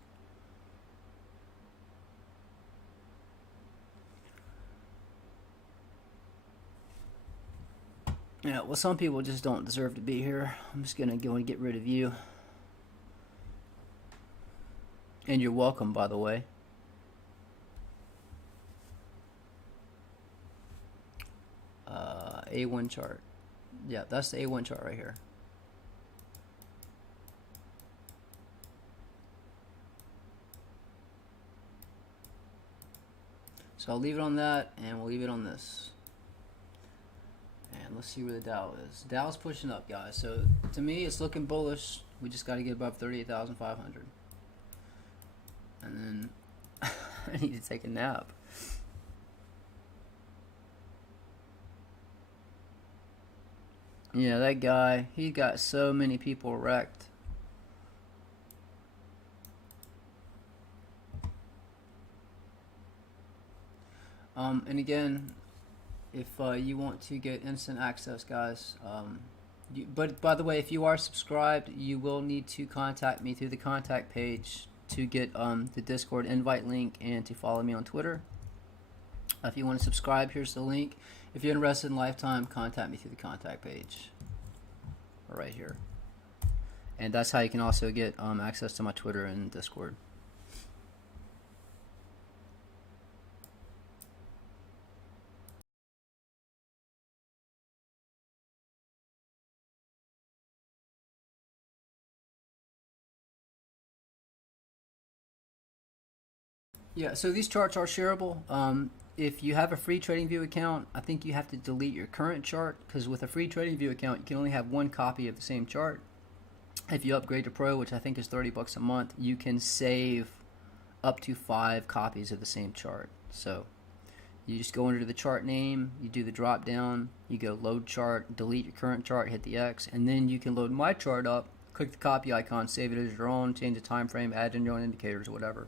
Yeah, well, some people just don't deserve to be here. I'm just going to go and get rid of you. And you're welcome, by the way. A1 chart. Yeah, that's the A1 chart right here. So I'll leave it on that, and we'll leave it on this. And let's see where the Dow is. Dow's pushing up, guys. So to me, it's looking bullish. We just got to get above 38,500. And then I need to take a nap. Yeah, that guy, he got so many people wrecked. And again, if you want to get instant access, guys, but by the way, if you are subscribed, you will need to contact me through the contact page to get the Discord invite link and to follow me on Twitter. If you want to subscribe, here's the link. If you're interested in lifetime, contact me through the contact page right here. And that's how you can also get access to my Twitter and Discord. Yeah, so these charts are shareable. If you have a free TradingView account, I think you have to delete your current chart, because with a free TradingView account, you can only have one copy of the same chart. If you upgrade to Pro, which I think is $30 a month, you can save up to 5 copies of the same chart. So you just go under the chart name, you do the drop down, you go load chart, delete your current chart, hit the X, and then you can load my chart up, click the copy icon, save it as your own, change the time frame, add in your own indicators, whatever.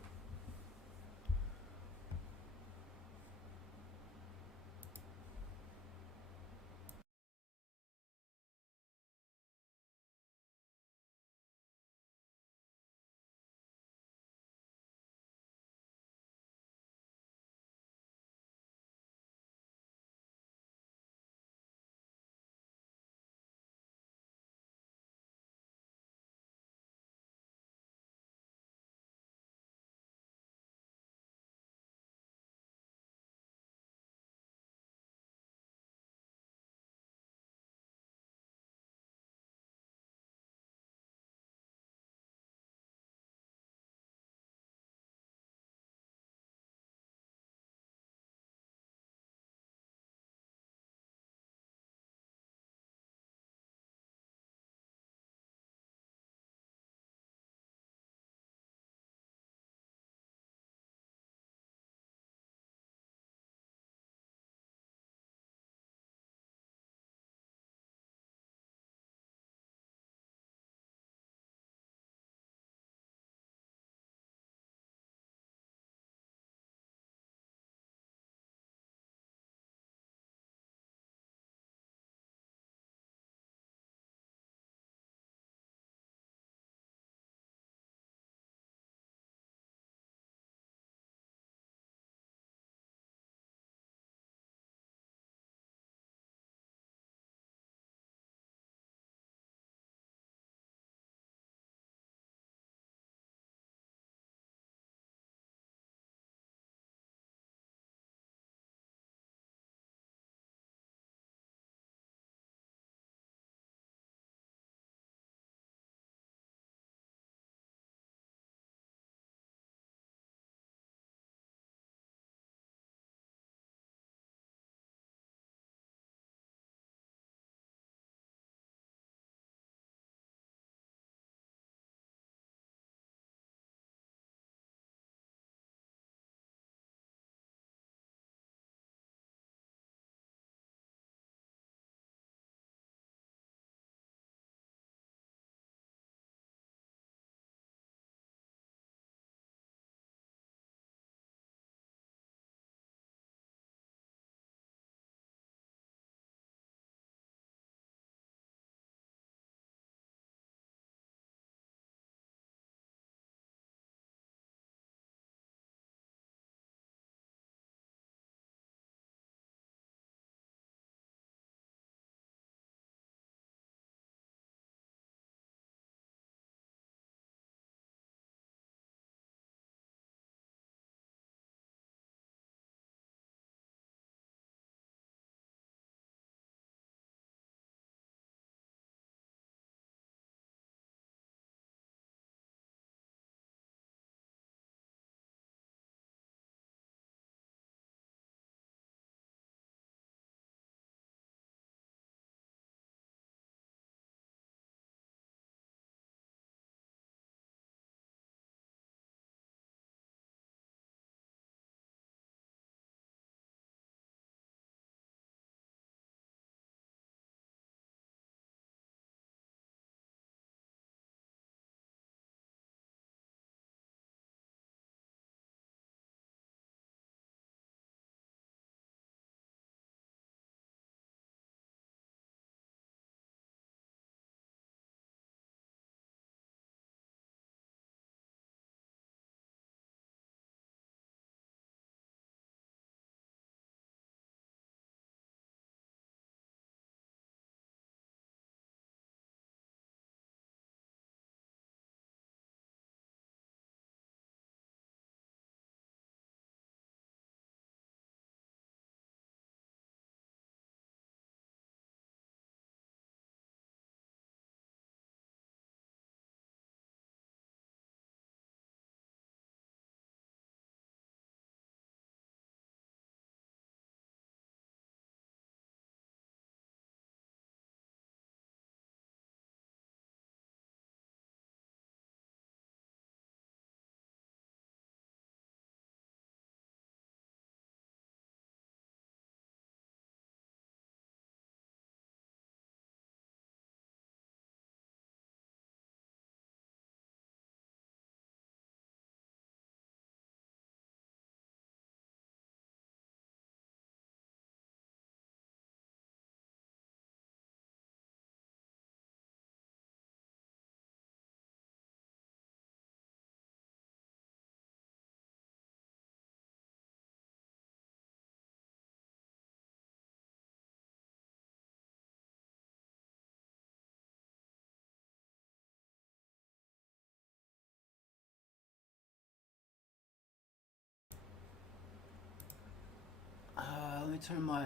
me turn my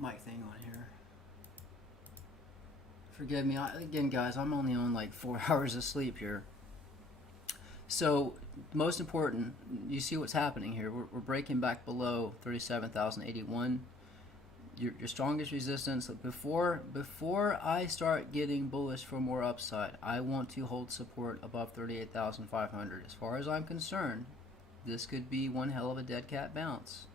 mic thing on here. Forgive me, again guys, I'm only on like 4 hours of sleep here. So, most important, you see what's happening here. We're breaking back below 37,081. Your strongest resistance. Before I start getting bullish for more upside, I want to hold support above 38,500. As far as I'm concerned, this could be one hell of a dead cat bounce.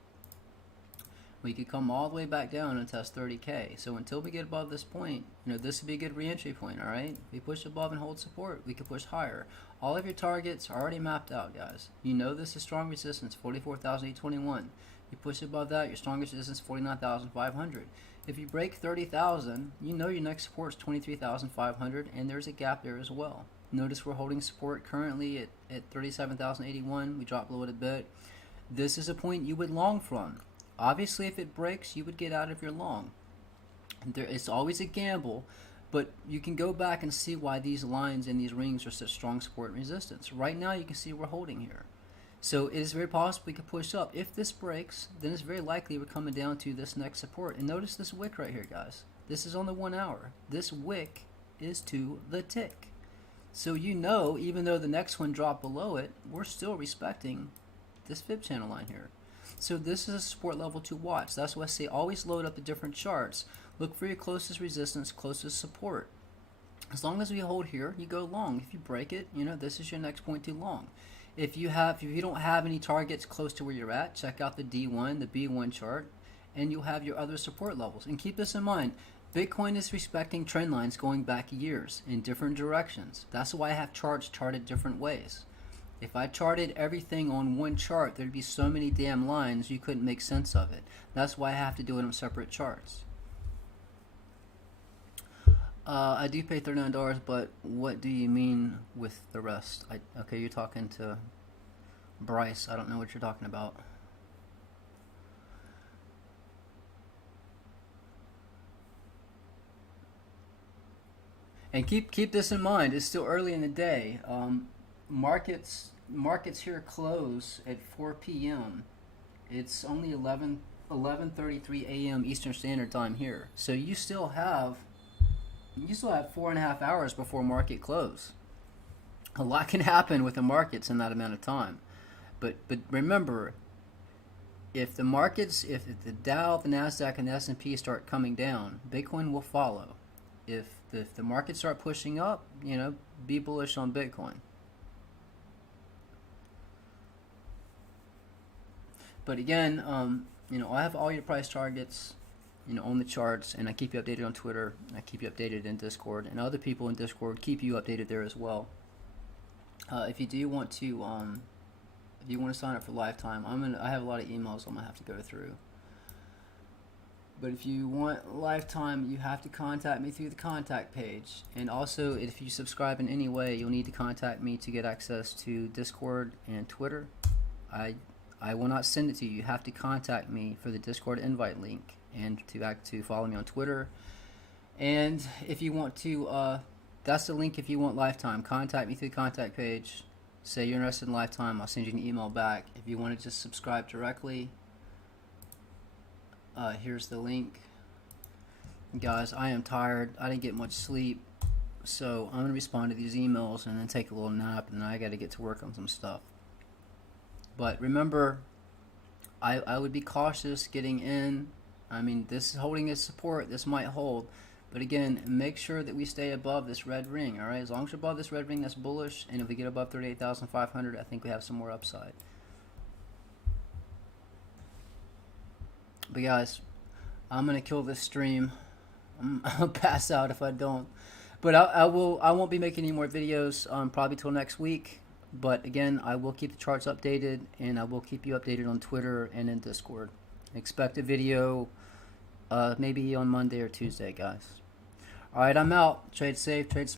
We could come all the way back down and test 30K. So until we get above this point, this would be a good re-entry point, all right? If we push above and hold support, we could push higher. All of your targets are already mapped out, guys. You know this is strong resistance, 44,821. You push above that, your strongest resistance, 49,500. If you break 30,000, you know your next support is 23,500, and there's a gap there as well. Notice we're holding support currently at 37,081. We dropped below it a bit. This is a point you would long from. Obviously, if it breaks, you would get out of your long. It's always a gamble, but you can go back and see why these lines and these rings are such strong support and resistance. Right now, you can see we're holding here. So it is very possible we could push up. If this breaks, then it's very likely we're coming down to this next support. And notice this wick right here, guys. This is on the 1 hour. This wick is to the tick. So even though the next one dropped below it, we're still respecting this fib channel line here. So this is a support level to watch. That's why I say always load up the different charts. Look for your closest resistance, closest support. As long as we hold here, you go long. If you break it, this is your next point to long. If you don't have any targets close to where you're at, check out the D1, the B1 chart, and you'll have your other support levels. And keep this in mind, Bitcoin is respecting trend lines going back years in different directions. That's why I have charts charted different ways. If I charted everything on one chart, there'd be so many damn lines you couldn't make sense of it. That's why I have to do it on separate charts. I do pay $39, but what do you mean with the rest? Okay, you're talking to Bryce. I don't know what you're talking about. And keep this in mind. It's still early in the day. Markets here close at 4 p.m. It's only 11:33 a.m. Eastern Standard Time here. So you still have 4.5 hours before market close. A lot can happen with the markets in that amount of time. But remember, if the if the Dow, the Nasdaq, and the S&P start coming down, Bitcoin will follow. If the markets start pushing up, be bullish on Bitcoin. But again, I have all your price targets, on the charts, and I keep you updated on Twitter. I keep you updated in Discord, and other people in Discord keep you updated there as well. If you do want to, sign up for Lifetime, I have a lot of emails I'm gonna have to go through. But if you want Lifetime, you have to contact me through the contact page. And also, if you subscribe in any way, you'll need to contact me to get access to Discord and Twitter. I will not send it to you. You have to contact me for the Discord invite link and to follow me on Twitter. And if you want to, that's the link if you want Lifetime. Contact me through the contact page. Say you're interested in Lifetime. I'll send you an email back. If you want to just subscribe directly, here's the link. Guys, I am tired. I didn't get much sleep. So I'm going to respond to these emails and then take a little nap, and then I got to get to work on some stuff. But remember, I would be cautious getting in. This is holding its support. This might hold. But again, make sure that we stay above this red ring, all right? As long as we're above this red ring, that's bullish. And if we get above 38,500, I think we have some more upside. But guys, I'm going to kill this stream. I'll pass out if I don't. But I won't be making any more videos probably till next week. But again, I will keep the charts updated, and I will keep you updated on Twitter and in Discord. Expect a video maybe on Monday or Tuesday, guys. All right, I'm out. Trade safe, trade smart.